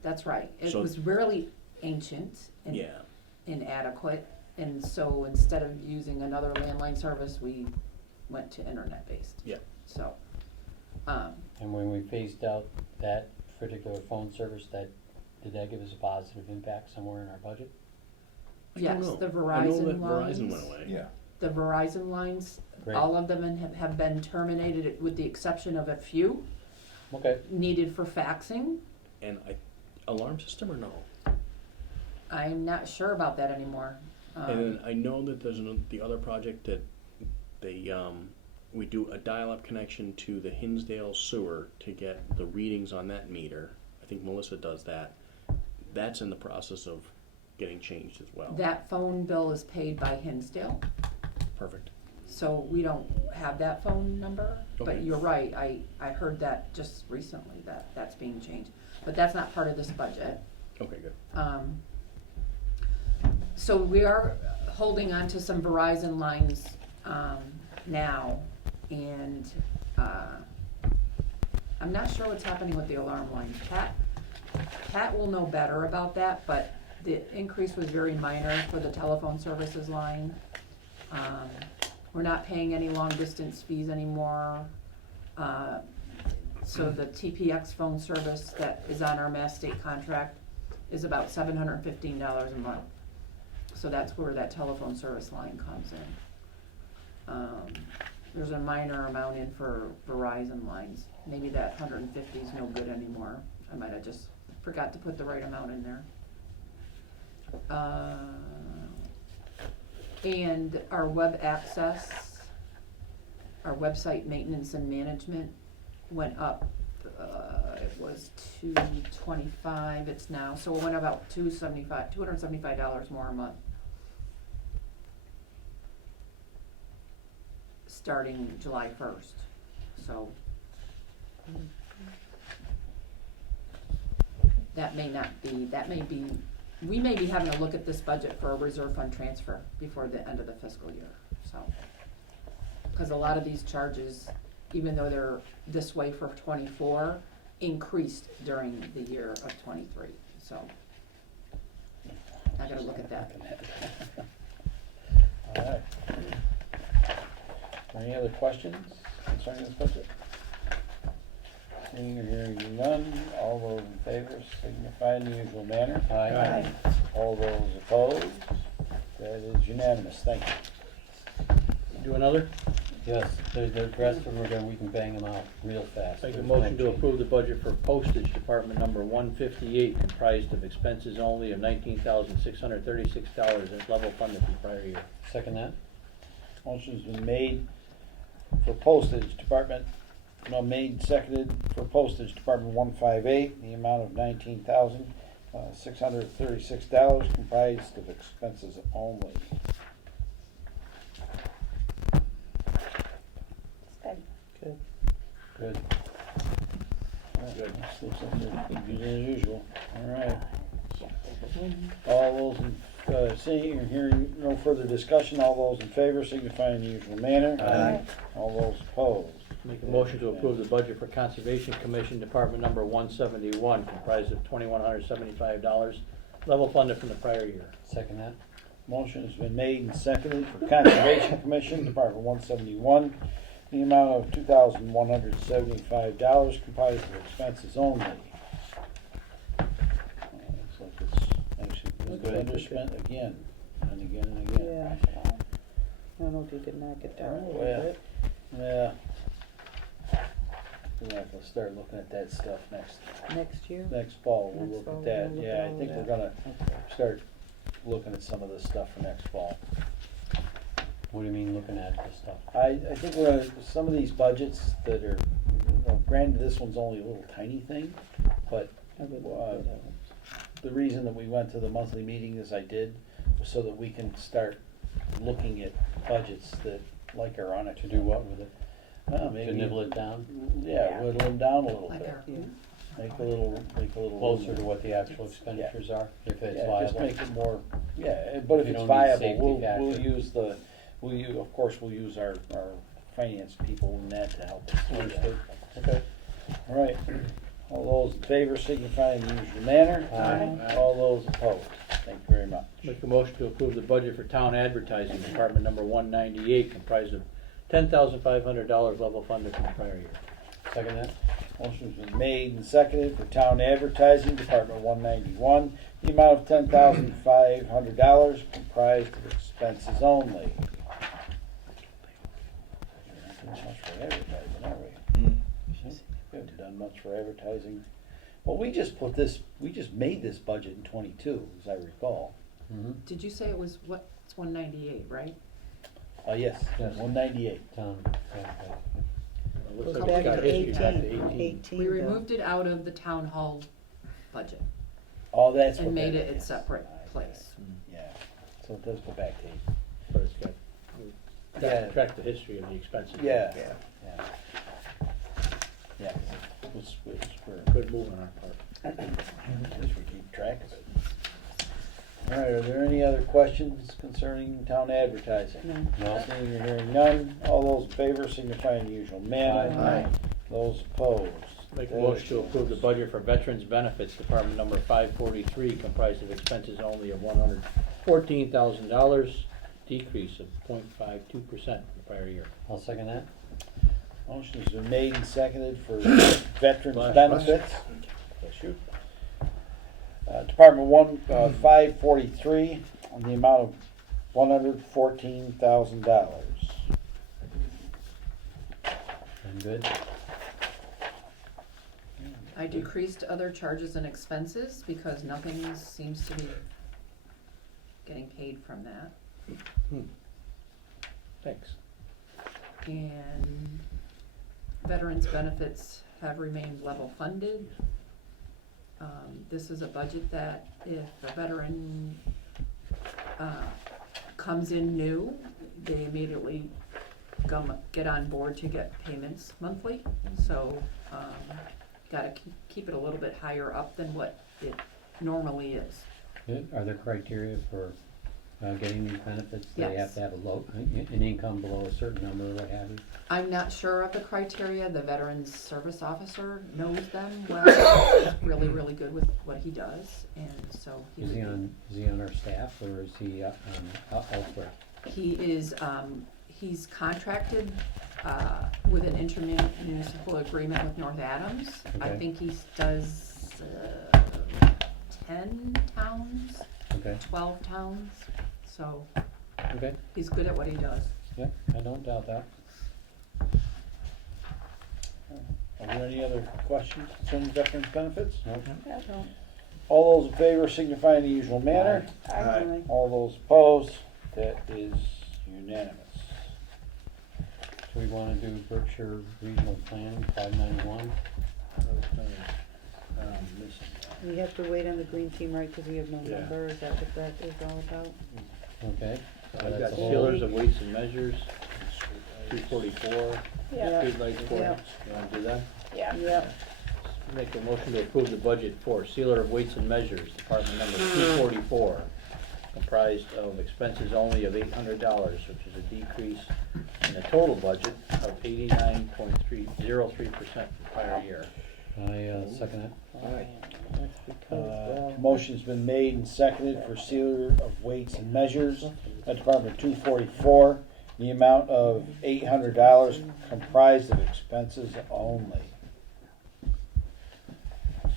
that's right. It So- was really ancient and Yeah. inadequate, and so instead of using another landline service, we went to internet-based. Yeah. So, And when we phased out that particular phone service, did that give us a positive impact somewhere in our budget? I don't yes, know. the I know that Verizon lines. Verizon went away. Yeah. The Verizon lines, Great. all of them have been terminated with the exception of a few Okay. needed for faxing. And alarm system or no? I'm not sure about that anymore. And then I know that there's the other project that we do a dial-up connection to the Hinsdale sewer to get the readings on that meter. I think Melissa does that. That's in the process of getting changed as well. That phone bill is paid by Hinsdale, Perfect. so we don't have that phone number. But Okay. you're right, I heard that just recently, that that's being changed. But that's not part of this budget. Okay, good. So we are holding on to some Verizon lines now, and I'm not sure what's happening with the alarm lines. Pat will know better about that, but the increase was very minor for the telephone services line. We're not paying any long distance fees anymore. So the TPX phone service that is on our Mass State contract is about $715 a month. So that's where that telephone service line comes in. There's a minor amount in for Verizon lines. Maybe that 150 is no good anymore. I might have just forgot to put the right amount in there. And our web access, our website maintenance and management went up. It was $225, it's now, so it went about $275 more a month. Starting July 1st, so. That may be, we may be having to look at this budget for a reserve fund transfer before the end of the fiscal year, so. Cause a lot of these charges, even though they're this way for 24, increased during the year of 23, so. I gotta look at that. All right. Any other questions concerning this budget? Seeing or hearing none, all those in favor signify in the usual manner. Aye. All those opposed, that is unanimous, thank you. Do another? Yes, the rest of them, we can bang them out real fast. Make a There's motion no to change. approve the budget for postage department number 158, comprised of expenses only of $19,636 and level funded from prior year. Second that? Motion's been made for postage department, made and seconded for postage department 158, the amount of $19,636 comprised of expenses only. It's good. Good. Good. Looks like they're good as usual. All right. All those seeing or hearing no further discussion, all those in favor signify in the usual manner. Aye. All those opposed. Make a motion to approve the budget for Conservation Commission Department number 171, comprised of $2,175, level funded from the prior year. Second that? Motion has been made and seconded for Conservation Commission, Department 171, the amount of $2,175 comprised of expenses only. Looks like it's actually Looks like underspent again and again and again. Yeah. I don't know if you could knock it down a little Well, bit. Yeah. We're gonna have to start looking at that stuff next Next year? fall. We'll Next look fall, at that. we'll look Yeah, at I all think that. we're gonna Okay. start looking at some of this stuff for next fall. What do you mean, looking at this stuff? I think we're gonna, some of these budgets that are, granted, this one's only a little tiny thing, but I would look at it. the reason that we went to the monthly meeting as I did was so that we can start looking at budgets that like are on it. To do what with it? Maybe To nibble it down? Yeah, whittle them down a little Like bit. our- Yeah. Make a little Closer to what the actual expenditures are, if it's Yeah, just viable? make it more, but if You it's don't need viable, safety we'll factor. use of course, we'll use our finance people in that to help us. do that. Understood. Okay. All right, all those in favor signify in the usual manner. Aye. All those opposed, thank you very much. Make a motion to approve the budget for Town Advertising Department number 198, comprised of $10,500 level funded from the prior year. Second that? Motion's been made and seconded for Town Advertising Department 191, the amount of $10,500 comprised of expenses only. We haven't done much for advertising, have we? We haven't done much for advertising. Well, we just made this budget in 22, as I recall. Mm-hmm. Did you say it was, what, it's 198, right? Yes, Yes. 198. Town, Looks Goes like back it's got to history back to 18. 18, We Bill. removed it out of the town hall budget Oh, that's what and made that it its is. separate place. Yeah, so it does go back to 8. But it's got, Yeah. track the history of the expenses. Yeah. Yeah. Yeah. We're, Good move on our part. at least we keep track of it. All right, are there any other questions concerning town advertising? No. No. Seeing or hearing none, all those in favor signify in the usual manner. Aye. Those opposed. Make a motion to approve the budget for Veterans Benefits Department number 543, comprised of expenses only of $114,000, decrease of 0.52% from the prior year. I'll second that. Motion's been made and seconded for veterans Bless. benefits. Bless you. Department 543, on the amount of $114,000. I'm good. I decreased other charges and expenses because nothing seems to be getting paid from that. Thanks. And veterans benefits have remained level funded. This is a budget that if a veteran comes in new, they immediately get on board to get payments monthly. So gotta keep it a little bit higher up than what it normally is. Are there criteria for getting these benefits? They have Yes. to have an income below a certain number, or what have you? I'm not sure of the criteria. The Veterans Service Officer knows them well. He's really, really good with what he does, and so Is he on our staff, or is he elsewhere? he is, he's contracted with an intermunicipal agreement with North Adams. I Okay. think he does 10 towns, Okay, 12 towns, so okay, he's good at what he does. yeah, I don't doubt that. Are there any other questions concerning veterans benefits? Nope. Yeah. All those in favor signify in the usual manner. Aye. All those opposed, that is unanimous. Do we wanna do Berkshire Regional Planning, 591? We have to wait on the green team, right, because we have no Yeah. number, is that what that is all about? Okay. so I've that's got the whole- sealers of weights and measures, 244, Yeah. streetlights for, Yeah. you wanna do that? Yeah. Yeah, Make a motion to approve the budget for sealer of weights and measures, department number 244, comprised of expenses only of $800, which is a decrease in the total budget of 89.03% from prior year. I, second it. that's because, well. Motion's been made and seconded for sealer of weights and measures at Department 244, the amount of $800 comprised of expenses only.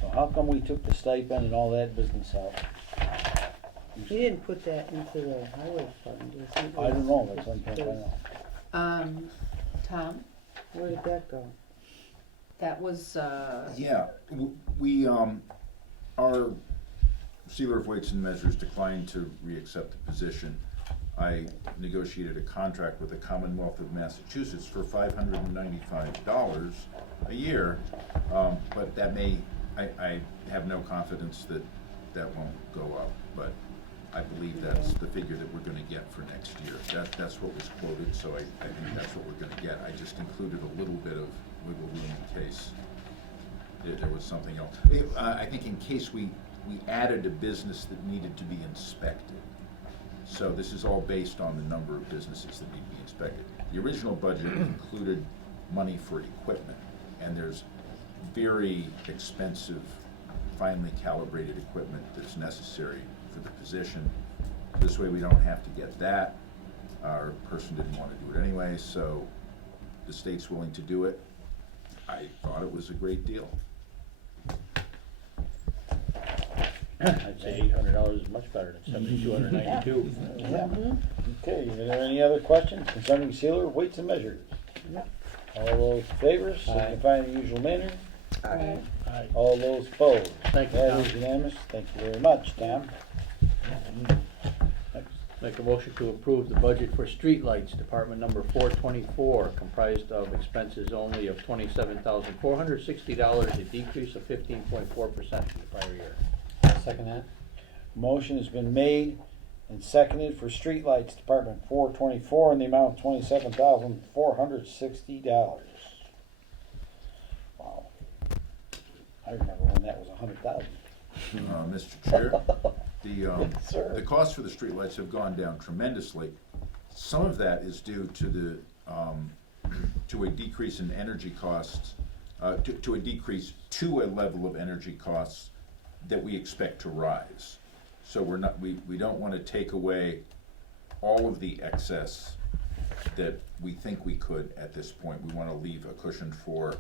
So how come we took the stipend and all that business out? He didn't put that into the highway fund, is he? I don't know, that's what I'm trying to find out. Tom, Where did that go? that was, Yeah, we, our sealer of weights and measures declined to re-accept the position. I negotiated a contract with the Commonwealth of Massachusetts for $595 a year, but that may, I have no confidence that that won't go up, but I believe that's the figure that we're gonna get for next year. That's what was quoted, so I think that's what we're gonna get. I just included a little bit of wiggle room in case there was something else. I think in case we added a business that needed to be inspected. So this is all based on the number of businesses that need to be inspected. The original budget included money for equipment, and there's very expensive, finely calibrated equipment that's necessary for the position. This way we don't have to get that. Our person didn't want to do it anyway, so the state's willing to do it. I thought it was a great deal. I'd say $800 is much better than $7,292. Yeah. Okay, are there any other questions concerning sealer of weights and measures? All those in favor signify in the usual manner. Aye. All those opposed. Thank you, That Tom. is unanimous. Thank you very much, Tom. Make a motion to approve the budget for streetlights, department number 424, comprised of expenses only of $27,460, a decrease of 15.4% from the prior year. Second that. Motion has been made and seconded for streetlights, Department 424, in the amount of $27,460. Wow. I remember when that was $100,000. Mr. Chair, Sir. the costs for the streetlights have gone down tremendously. Some of that is due to to a decrease in energy costs, to a decrease to a level of energy costs that we expect to rise. So we don't want to take away all of the excess that we think we could at this point. We want to leave a cushion for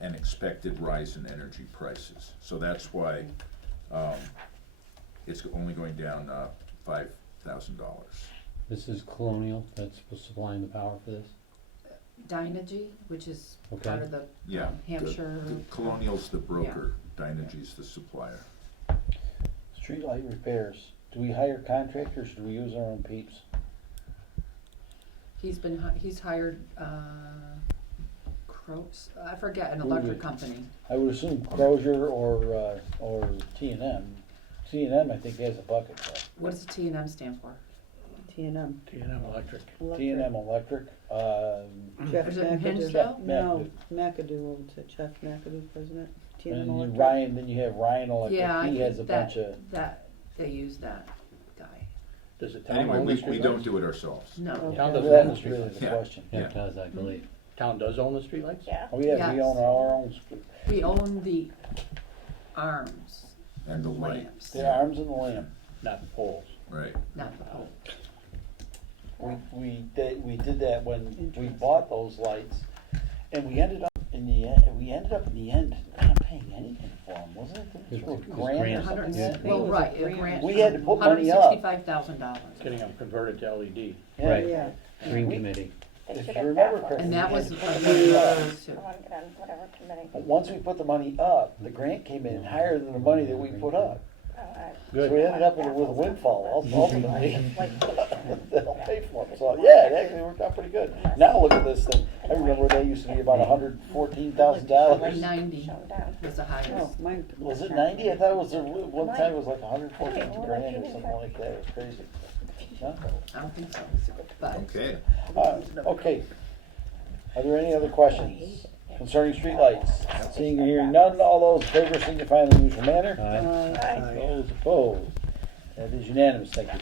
an expected rise in energy prices. So that's why it's only going down $5,000. This is Colonial, that's supplying the power for this? Dynegy, which is Okay. part of the Yeah. Hampshire. the Colonial's the broker, Dynegy's the supplier. Streetlight repairs. Do we hire contractors or do we use our own peeps? He's hired, I forget, an Who electric would- company. I would assume Crozier or T&M. T&M, I think, has a bucket truck. What does T&M stand for? T&M. T&M Electric. T&M Electric, Jeff Is it in McAdoo. Hinsdale? No, McAdoo owns it, Jeff McAdoo, president, T&M and Electric. Ryan, then you have Ryan Electric, Yeah, I he has a think bunch that, of, they use that guy. Does the town Anyway, own the we don't streetlights? do it ourselves. No. Okay. Town doesn't that own the was really the Yeah. question. Yeah, Yeah. it does, I believe. Town does own the streetlights? Yeah. Oh, yeah, we Yes. own our own, We own the arms, And the light, lamps, the arms and the lamp. Not the poles. right. not the pole. We did that when we bought those lights, and we ended up in the end not paying anything for them, wasn't it? It was a It was grand or grand. something. Yeah. Well, right, a grant. We had to put money up. $165,000. Getting them converted to LED. Yeah. Right. Yeah, Green We- Committee. They if should you have remember that correctly. And that we was had a to put the money budget up. increase too. I want to get on whatever committee. But once we put the money up, the grant came in higher than the money that we put up. So we ended up with a windfall ultimately. They'll pay for it. So, yeah, it actually worked out pretty good. Now look at this thing. I remember they used to be about $114,000. Like 90 Shown down. was the Oh, highest. mine. Was it 90? I thought it was, one time it was like 114 grand or something like that. It was crazy. No? I don't think so, but Okay, Okay. Are there any other questions concerning streetlights? Seeing or hearing none, all those in favor signify in the usual manner. Aye. Those opposed? That is unanimous, thank you.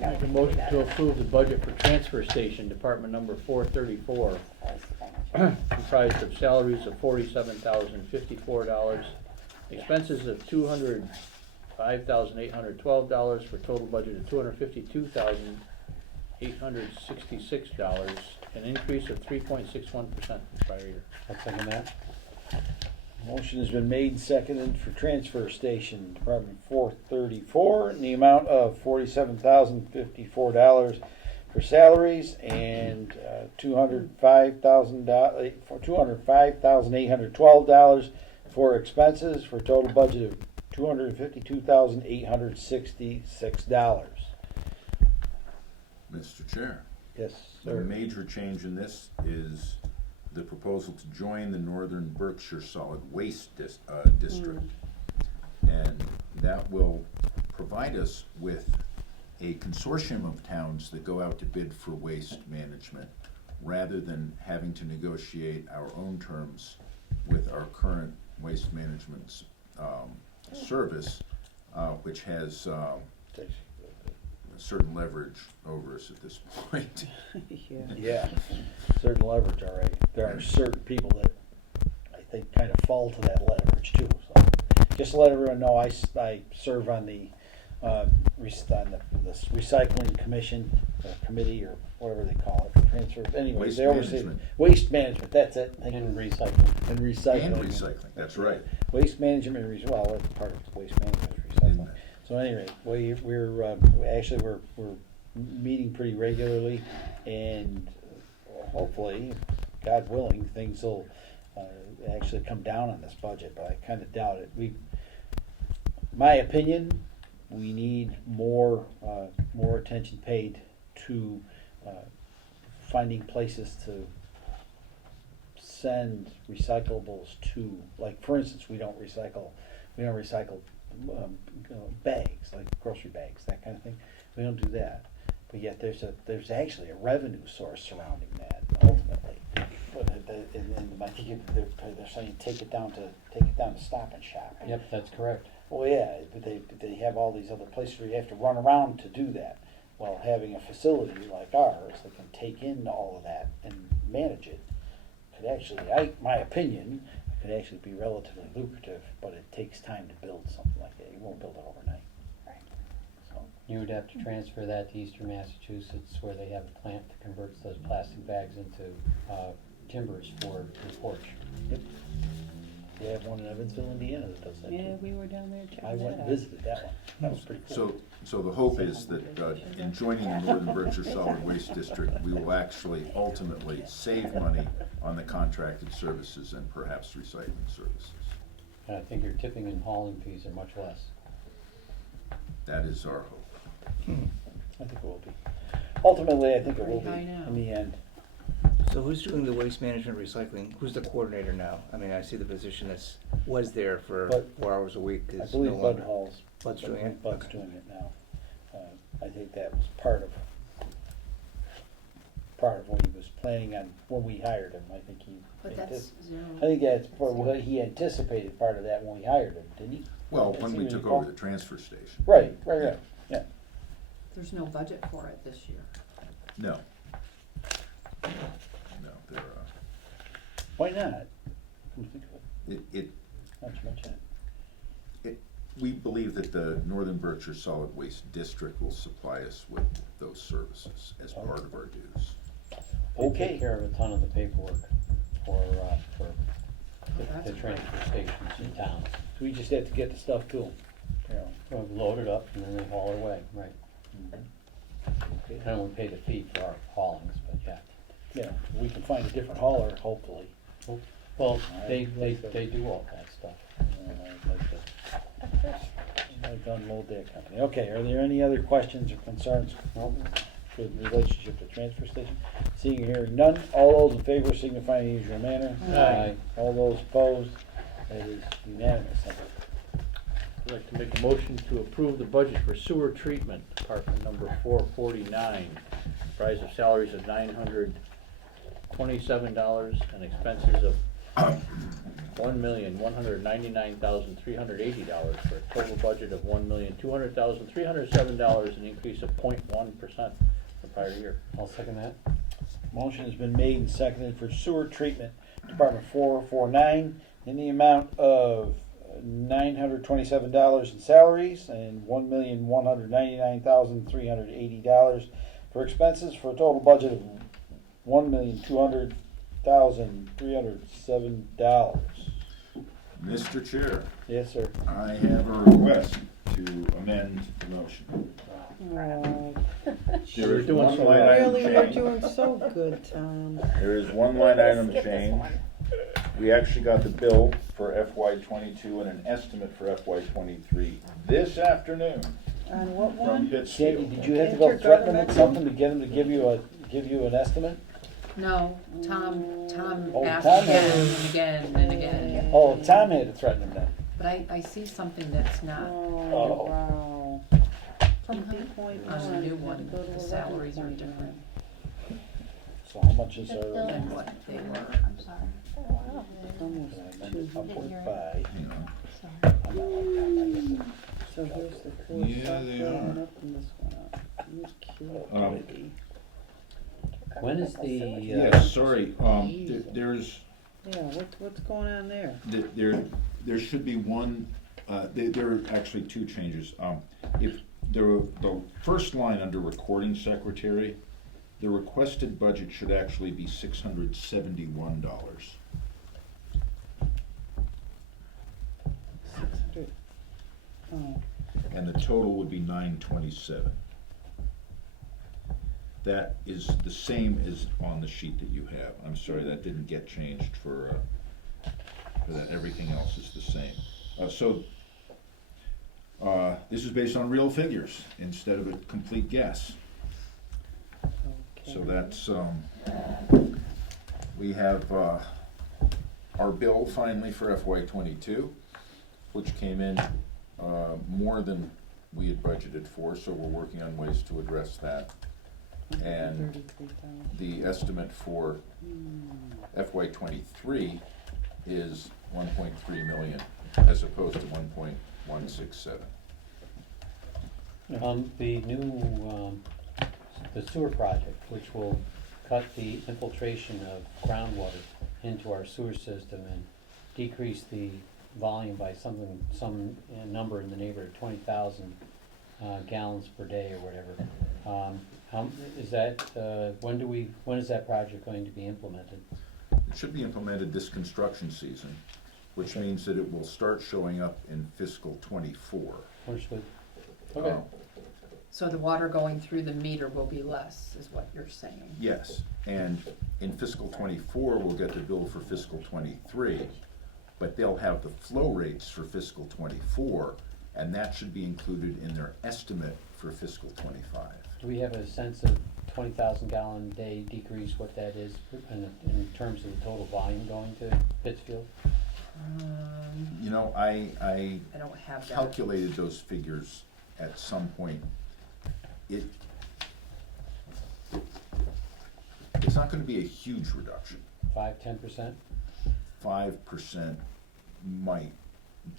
Make a motion to approve the budget for transfer station, department number 434, comprised of salaries of $47,054, expenses of $205,812, for a total budget of $252,866, an increase of 3.61% from prior year. I'll second that. Motion has been made, seconded for transfer station, Department 434, in the amount of $47,054 for salaries and $205,812 for expenses, for a total budget of $252,866. Mr. Chair. Yes, The sir. major change in this is the proposal to join the Northern Berkshire Solid Waste District. And that will provide us with a consortium of towns that go out to bid for waste management, rather than having to negotiate our own terms with our current waste management service, which has certain leverage over us at this point. Yeah, certain leverage, all right. There are certain people that I think kind of fall to that leverage too, so. Just to let everyone know, I serve on the, this recycling commission, committee, or whatever they call it, transfer, anyways, Waste they oversee. management. Waste management, that's it. Thank you. And recycling. And recycling. And recycling, that's right. Waste management, and well, that's part of waste management, is recycling. So anyway, we're meeting pretty regularly, and hopefully, God willing, things will actually come down on this budget, but I kind of doubt it. My opinion, we need more attention paid to finding places to send recyclables to. Like, for instance, we don't recycle bags, like grocery bags, that kind of thing. We don't do that, but yet there's actually a revenue source surrounding that ultimately. But and I think they're saying take it down to Stop and Shop. Yep, that's correct. Well, yeah, but they have all these other places where you have to run around to do that. Well, having a facility like ours that can take in all of that and manage it could actually, my opinion, could actually be relatively lucrative, but it takes time to build something like that. You won't build it overnight. So, You would have to transfer that to Eastern Massachusetts, where they have a plant that converts those plastic bags into timbers for your porch. yep. They have one in Evansville, Indiana that does that Yeah, too. we were down there checking I went that and out. visited that one. That was pretty cool. So the hope is that in joining the Northern Berkshire Solid Waste District, we will actually ultimately save money on the contracted services and perhaps recycling services. And I think your tipping and hauling fees are much less. That is our hope. I think it will be. Ultimately, I think it will be Pretty high now. in the end. So who's doing the waste management recycling? Who's the coordinator now? I mean, I see the position was there for Bud. 4 hours a week. I is believe no Bud longer. Hall's. Bud's doing it? Bud's Okay. doing it now. I think that was part of what he was planning on when we hired him. I think But that's zero. I think that's what he anticipated, part of that when we hired him, didn't he? Well, That's when we what he took recall? over the transfer station. Right, yeah. There's no budget for it this year. No. No, there, Why not? Come to think of it, not too much in it. we believe that the Northern Berkshire Solid Waste District will supply us with those services as part of our dues. They Okay. take care of a ton of the paperwork for That's the transfer stations in towns. So we just have to get the stuff to him. Well, load it up and then they haul it away, right. Okay. And we pay the fee for our haulings, but yeah. Yeah, we can find a different hauler, hopefully. Well, they do all that stuff. I'd like to unload that company. Okay, are there any other questions or concerns for the relationship to transfer station? Seeing and hearing none, all those in favor signify in the usual manner. Aye. All those opposed, that is unanimous. I'd like to make a motion to approve the budget for sewer treatment, department number 449, comprised of salaries of $927 and expenses of $1,199,380 for a total budget of $1,200,307, an increase of 0.1% the prior year. I'll second that. Motion has been made and seconded for sewer treatment, department 449, in the amount of $927 in salaries and $1,199,380 for expenses, for a total budget of $1,200,307. Mr. Chair, Yes, sir. I have a request to amend the motion. There is doing one so line well. item Really, we're change. doing so good, Tom. There is one line item Skip this change. one. We actually got the bill for FY '22 and an estimate for FY '23 this afternoon On what from one? Sandy, Pittsfield. did you have to go threaten them with something to get them to give you an estimate? No, Tom Oh, asked Tom again had- and again and again, Oh, Tom had to threaten them then. but I see something that's not Oh, wow. From Uh-huh. 8.1 on the new to one, go to the salaries are 11.1. different So how much is The our? bill- than what they were. I'm sorry. Almost Didn't hear it. by. You know, Sorry. So here's the four Yeah, stuff they going are. up and this one up. You cute baby. When is the, Yes, sorry, there's, Yeah, what's going on there? there should be one, there are actually two changes. If the first line under recording secretary, the requested budget should actually be $671. 600. Oh, And the total would be $927. That is the same as on the sheet that you have. I'm sorry, that didn't get changed for that. Everything else is the same. This is based on real figures instead of a complete guess. okay. So that's, we have our bill finally for FY '22, which came in more than we had budgeted for, so we're working on ways to address that. And 133,000. the estimate for FY '23 is 1.3 million as opposed to 1.167. the new, the sewer project, which will cut the infiltration of groundwater into our sewer system and decrease the volume by some number in the neighborhood of 20,000 gallons per day or whatever. Is that, when is that project going to be implemented? It should be implemented this construction season, which means that it will start showing up in fiscal '24. Okay. So the water going through the meter will be less, is what you're saying? Yes, and in fiscal '24, we'll get the bill for fiscal '23, but they'll have the flow rates for fiscal '24, and that should be included in their estimate for fiscal '25. Do we have a sense of 20,000 gallon a day decrease, what that is in terms of the total volume going to Pittsfield? You know, I I don't have that. calculated those figures at some point. It's not gonna be a huge reduction. 5-10%? 5% might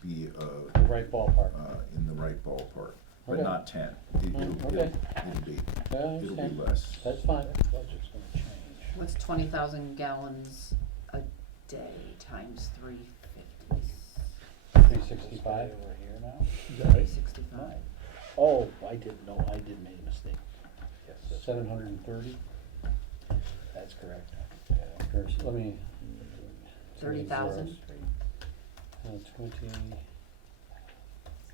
be The right ballpark. in the right ballpark, but Okay. not 10. Okay. It'll Yeah, I be understand. less. That's fine. Budget's gonna change. What's 20,000 gallons a day times 350? 365? Over here now. 365. Oh, I did make a mistake. Yes, that's- 730? that's correct. Or, let me. 30,000? 20. So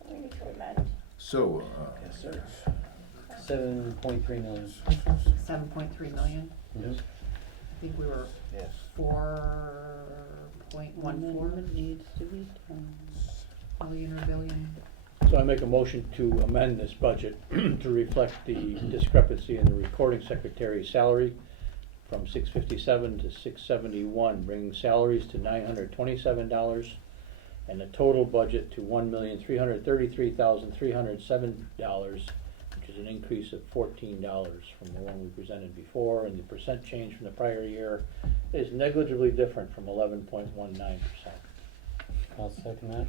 we need to amend. So, Yes, sir. 7.3 million. 7.3 million? Mhm. think we were Yes. 4.14 Amendment needs to be done. million or billion. So I make a motion to amend this budget to reflect the discrepancy in the recording secretary's salary from $657 to $671, bringing salaries to $927 and the total budget to $1,333,307, which is an increase of $14 from the one we presented before, and the percent change from the prior year is negligibly different from 11.19%. I'll second that.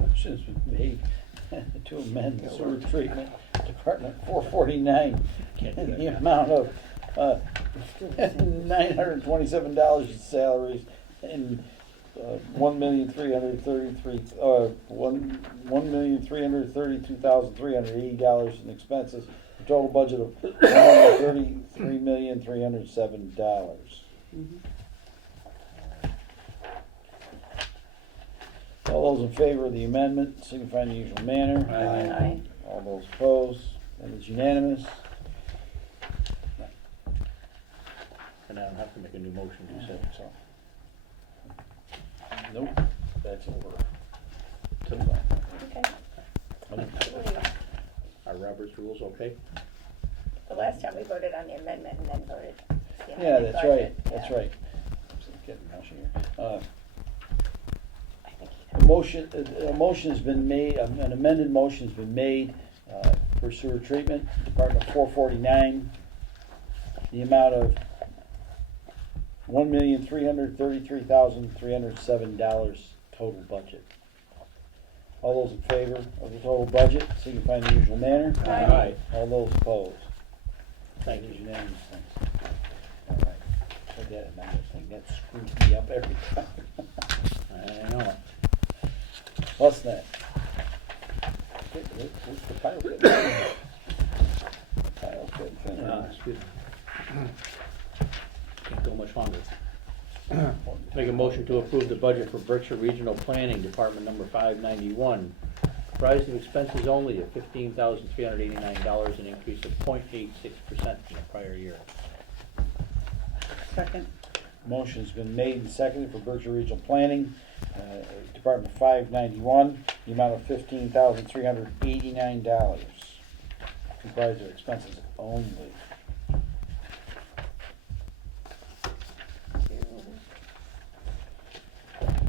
Motion's been made to amend the sewer treatment department 449 in the amount of $927 in salaries and $1,332,380 in expenses. A total budget of $33,307. All those in favor of the amendment signify in the usual manner. Aye. All those opposed, that is unanimous. And I don't have to make a new motion, you said. So. Nope, that's over. To the Okay. Are Robert's rules okay? The last time we voted on the amendment and then voted. the Yeah, amended that's budget. right, that's Yeah. right. I'm getting mushy here. I think he A motion has been made, an amended motion has been made for sewer treatment, Department 449, the amount of $1,333,307 total budget. All those in favor of the total budget, signify in the usual manner. Aye. All those opposed. Thank That is you. unanimous, thanks. All right, put that amendment thing, that screws me up every time. I know it. What's that? Where's the pile getting finished? Pile's getting finished. Excuse me. Can't go much longer. Make a motion to approve the budget for Berkshire Regional Planning Department number 591, comprised of expenses only of $15,389, an increase of 0.86% from the prior year. Second. Motion's been made and seconded for Berkshire Regional Planning, Department 591, the amount of $15,389, comprised of expenses only.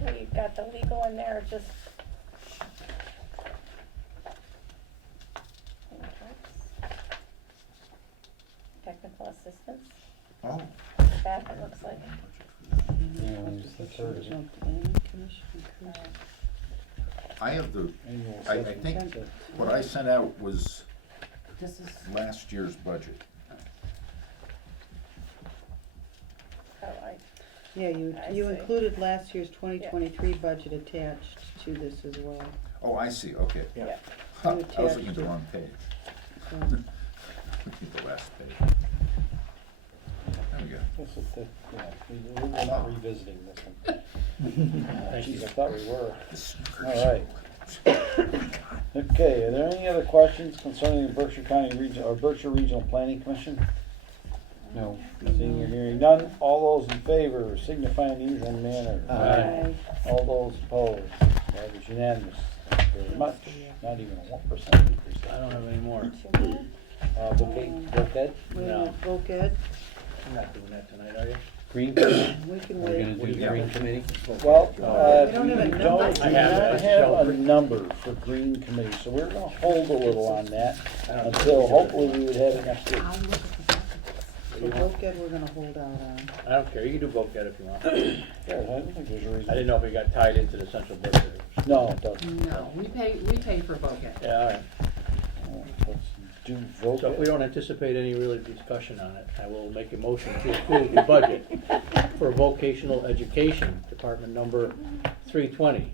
We've got the legal in there, just. Technical assistance, Oh, that it looks like. I have the, Annual I assessment think center. what I sent out was This is, last year's budget. Oh, Yeah, you I see. included last year's 2023 budget attached to this as well. Oh, I see, okay. yeah. Huh, You I was looking at attached the it. wrong page. So, Looking at the last page. There we go. This is the, yeah, we're not revisiting this one. Geez, I thought we were. This All right. Okay, are there any other questions concerning the Berkshire County Region, or Berkshire Regional Planning Commission? No. Seeing or hearing none, all those in favor signify in the usual manner. Aye. All those opposed, that is unanimous. Thank you very much. Not even a 1% increase. I don't have any more. Bouquet, Wait a minute, voc ed, You're not doing that tonight, are you? Green, we can we're gonna wait. do green committee? Well, We don't have a number. don't I have have it. a number for Green Committee, so we're gonna hold a little on that until hopefully we would have it next week. I'll look at the dockets. So voc ed, we're gonna hold out on. I don't care, you can do both that if you want. I Yeah, I don't think there's a reason. didn't know if it got tied into the central budget. No, it doesn't. No, we pay for Boca. Yeah, all right. Let's do vote. So if we don't anticipate any real discussion on it, I will make a motion to approve the budget for vocational education, department number 320,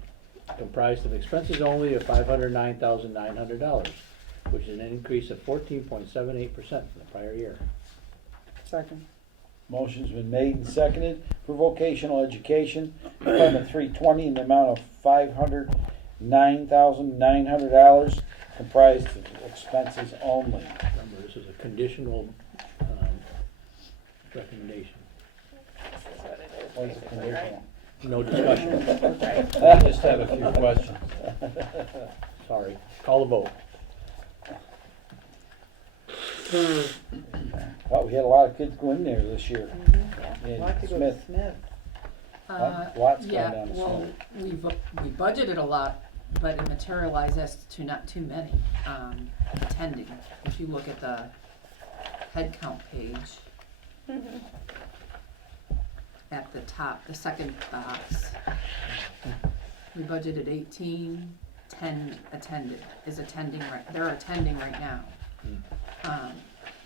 comprised of expenses only of $509,900, which is an increase of 14.78% from the prior year. Second. Motion's been made and seconded for vocational education, Department 320, in the amount of $509,900, comprised of expenses only. Remember, this is a conditional recommendation. This is what it is, What's the basically, right? conditional? No discussion. Right. I just have a few questions. Sorry. Call the vote. Well, we had a lot of kids go in there this year. Yeah. In Like to go to Smith. Smith. Lots going Yeah, down to well, we budgeted a lot, but it materialized as to not too many, attending. If you look at the head count page, at the top, the second box, we budgeted 18, 10 attended, they're attending right now.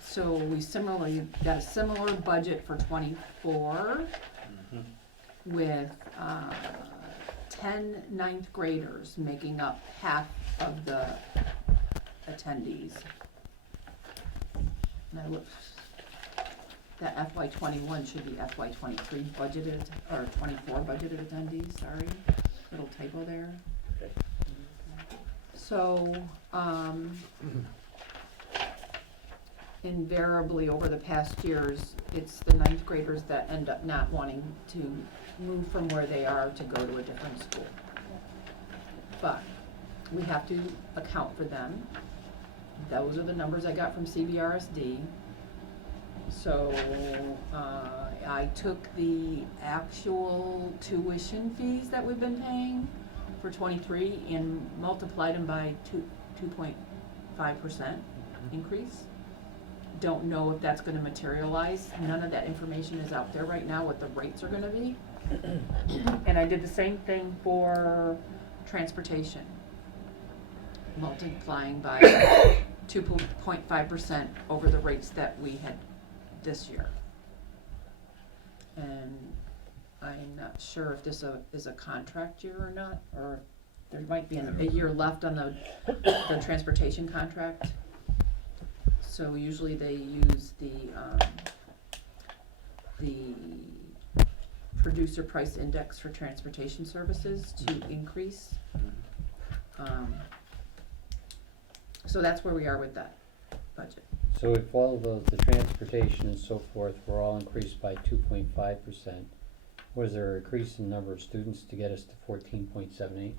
So we similarly got a similar budget for 24 with 10 ninth graders making up half of the attendees. And I looked, that FY '21 should be FY '23 budgeted, or '24 budgeted attendees, sorry, little typo there. Okay. So, invariably over the past years, it's the ninth graders that end up not wanting to move from where they are to go to a different school. But we have to account for them. Those are the numbers I got from CBRSD. So, I took the actual tuition fees that we've been paying for '23 and multiplied them by 2.5% increase. Don't know if that's gonna materialize. None of that information is out there right now, what the rates are gonna be. And I did the same thing for transportation. Multiplying by 2.5% over the rates that we had this year. And I'm not sure if this is a contract year or not, or there might be a year left on the transportation contract. So usually they use the producer price index for transportation services to increase. So that's where we are with that budget. So if all of the transportation and so forth were all increased by 2.5%, was there an increase in number of students to get us to 14.78?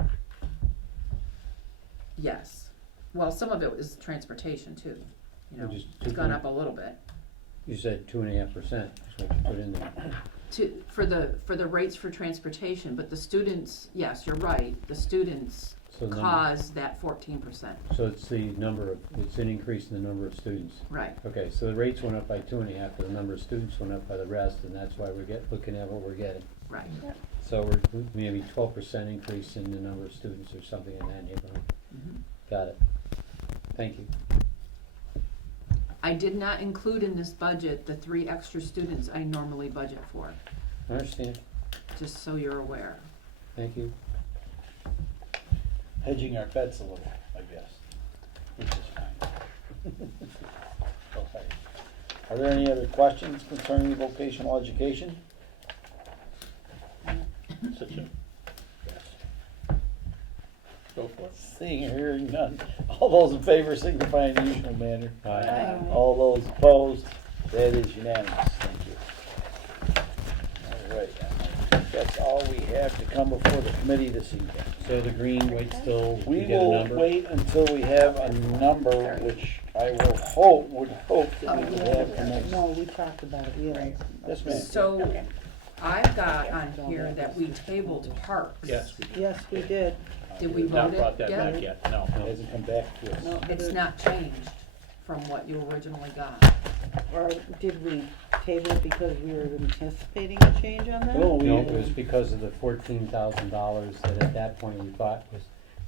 Yes. Well, some of it was transportation too. You know, Which is it's gone up a little bit. You said 2.5% is what you put in there. For the rates for transportation, but the students, yes, you're right, the students So the caused that 14%. So it's the number of, it's an increase in the number of students. Right. Okay, so the rates went up by 2.5, but the number of students went up by the rest, and that's why we're looking at what we're getting. Right. So we're maybe 12% increase in the number of students or something in that neighborhood. Mhm. Got it. Thank you. I did not include in this budget the 3 extra students I normally budget for, I understand. just so you're aware. Thank you. Hedging our bets a little, I guess, which is fine. Okay. Are there any other questions concerning vocational education? Yes. Go for it. Seeing or hearing none, all those in favor signify in the usual manner. Aye. All those opposed, that is unanimous, thank you. All right, I think that's all we have to come before the committee this evening. So the green waits till We you get a will number? wait until we have a number, which I will hope, would hope that we can have for next. No, we talked about it, yeah. Yes, ma'am. So, Okay. I've got on here that we tabled parks. Yes, we did. Yes, we did. Did we Not vote brought it that yet? back yet, no. It hasn't come back to us. No, but It's it- not changed from what you originally got. Or did we table it because we were anticipating a change on that? Well, No, it was because of the $14,000 that at that point we thought was,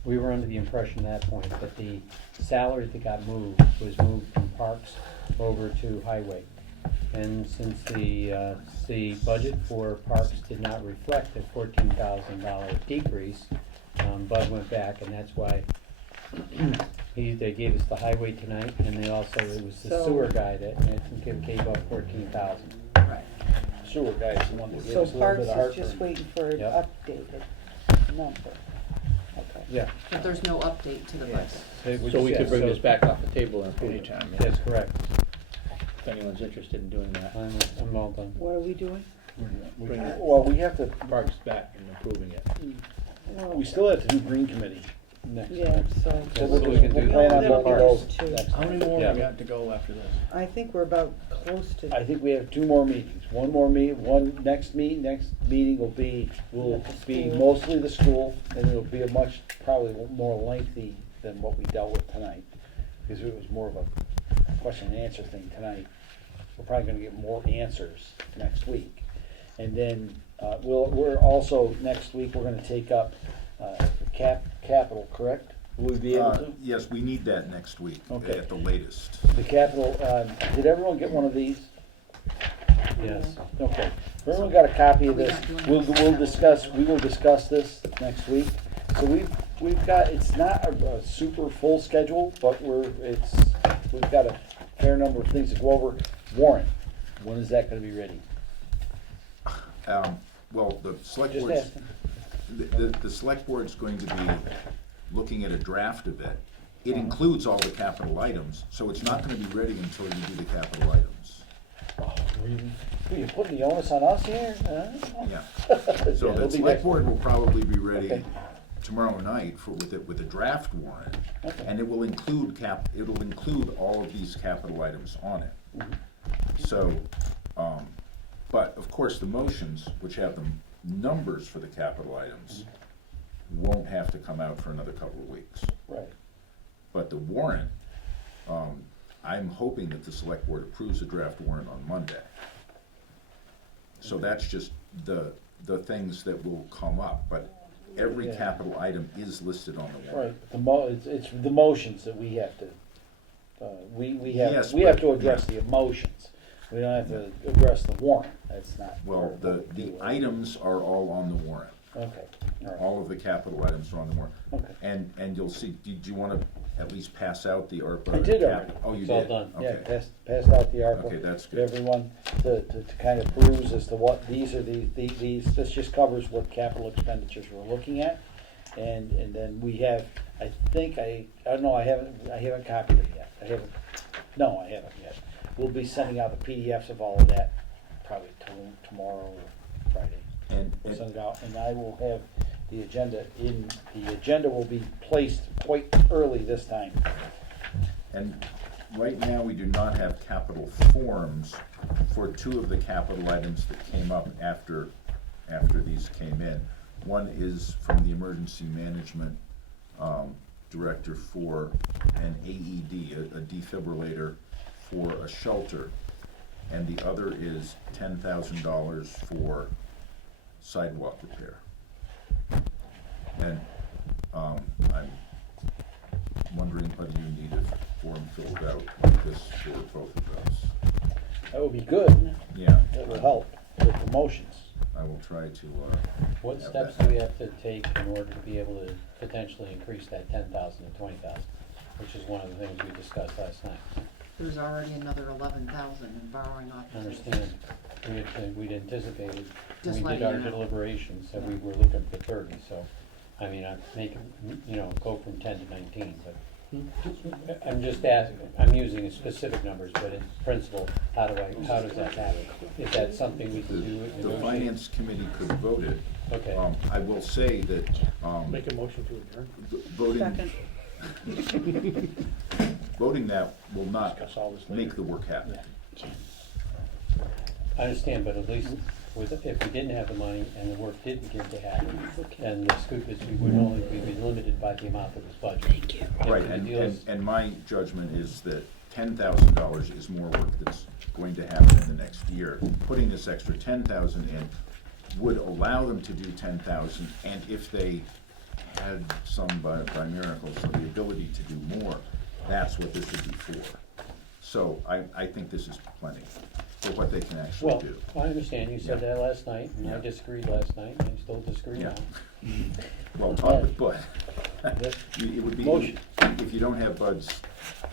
we were under the impression at that point that the salary that got moved was moved from parks over to highway. And since the budget for parks did not reflect the $14,000 decrease, Bud went back, and that's why they gave us the highway tonight, and they also, it was the So- sewer guy that I think gave up 14,000. Right. Sewer guy's the one that gave So us a little Parks bit of is just heartburn. waiting for an Yep. updated number. Okay. Yeah. But there's no update to the budget. It was- So we yeah, could bring so- this back off the table and approve it. That's correct. if anyone's interested in doing that. I'm all done. What are we doing? Bring it Well, we have to, Parks back and approving it. we still have to do green committee next. Yeah, so. So we we're can we do plan on that. doing There's those two. next. How many more Yeah. we got to go after this? I think we're about close to. I think we have 2 more meetings. One more next meeting will be, School. mostly the school, and it'll be a much, probably more lengthy than what we dealt with tonight. Because it was more of a question and answer thing tonight. We're probably gonna get more answers next week. And then, we're also, next week, we're gonna take up, capital, correct? Will we be able to? Yes, we need that next week, Okay. at the latest. The capital, did everyone get one of these? Yes. Okay, everyone got a copy of Are we this, not doing we this? will discuss this next week. So we've got, it's not a super full schedule, but we've got a fair number of things to go over. Warrant, when is that gonna be ready? Well, the select Just board's, asking. the select board's going to be looking at a draft of it. It includes all the capital items, so it's not gonna be ready until you do the capital items. Are you putting the onus on us here? Huh? Yeah. Yeah, So it'll the be select next board week. will probably be ready Okay. tomorrow night with a draft warrant. Okay. And it will include it'll include all of these capital items on it. Mm-hmm. So, but of course, the motions, which have the numbers for the capital items, won't have to come out for another couple of weeks. Right. But the warrant, I'm hoping that the select board approves the draft warrant on Monday. So that's just the things that will come up, but every Yeah. capital item is listed on the warrant. Right, it's the motions that we have to, Yes, we have but- to address yeah. the emotions. We don't have to address the warrant, that's not. Well, what the we do. items are all on the warrant. Okay, all right, All of the capital items are on the warrant. okay. And you'll see, did you wanna at least pass out the ARPA? I did cap- already. Oh, you It's all did? done. Yeah, Okay. passed out the ARPA. Okay, that's to good. everyone to kind of peruse as to what, these are this just covers what capital expenditures we're looking at. And then we have, I think, I don't know, I haven't copied it yet. I haven't yet. We'll be sending out the PDFs of all of that probably tomorrow or Friday. And, We'll send it out, and I will have the agenda will be placed quite early this time. and right now, we do not have capital forms for 2 of the capital items that came up after these came in. One is from the emergency management director for an AED, a defibrillator for a shelter. And the other is $10,000 for sidewalk repair. And I'm wondering whether you need a form filled out like this for both of those. That would be good. Yeah. That will help with promotions. I will try to, What have steps that. do we have to take in order to be able to potentially increase that 10,000 to 20,000, which is one of the things we discussed last night? There's already another 11,000 in borrowing I authorization. understand, we'd anticipated, Just when we letting did our you know. deliberations, that we were looking for 30, so, I mean, I'm making, go from 10 to 19, but I'm just asking, I'm using specific numbers, but in principle, how does that happen? Is that something we the, can do? the negotiate? finance committee could vote it. Okay. I will say that, Make a motion to adjourn, voting, Second. voting that will not discuss all this later. make the work happen. I understand, but at least if we didn't have the money and the work did begin to happen, then the scoop is we would only be limited by the amount that was budgeted. Thank you. Right, and my judgment is that $10,000 is more work that's going to happen in the next year. Putting this extra $10,000 in would allow them to do $10,000, and if they had by miracles, the ability to do more, that's what this would be for. So I think this is plenty for what they can actually Well, do. I understand, you said Yeah. that last night, and I Yeah. disagreed last night, and I still disagree Yeah. now. Well, talk with Bud. Yes. It would be, Motion. if you don't have Bud's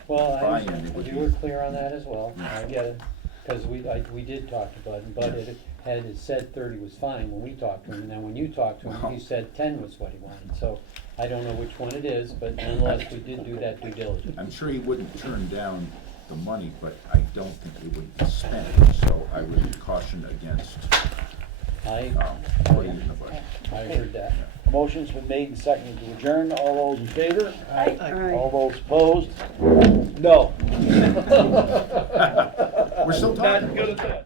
Well, I buy-in, understand. it would You be. were clear on that as well, Yeah. I get it, because we did talk to Bud, and Bud had said 30 was fine when we talked to him, and then when you talked to him, Well- he said 10 was what he wanted, so I don't know which one it is, but nonetheless, we did do that due diligence. I'm sure he wouldn't turn down the money, but I don't think it would be spent, so I would caution against, putting it in the budget. I heard that. A motion's been made and seconded to adjourn. All those in favor? Aye. All those opposed? No. We're still talking. Not good at that.